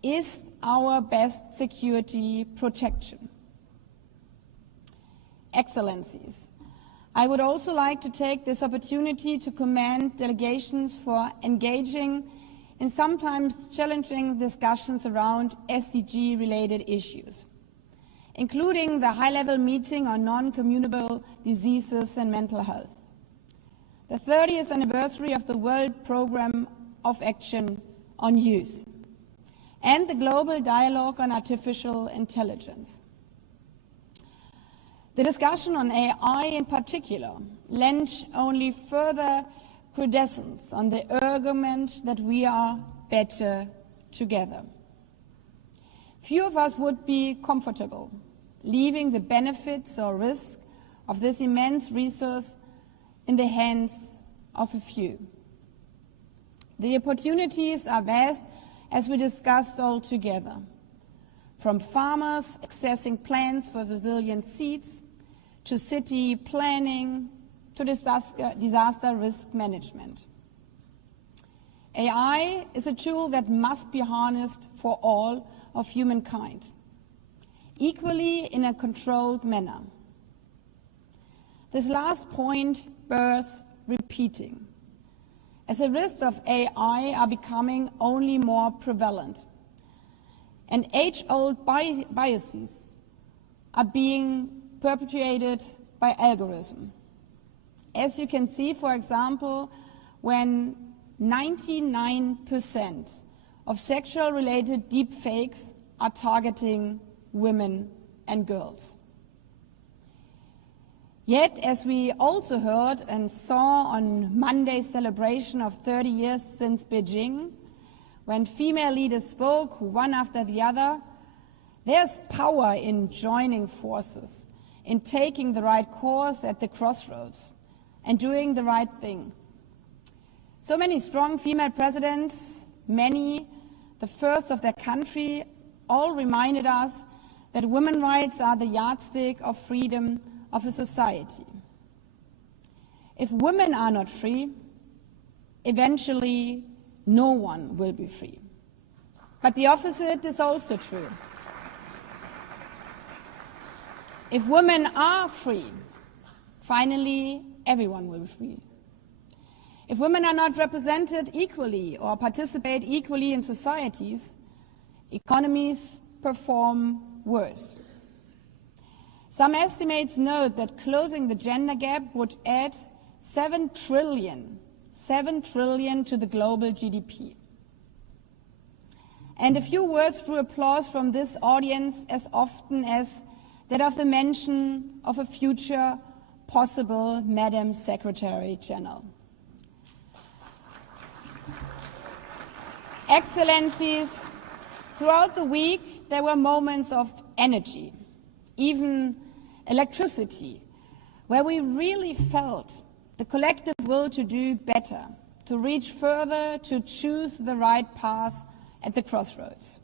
is our best security protection. Excellencies, I would also like to take this opportunity to commend delegations for engaging in sometimes challenging discussions around SDG-related issues, including the high-level meeting on non-communicable diseases and mental health, the 30th anniversary of the World Programme of Action on Youth, and the Global Dialogue on Artificial Intelligence. The discussion on AI in particular lends only further credence on the argument that we are better together. Few of us would be comfortable leaving the benefits or risk of this immense resource in the hands of a few. The opportunities are vast, as we discussed all together, from farmers accessing plans for resilient seeds, to city planning, to disaster risk management. AI is a tool that must be harnessed for all of humankind, equally in a controlled manner. This last point bears repeating, as the risks of AI are becoming only more prevalent, and age-old biases are being perpetuated by algorithm. As you can see, for example, when 99% of sexual-related deepfakes are targeting women and girls. Yet, as we also heard and saw on Monday's celebration of 30 years since Beijing, when female leaders spoke one after the other, there's power in joining forces, in taking the right course at the crossroads, and doing the right thing. So many strong female presidents, many the first of their country, all reminded us that women's rights are the yardstick of freedom of a society. If women are not free, eventually no one will be free. But the opposite is also true. If women are free, finally everyone will be free. If women are not represented equally or participate equally in societies, economies perform worse. Some estimates note that closing the gender gap would add 7 trillion to the global GDP. And a few words through applause from this audience as often as that of the mention of a future possible Madam Secretary General. Excellencies, throughout the week there were moments of energy, even electricity, where we really felt the collective will to do better, to reach further, to choose the right path at the crossroads.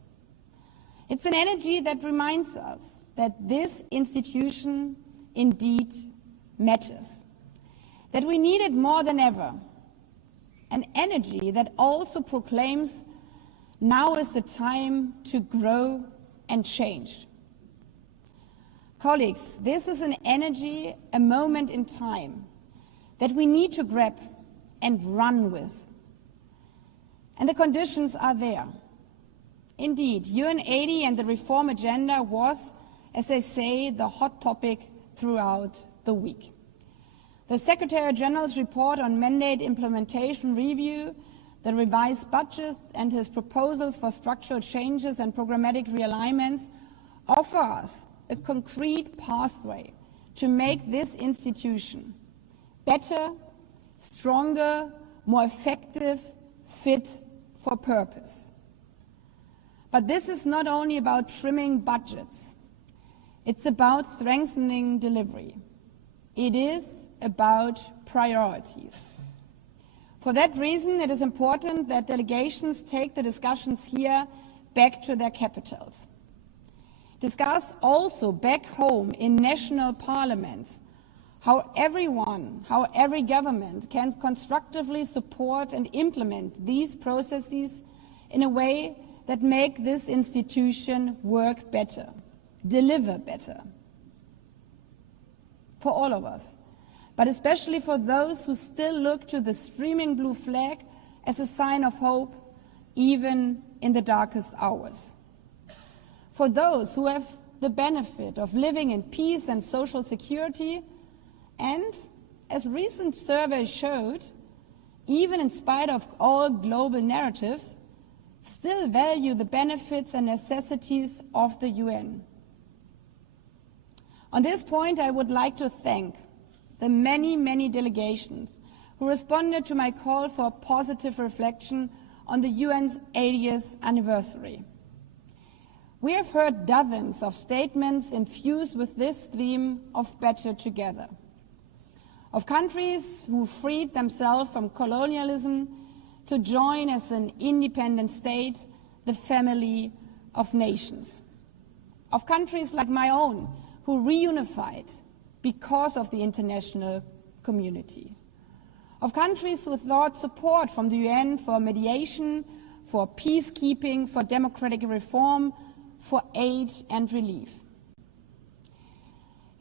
It's an energy that reminds us that this institution indeed matters, that we need it more than ever, an energy that also proclaims now is the time to grow and change. Colleagues, this is an energy, a moment in time that we need to grab and run with. And the conditions are there. Indeed, UN80 and the reform agenda was, as they say, the hot topic throughout the week. The Secretary General's report on mandate implementation review, the revised budget and his proposals for structural changes and programmatic realignments offer us a concrete pathway to make this institution better, stronger, more effective, fit for purpose. But this is not only about trimming budgets. It's about strengthening delivery. It is about priorities. For that reason, it is important that delegations take the discussions here back to their capitals. Discuss also back home in national parliaments how every government can constructively support and implement these processes in a way that make this institution work better, deliver better. For all of us, but especially for those who still look to the streaming blue flag as a sign of hope, even in the darkest hours. For those who have the benefit of living in peace and social security, and, as recent surveys showed, even in spite of all global narratives, still value the benefits and necessities of the UN. On this point, I would like to thank the many, many delegations who responded to my call for positive reflection on the UN's 80th anniversary. We have heard dozens of statements infused with this theme of better together, of countries who freed themselves from colonialism to join as an independent state, the family of nations, of countries like my own who reunified because of the international community, of countries who sought support from the UN for mediation, for peacekeeping, for democratic reform, for aid and relief.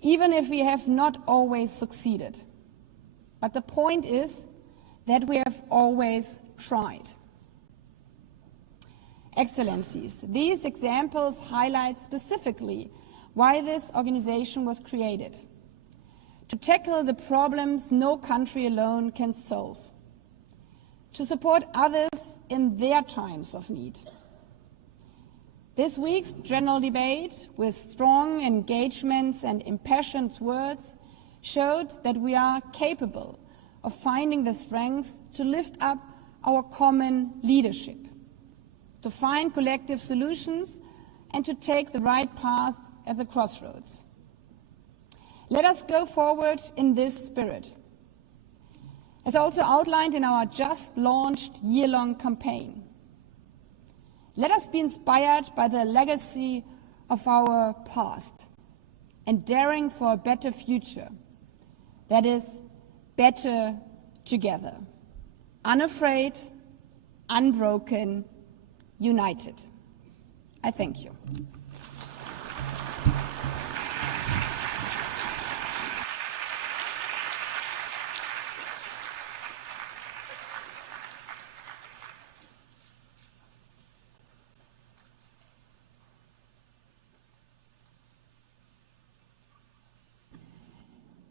Even if we have not always succeeded, but the point is that we have always tried. Excellencies, these examples highlight specifically why this organization was created: to tackle the problems no country alone can solve, to support others in their times of need. This week's general debate, with strong engagements and impassioned words, showed that we are capable of finding the strength to lift up our common leadership, to find collective solutions, and to take the right path at the crossroads. Let us go forward in this spirit. As also outlined in our just launched year-long campaign, let us be inspired by the legacy of our past and daring for a better future, that is, better together, unafraid, unbroken, united. I thank you.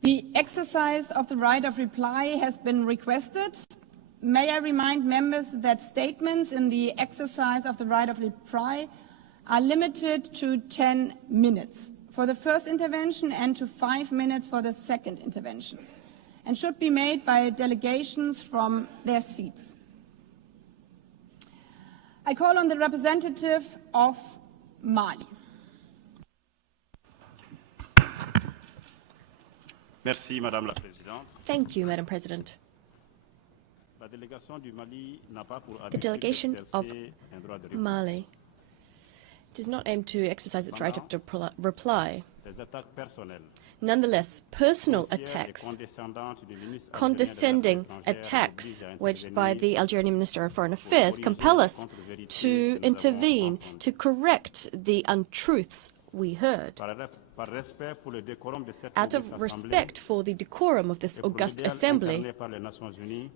The exercise of the right of reply has been requested. May I remind members that statements in the exercise of the right of reply are limited to 10 minutes for the first intervention and to 5 minutes for the second intervention, and should be made by delegations from their seats. I call on the representative of Mali. Merci, Madame la Présidente. Thank you, Madam President. The delegation of Mali does not aim to exercise its right of reply. Nonetheless, personal attacks, condescending attacks waged by the Algerian Minister of Foreign Affairs compel us to intervene, to correct the untruths we heard. Out of respect for the decorum of this august assembly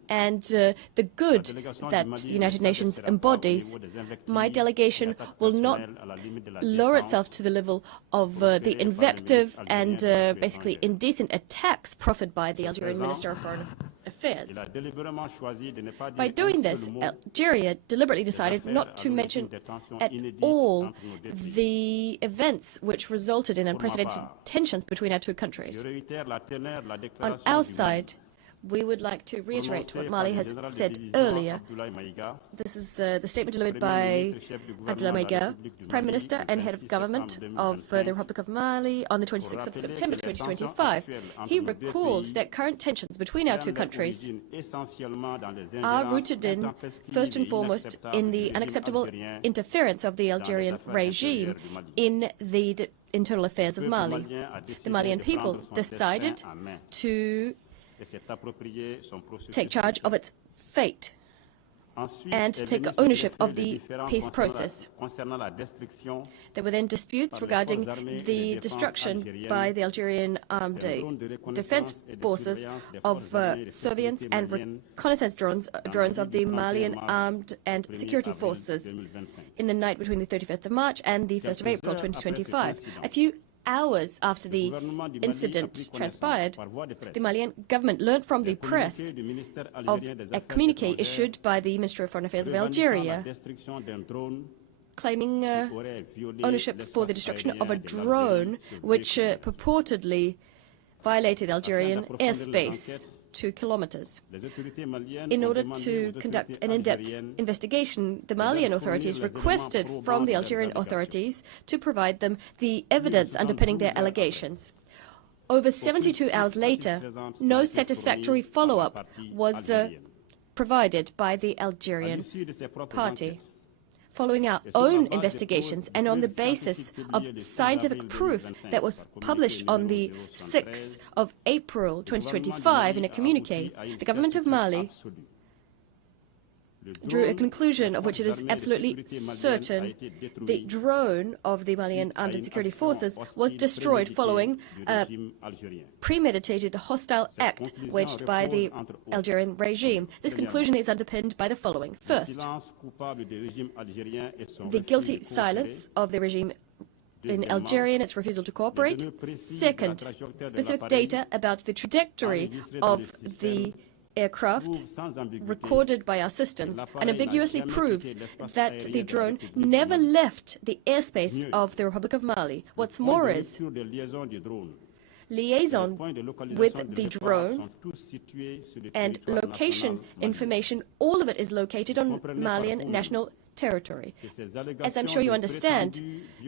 and the good that the United Nations embodies, my delegation will not lower itself to the level of the invective and basically indecent attacks proffered by the Algerian Minister of Foreign Affairs. By doing this, Algeria deliberately decided not to mention at all the events which resulted in unprecedented tensions between our two countries. On our side, we would like to reiterate what Mali has said earlier. This is the statement delivered by Abdoulaye Maïga, Prime Minister and Head of Government of the Republic of Mali, on the 26th of September 2025. He recalled that current tensions between our two countries are rooted in, first and foremost, in the unacceptable interference of the Algerian regime in the internal affairs of Mali. The Malian people decided to take charge of its fate and take ownership of the peace process. There were then disputes regarding the destruction by the Algerian armed defense forces of surveillance and reconnaissance drones of the Malian armed and security forces in the night between the 31st of March and the 1st of April 2025. A few hours after the incident transpired, the Malian government learned from the press of a communique issued by the Ministry of Foreign Affairs of Algeria claiming ownership for the destruction of a drone which purportedly violated Algerian airspace 2 kilometers. In order to conduct an in-depth investigation, the Malian authorities requested from the Algerian authorities to provide them the evidence underpinning their allegations. Over 72 hours later, no satisfactory follow-up was provided by the Algerian party. Following our own investigations and on the basis of scientific proof that was published on the 6th of April 2025 in a communique, the government of Mali drew a conclusion of which it is absolutely certain. The drone of the Malian Armed and Security Forces was destroyed following a premeditated hostile act waged by the Algerian regime. This conclusion is underpinned by the following. First, the guilty silence of the regime in Algeria and its refusal to cooperate. Second, specific data about the trajectory of the aircraft recorded by our systems unambiguously proves that the drone never left the airspace of the Republic of Mali. What's more is liaison with the drone and location information, all of it is located on Malian national territory. As I'm sure you understand,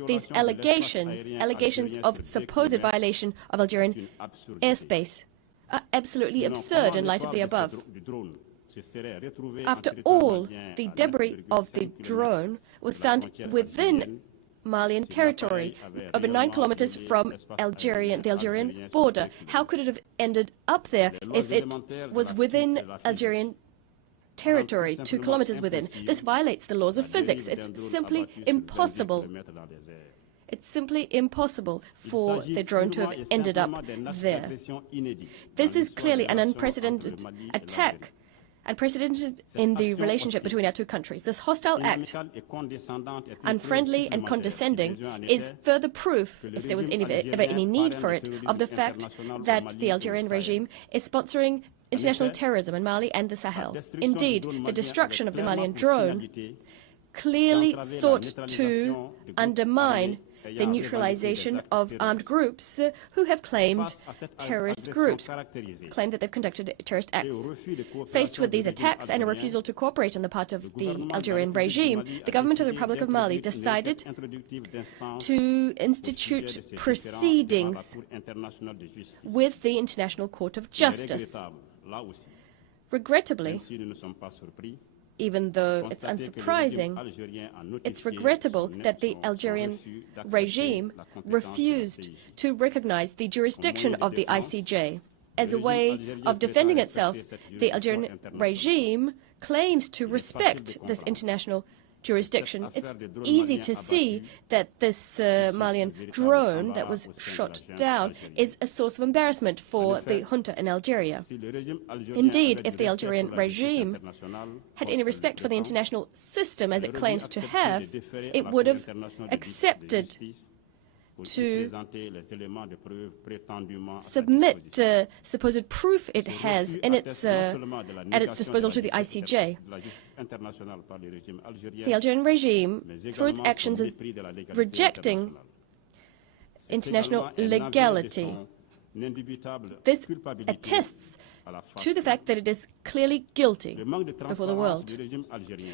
these allegations of supposed violation of Algerian airspace are absolutely absurd in light of the above. After all, the debris of the drone was found within Malian territory, over 9 kilometers from the Algerian border. How could it have ended up there if it was within Algerian territory, 2 kilometers within? This violates the laws of physics. It's simply impossible. It's simply impossible for the drone to have ended up there. This is clearly an unprecedented attack, unprecedented in the relationship between our two countries. This hostile act, unfriendly and condescending, is further proof, if there was ever any need for it, of the fact that the Algerian regime is sponsoring international terrorism in Mali and the Sahel. Indeed, the destruction of the Malian drone clearly sought to undermine the neutralization of armed groups who have claimed terrorist groups, claimed that they've conducted terrorist acts. Faced with these attacks and a refusal to cooperate on the part of the Algerian regime, the government of the Republic of Mali decided to institute proceedings with the International Court of Justice. Regrettably, even though it's unsurprising, it's regrettable that the Algerian regime refused to recognize the jurisdiction of the ICJ. As a way of defending itself, the Algerian regime claims to respect this international jurisdiction. It's easy to see that this Malian drone that was shot down is a source of embarrassment for the junta in Algeria. Indeed, if the Algerian regime had any respect for the international system as it claims to have, it would have accepted to submit supposed proof it has in its, at its disposal to the ICJ. The Algerian regime, through its actions, is rejecting international legality. This attests to the fact that it is clearly guilty before the world.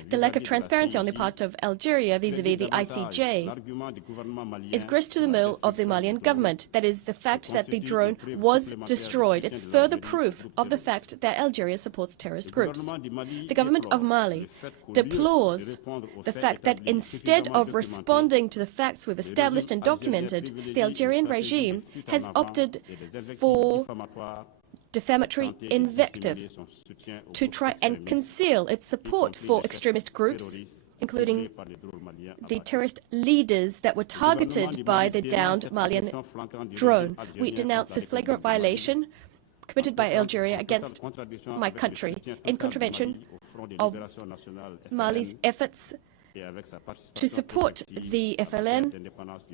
The lack of transparency on the part of Algeria vis-à-vis the ICJ is grist to the mill of the Malian government. That is the fact that the drone was destroyed. It's further proof of the fact that Algeria supports terrorist groups. The government of Mali deplores the fact that instead of responding to the facts we've established and documented, the Algerian regime has opted for defamatory invective to try and conceal its support for extremist groups, including the terrorist leaders that were targeted by the downed Malian drone. We denounce this flagrant violation committed by Algeria against my country in contravention of Mali's efforts to support the FLN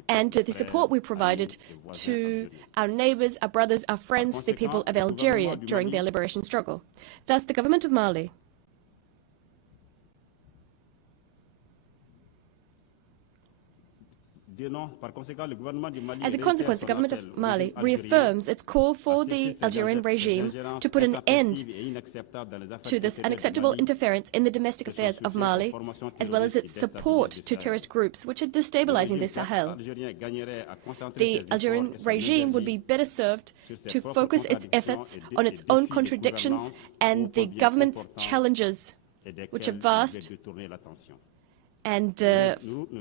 and the support we provided to our neighbors, our brothers, our friends, the people of Algeria during their liberation struggle. Thus, the government of Mali As a consequence, the government of Mali reaffirms its call for the Algerian regime to put an end to this unacceptable interference in the domestic affairs of Mali, as well as its support to terrorist groups which are destabilizing the Sahel. The Algerian regime would be better served to focus its efforts on its own contradictions and the government's challenges, which are vast and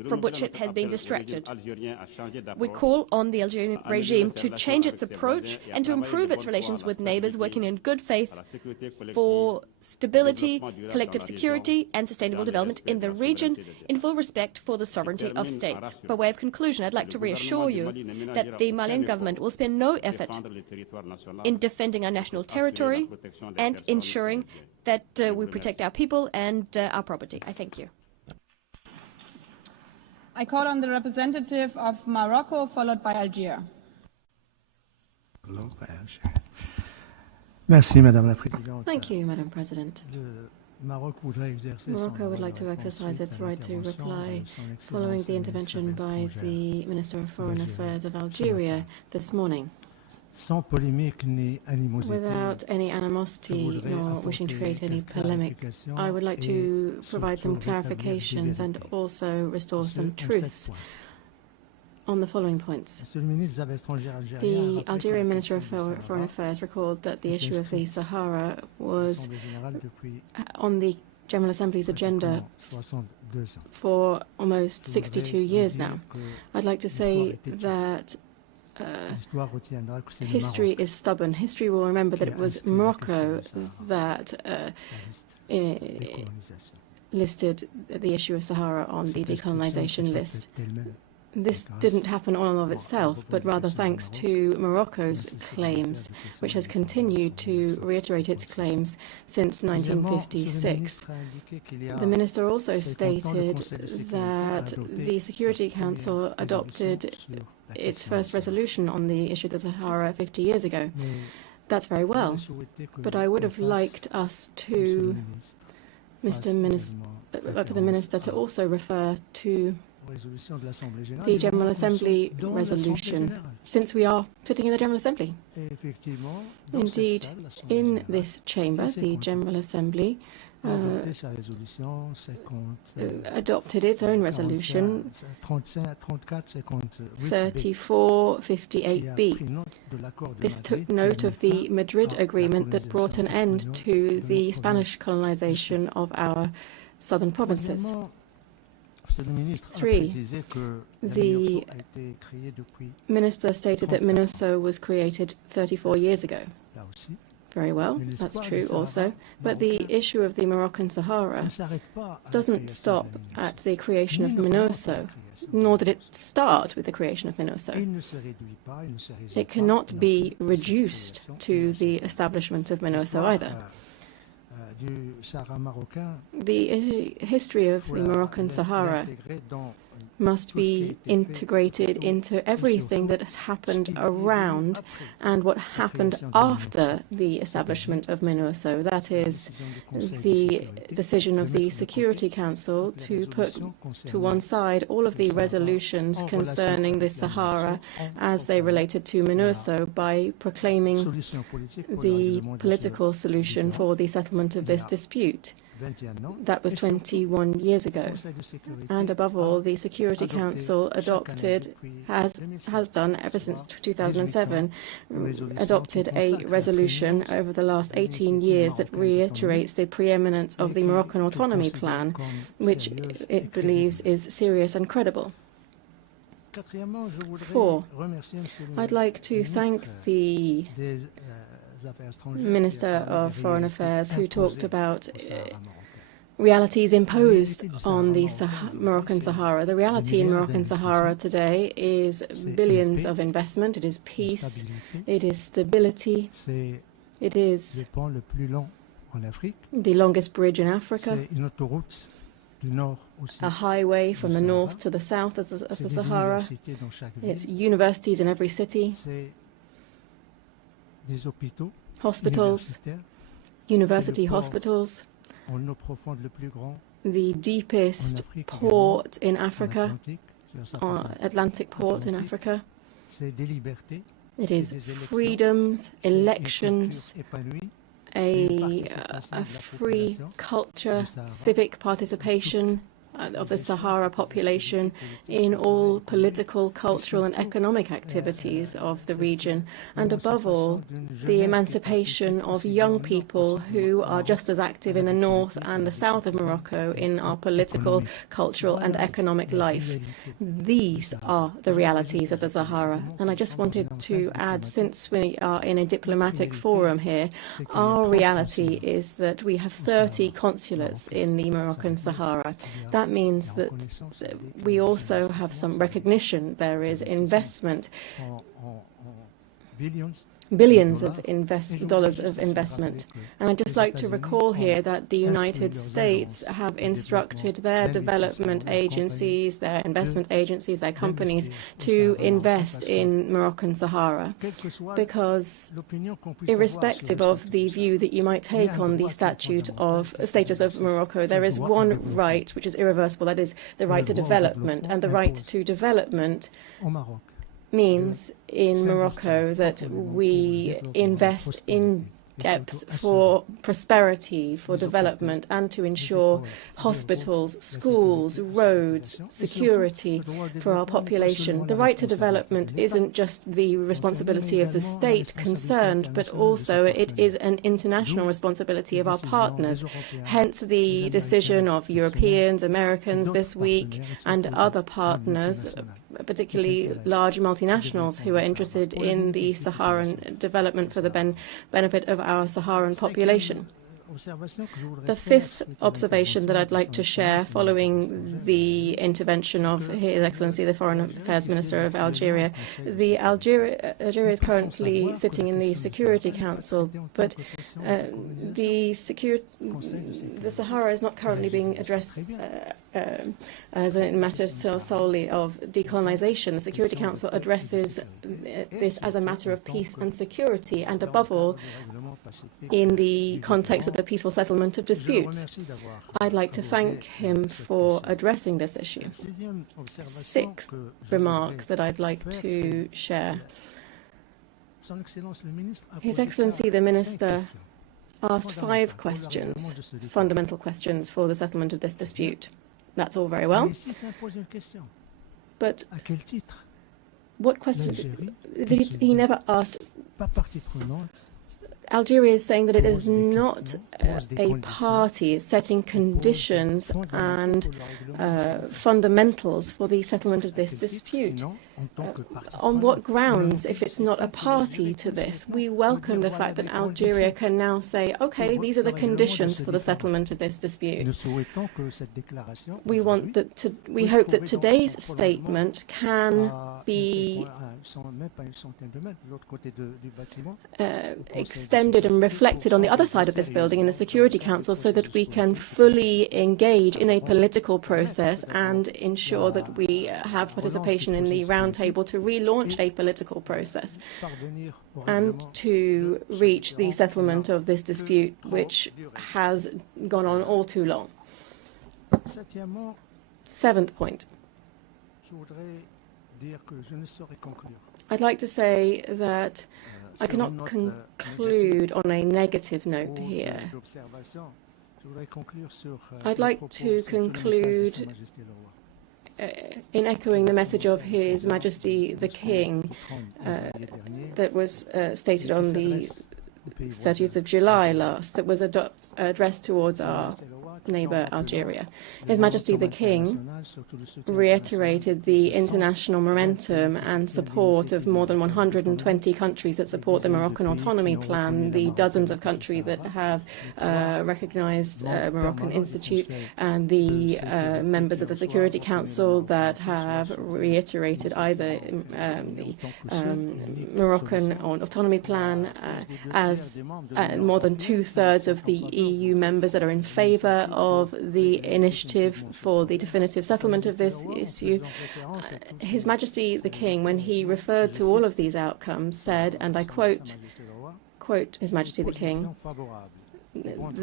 from which it has been distracted. We call on the Algerian regime to change its approach and to improve its relations with neighbors, working in good faith for stability, collective security, and sustainable development in the region, in full respect for the sovereignty of states. By way of conclusion, I'd like to reassure you that the Malian government will spare no effort in defending our national territory and ensuring that we protect our people and our property. I thank you. I call on the representative of Morocco, followed by Algeria. Thank you, Madam President. Morocco would like to exercise its right to reply following the intervention by the Minister of Foreign Affairs of Algeria this morning. Without any animosity nor wishing to create any polemic, I would like to provide some clarifications and also restore some truths on the following points. The Algerian Minister of Foreign Affairs recalled that the issue of the Sahara was on the General Assembly's agenda for almost 62 years now. I'd like to say that history is stubborn. History will remember that it was Morocco that listed the issue of Sahara on the decolonization list. This didn't happen all of itself, but rather thanks to Morocco's claims, which has continued to reiterate its claims since 1956. The minister also stated that the Security Council adopted its first resolution on the issue of the Sahara 50 years ago. That's very well, but I would have liked us to, for the minister to also refer to the General Assembly resolution, since we are sitting in the General Assembly. Indeed, in this chamber, the General Assembly adopted its own resolution 3458B. This took note of the Madrid Agreement that brought an end to the Spanish colonization of our southern provinces. 3. The minister stated that MINUSO was created 34 years ago. Very well, that's true also. But the issue of the Moroccan Sahara doesn't stop at the creation of MINUSO, nor did it start with the creation of MINUSO. It cannot be reduced to the establishment of MINUSO either. The history of the Moroccan Sahara must be integrated into everything that has happened around and what happened after the establishment of MINURSO. That is the decision of the Security Council to put to one side all of the resolutions concerning the Sahara as they related to MINURSO by proclaiming the political solution for the settlement of this dispute. That was 21 years ago. And above all, the Security Council has done ever since 2007, adopted a resolution over the last 18 years that reiterates the preeminence of the Moroccan autonomy plan, which it believes is serious and credible. 4. I'd like to thank the Minister of Foreign Affairs who talked about realities imposed on the Moroccan Sahara. The reality in Moroccan Sahara today is billions of investment, it is peace, it is stability, it is the longest bridge in Africa, a highway from the north to the south of the Sahara, it's universities in every city, hospitals, university hospitals, the deepest port in Africa, Atlantic port in Africa. It is freedoms, elections, a free culture, civic participation of the Sahara population in all political, cultural and economic activities of the region, and above all, the emancipation of young people who are just as active in the north and the south of Morocco in our political, cultural and economic life. These are the realities of the Sahara. And I just wanted to add, since we are in a diplomatic forum here, our reality is that we have 30 consulates in the Moroccan Sahara. That means that we also have some recognition. There is investment, billions of dollars of investment. And I'd just like to recall here that the United States have instructed their development agencies, their investment agencies, their companies to invest in Moroccan Sahara, because irrespective of the view that you might take on the status of Morocco, there is one right which is irreversible, that is the right to development. And the right to development means in Morocco that we invest in depth for prosperity, for development, and to ensure hospitals, schools, roads, security for our population. The right to development isn't just the responsibility of the state concerned, but also it is an international responsibility of our partners. Hence the decision of Europeans, Americans this week, and other partners, particularly large multinationals who are interested in the Saharan development for the benefit of our Saharan population. The fifth observation that I'd like to share following the intervention of His Excellency the Foreign Affairs Minister of Algeria. Algeria is currently sitting in the Security Council, but the Sahara is not currently being addressed as a matter solely of decolonization. The Security Council addresses this as a matter of peace and security, and above all, in the context of the peaceful settlement of disputes. I'd like to thank him for addressing this issue. Sixth remark that I'd like to share. His Excellency the Minister asked 5 questions, fundamental questions for the settlement of this dispute. That's all very well. But what question? He never asked. Algeria is saying that it is not a party setting conditions and fundamentals for the settlement of this dispute. On what grounds, if it's not a party to this? We welcome the fact that Algeria can now say, okay, these are the conditions for the settlement of this dispute. We hope that today's statement can be extended and reflected on the other side of this building in the Security Council, so that we can fully engage in a political process and ensure that we have participation in the round table to relaunch a political process and to reach the settlement of this dispute, which has gone on all too long. Seventh point. I'd like to say that I cannot conclude on a negative note here. I'd like to conclude in echoing the message of His Majesty the King that was stated on the 30th of July last, that was addressed towards our neighbour Algeria. His Majesty the King reiterated the international momentum and support of more than 120 countries that support the Moroccan autonomy plan, the dozens of countries that have recognised Moroccan Institute, and the members of the Security Council that have reiterated either the Moroccan autonomy plan, as more than 2/3 of the EU members that are in favour of the initiative for the definitive settlement of this issue. His Majesty the King, when he referred to all of these outcomes, said, and I quote His Majesty the King,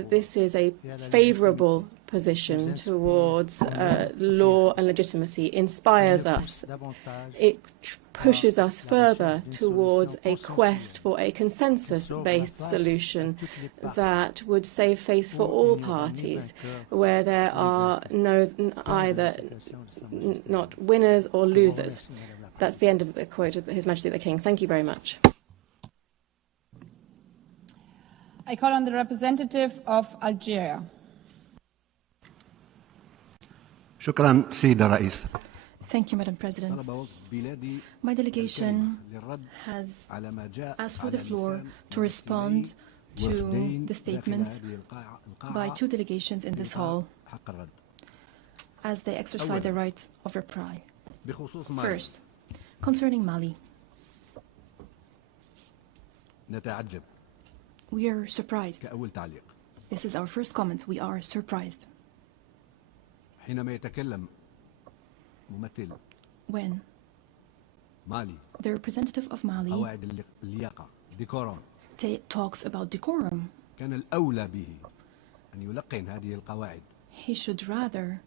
this is a favourable position towards law and legitimacy, inspires us. It pushes us further towards a quest for a consensus-based solution that would save face for all parties, where there are not winners or losers. That's the end of the quote of His Majesty the King. Thank you very much. I call on the representative of Algeria. شكرا سيدة رئيس. Thank you, Madam President. My delegation has asked for the floor to respond to the statements by two delegations in this hall as they exercise their right of reply. First, concerning Mali, we are surprised. This is our first comment. We are surprised. When the representative of Mali talks about decorum, he should rather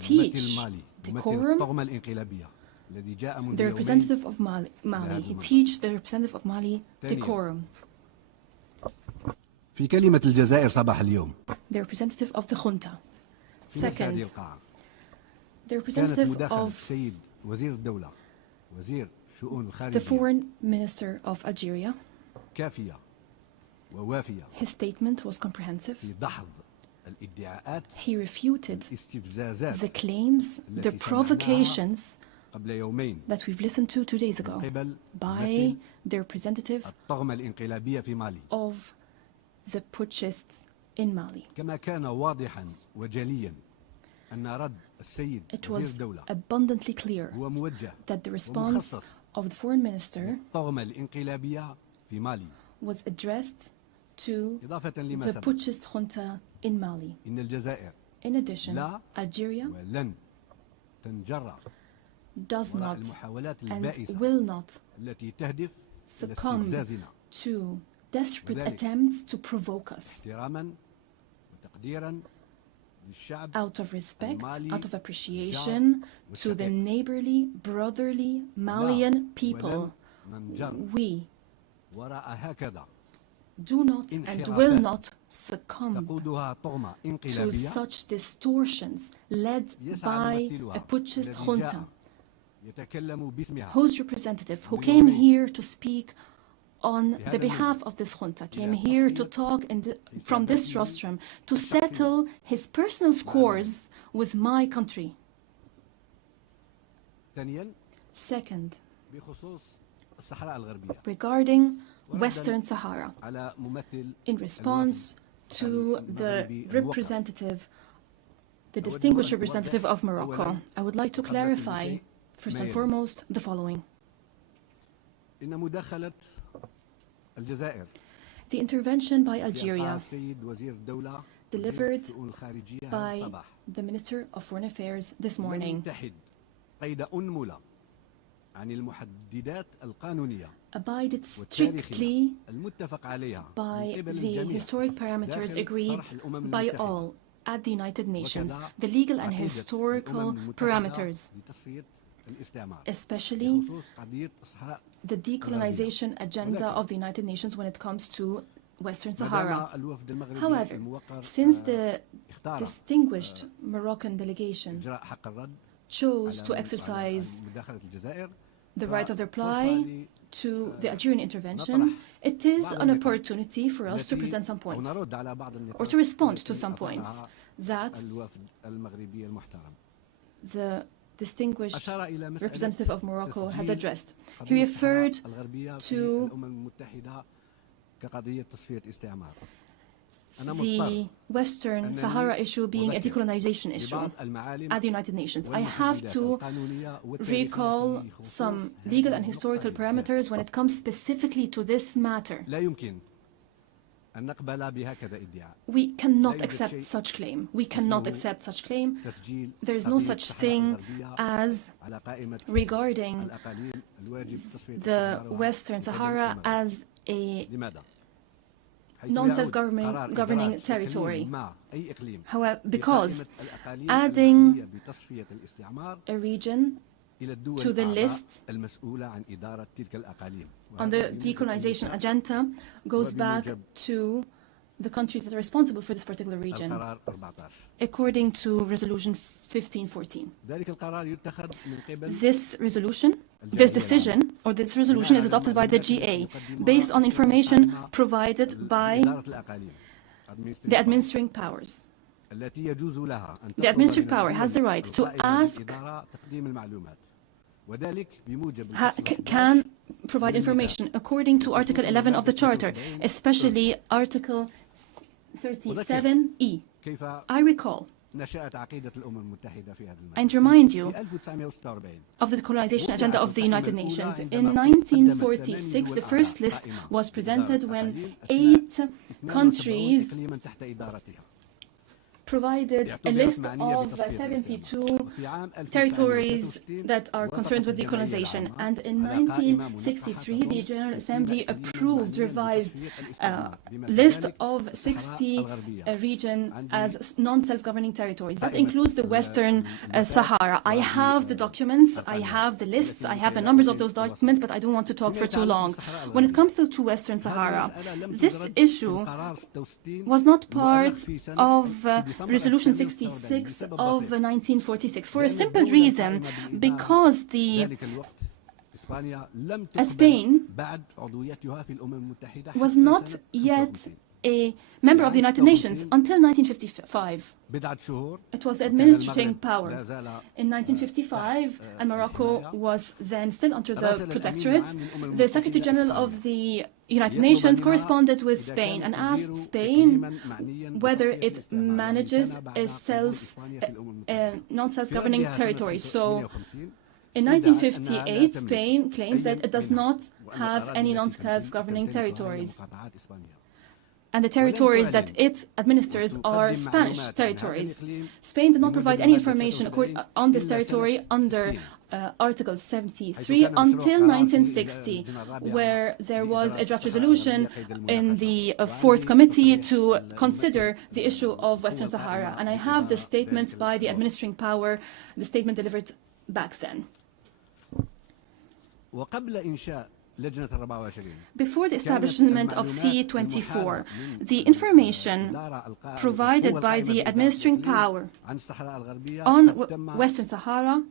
teach decorum. The representative of Mali, he teach the representative of Mali decorum. The representative of the junta. Second, the representative of the foreign minister of Algeria. His statement was comprehensive. He refuted the claims, the provocations that we've listened to 2 days ago by the representative of the putschists in Mali. It was abundantly clear that the response of the foreign minister was addressed to the putschist junta in Mali. In addition, Algeria does not and will not succumb to desperate attempts to provoke us. Out of respect, out of appreciation to the neighborly, brotherly Malian people, we do not and will not succumb to such distortions led by a putschist junta, whose representative, who came here to speak on the behalf of this junta, came here to talk from this rostrum to settle his personal scores with my country. Second, regarding Western Sahara, in response to the distinguished representative of Morocco, I would like to clarify, first and foremost, the following. The intervention by Algeria, delivered by the Minister of Foreign Affairs this morning, abided strictly by the historic parameters agreed by all at the United Nations, the legal and historical parameters, especially the decolonization agenda of the United Nations when it comes to Western Sahara. However, since the distinguished Moroccan delegation chose to exercise the right of reply to the Algerian intervention, it is an opportunity for us to present some points, or to respond to some points that the distinguished representative of Morocco has addressed. He referred to the Western Sahara issue being a decolonization issue at the United Nations. I have to recall some legal and historical parameters when it comes specifically to this matter. We cannot accept such claim. We cannot accept such claim. There is no such thing as regarding the Western Sahara as a non-self-governing territory. However, because adding a region to the list on the decolonization agenda goes back to the countries that are responsible for this particular region, according to Resolution 1514. This resolution is adopted by the GA based on information provided by the administering powers. The administering power has the right to ask, can provide information according to Article 11 of the Charter, especially Article 37E. I recall and remind you of the decolonization agenda of the United Nations. In 1946, the first list was presented when 8 countries provided a list of 72 territories that are concerned with decolonization. And in 1963, the General Assembly approved revised list of 60 regions as non-self-governing territories. That includes the Western Sahara. I have the documents, I have the lists, I have the numbers of those documents, but I don't want to talk for too long. When it comes to Western Sahara, this issue was not part of Resolution 66 of 1946 for a simple reason, because Spain was not yet a member of the United Nations until 1955. It was the administrating power. In 1955, and Morocco was then still under the protectorate, the Secretary General of the United Nations corresponded with Spain and asked Spain whether it manages a non-self-governing territory. So in 1958, Spain claims that it does not have any non-self-governing territories. And the territories that it administers are Spanish territories. Spain did not provide any information on this territory under Article 73 until 1960, where there was a draft resolution in the 4th Committee to consider the issue of Western Sahara. And I have the statement by the administering power, the statement delivered back then. Before the establishment of C24, the information provided by the administering power on Western Sahara,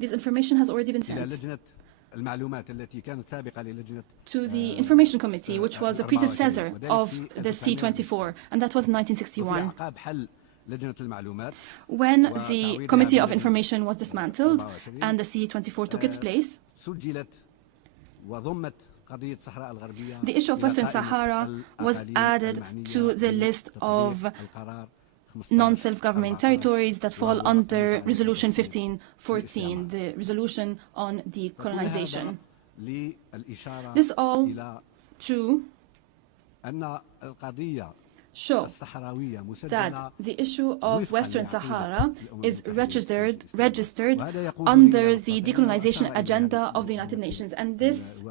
this information has already been sent to the Information Committee, which was a predecessor of the C24, and that was in 1961. When the Committee of Information was dismantled and the C24 took its place, the issue of Western Sahara was added to the list of non-self-governing territories that fall under Resolution 1514, the resolution on decolonization. This all to show that the issue of Western Sahara is registered under the decolonization agenda of the United Nations. And this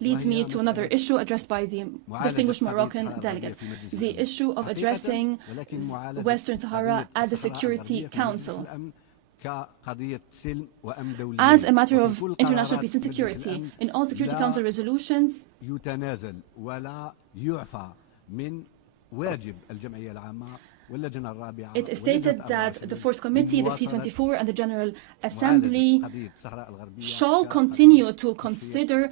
leads me to another issue addressed by the distinguished Moroccan delegate, the issue of addressing Western Sahara at the Security Council as a matter of international peace and security. In all Security Council resolutions, it is stated that the Fourth Committee, the C24, and the General Assembly shall continue to consider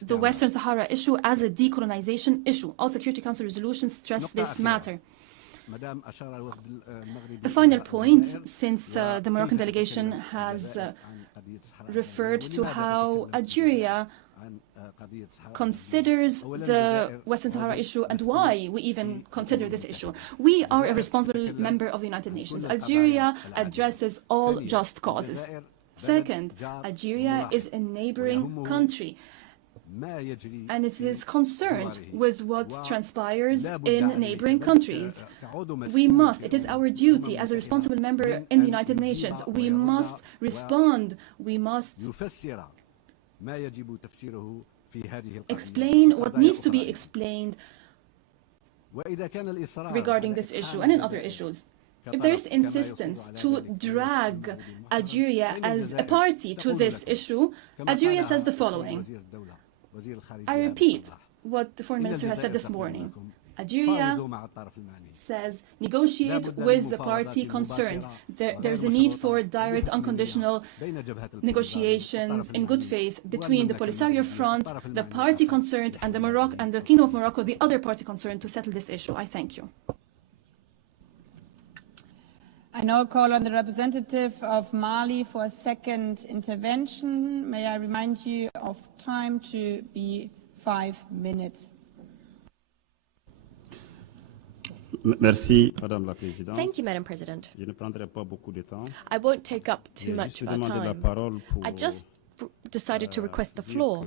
the Western Sahara issue as a decolonization issue. All Security Council resolutions stress this matter. A final point, since the Moroccan delegation has referred to how Algeria considers the Western Sahara issue and why we even consider this issue. We are a responsible member of the United Nations. Algeria addresses all just causes. Second, Algeria is a neighboring country, and it is concerned with what transpires in neighboring countries. We must, it is our duty as a responsible member in the United Nations, we must respond, we must explain what needs to be explained regarding this issue and in other issues. If there is insistence to drag Algeria as a party to this issue, Algeria says the following. I repeat what the Foreign Minister has said this morning. Algeria says, negotiate with the party concerned. There's a need for direct, unconditional negotiations in good faith between the Polisario Front, the party concerned, and the Kingdom of Morocco, the other party concerned, to settle this issue. I thank you. I now call on the representative of Mali for a second intervention. May I remind you of time to be 5 minutes. Merci, Madame la Présidente. Thank you, Madam President. Je ne prendrai pas beaucoup de temps. I won't take up too much of our time. I just decided to request the floor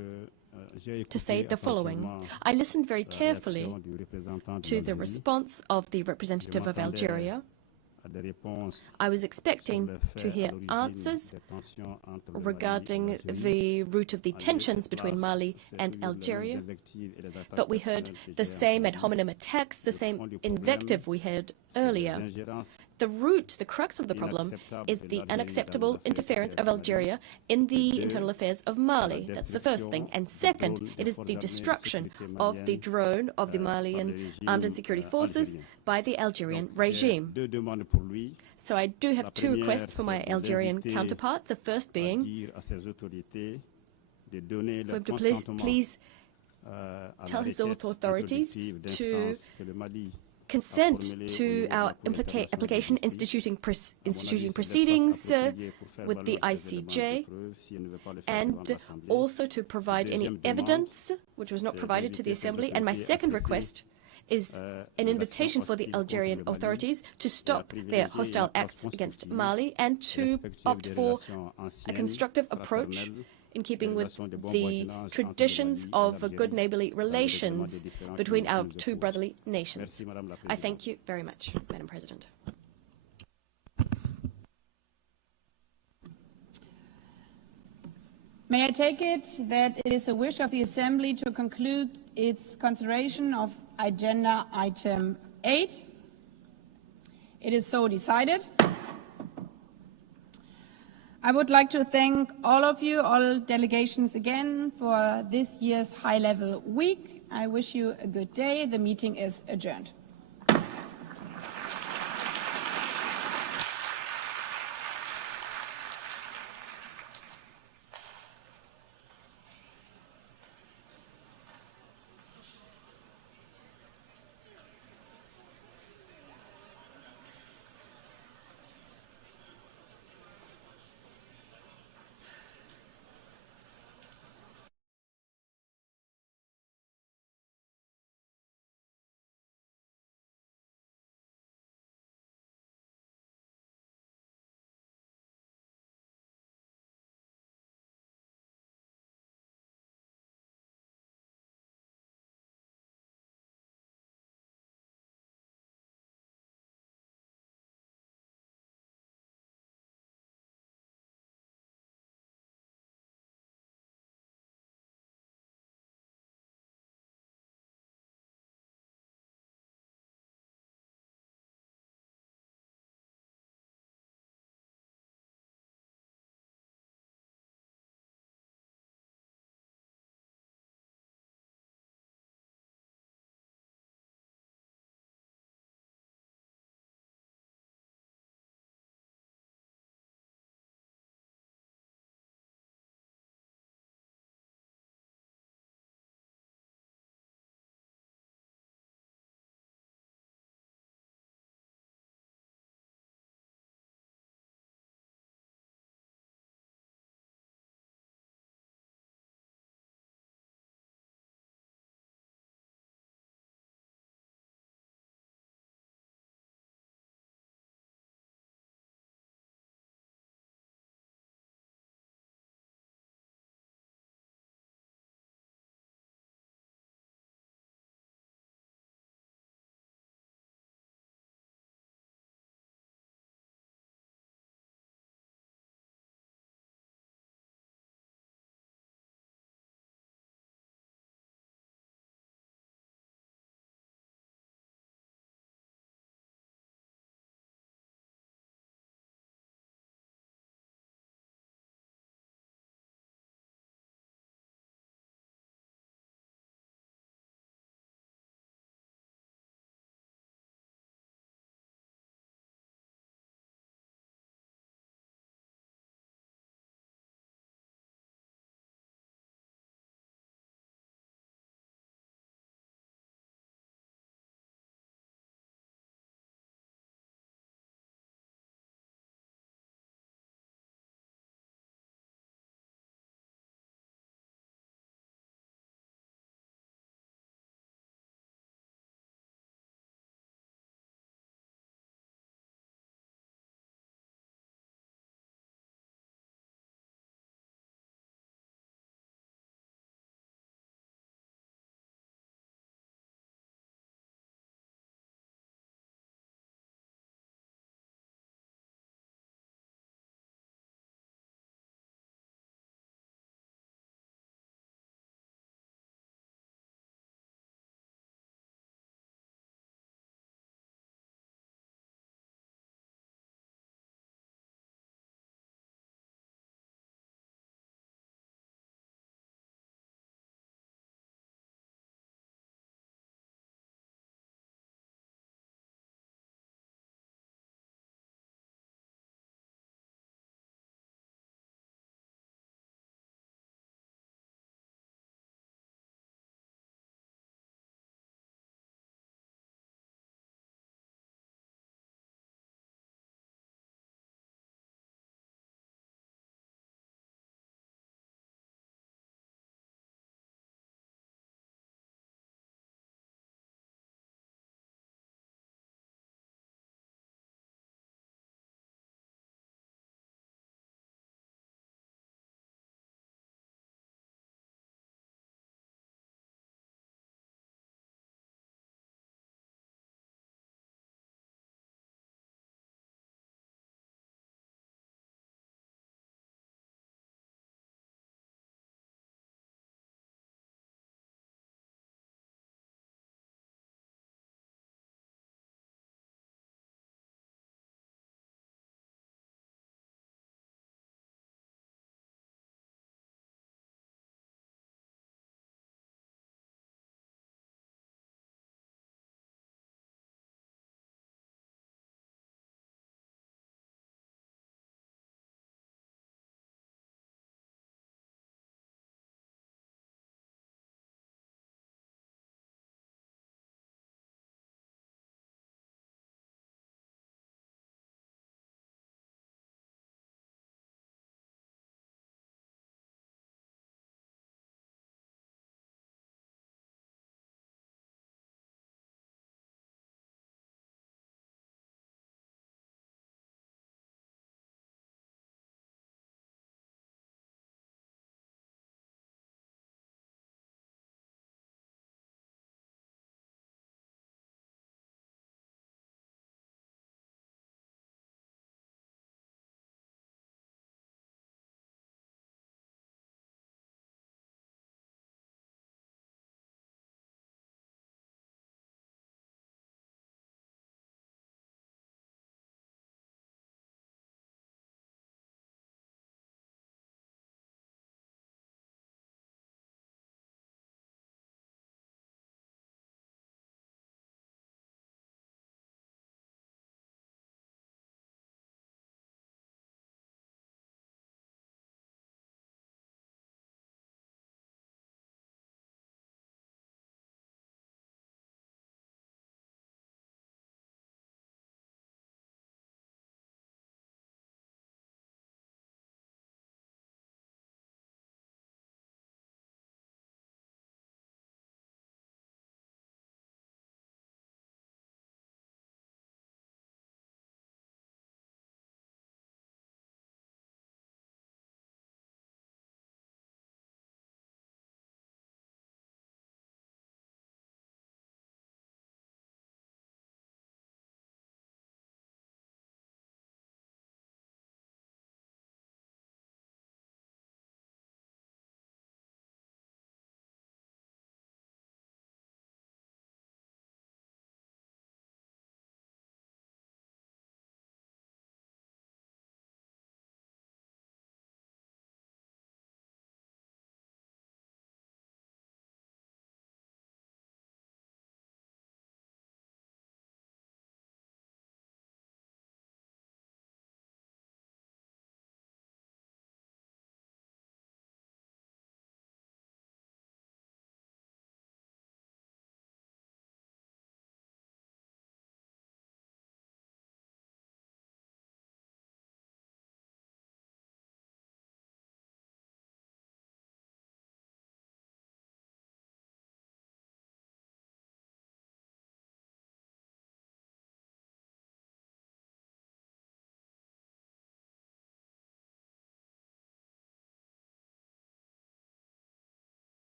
to say the following. I listened very carefully to the response of the representative of Algeria. I was expecting to hear answers regarding the root of the tensions between Mali and Algeria, but we heard the same ad hominem attacks, the same invective we heard earlier. The root, the crux of the problem is the unacceptable interference of Algeria in the internal affairs of Mali. That's the first thing. And second, it is the destruction of the drone of the Malian armed and security forces by the Algerian regime. So I do have two requests for my Algerian counterpart. The first being for him to please tell his authorities to consent to our application instituting proceedings with the ICJ, and also to provide any evidence which was not provided to the Assembly. And my second request is an invitation for the Algerian authorities to stop their hostile acts against Mali and to opt for a constructive approach in keeping with the traditions of good neighborly relations between our two brotherly nations. I thank you very much, Madam President. May I take it that it is the wish of the Assembly to conclude its consideration of Agenda Item 8? It is so decided. I would like to thank all of you, all delegations again, for this year's high-level week. I wish you a good day. The meeting is adjourned.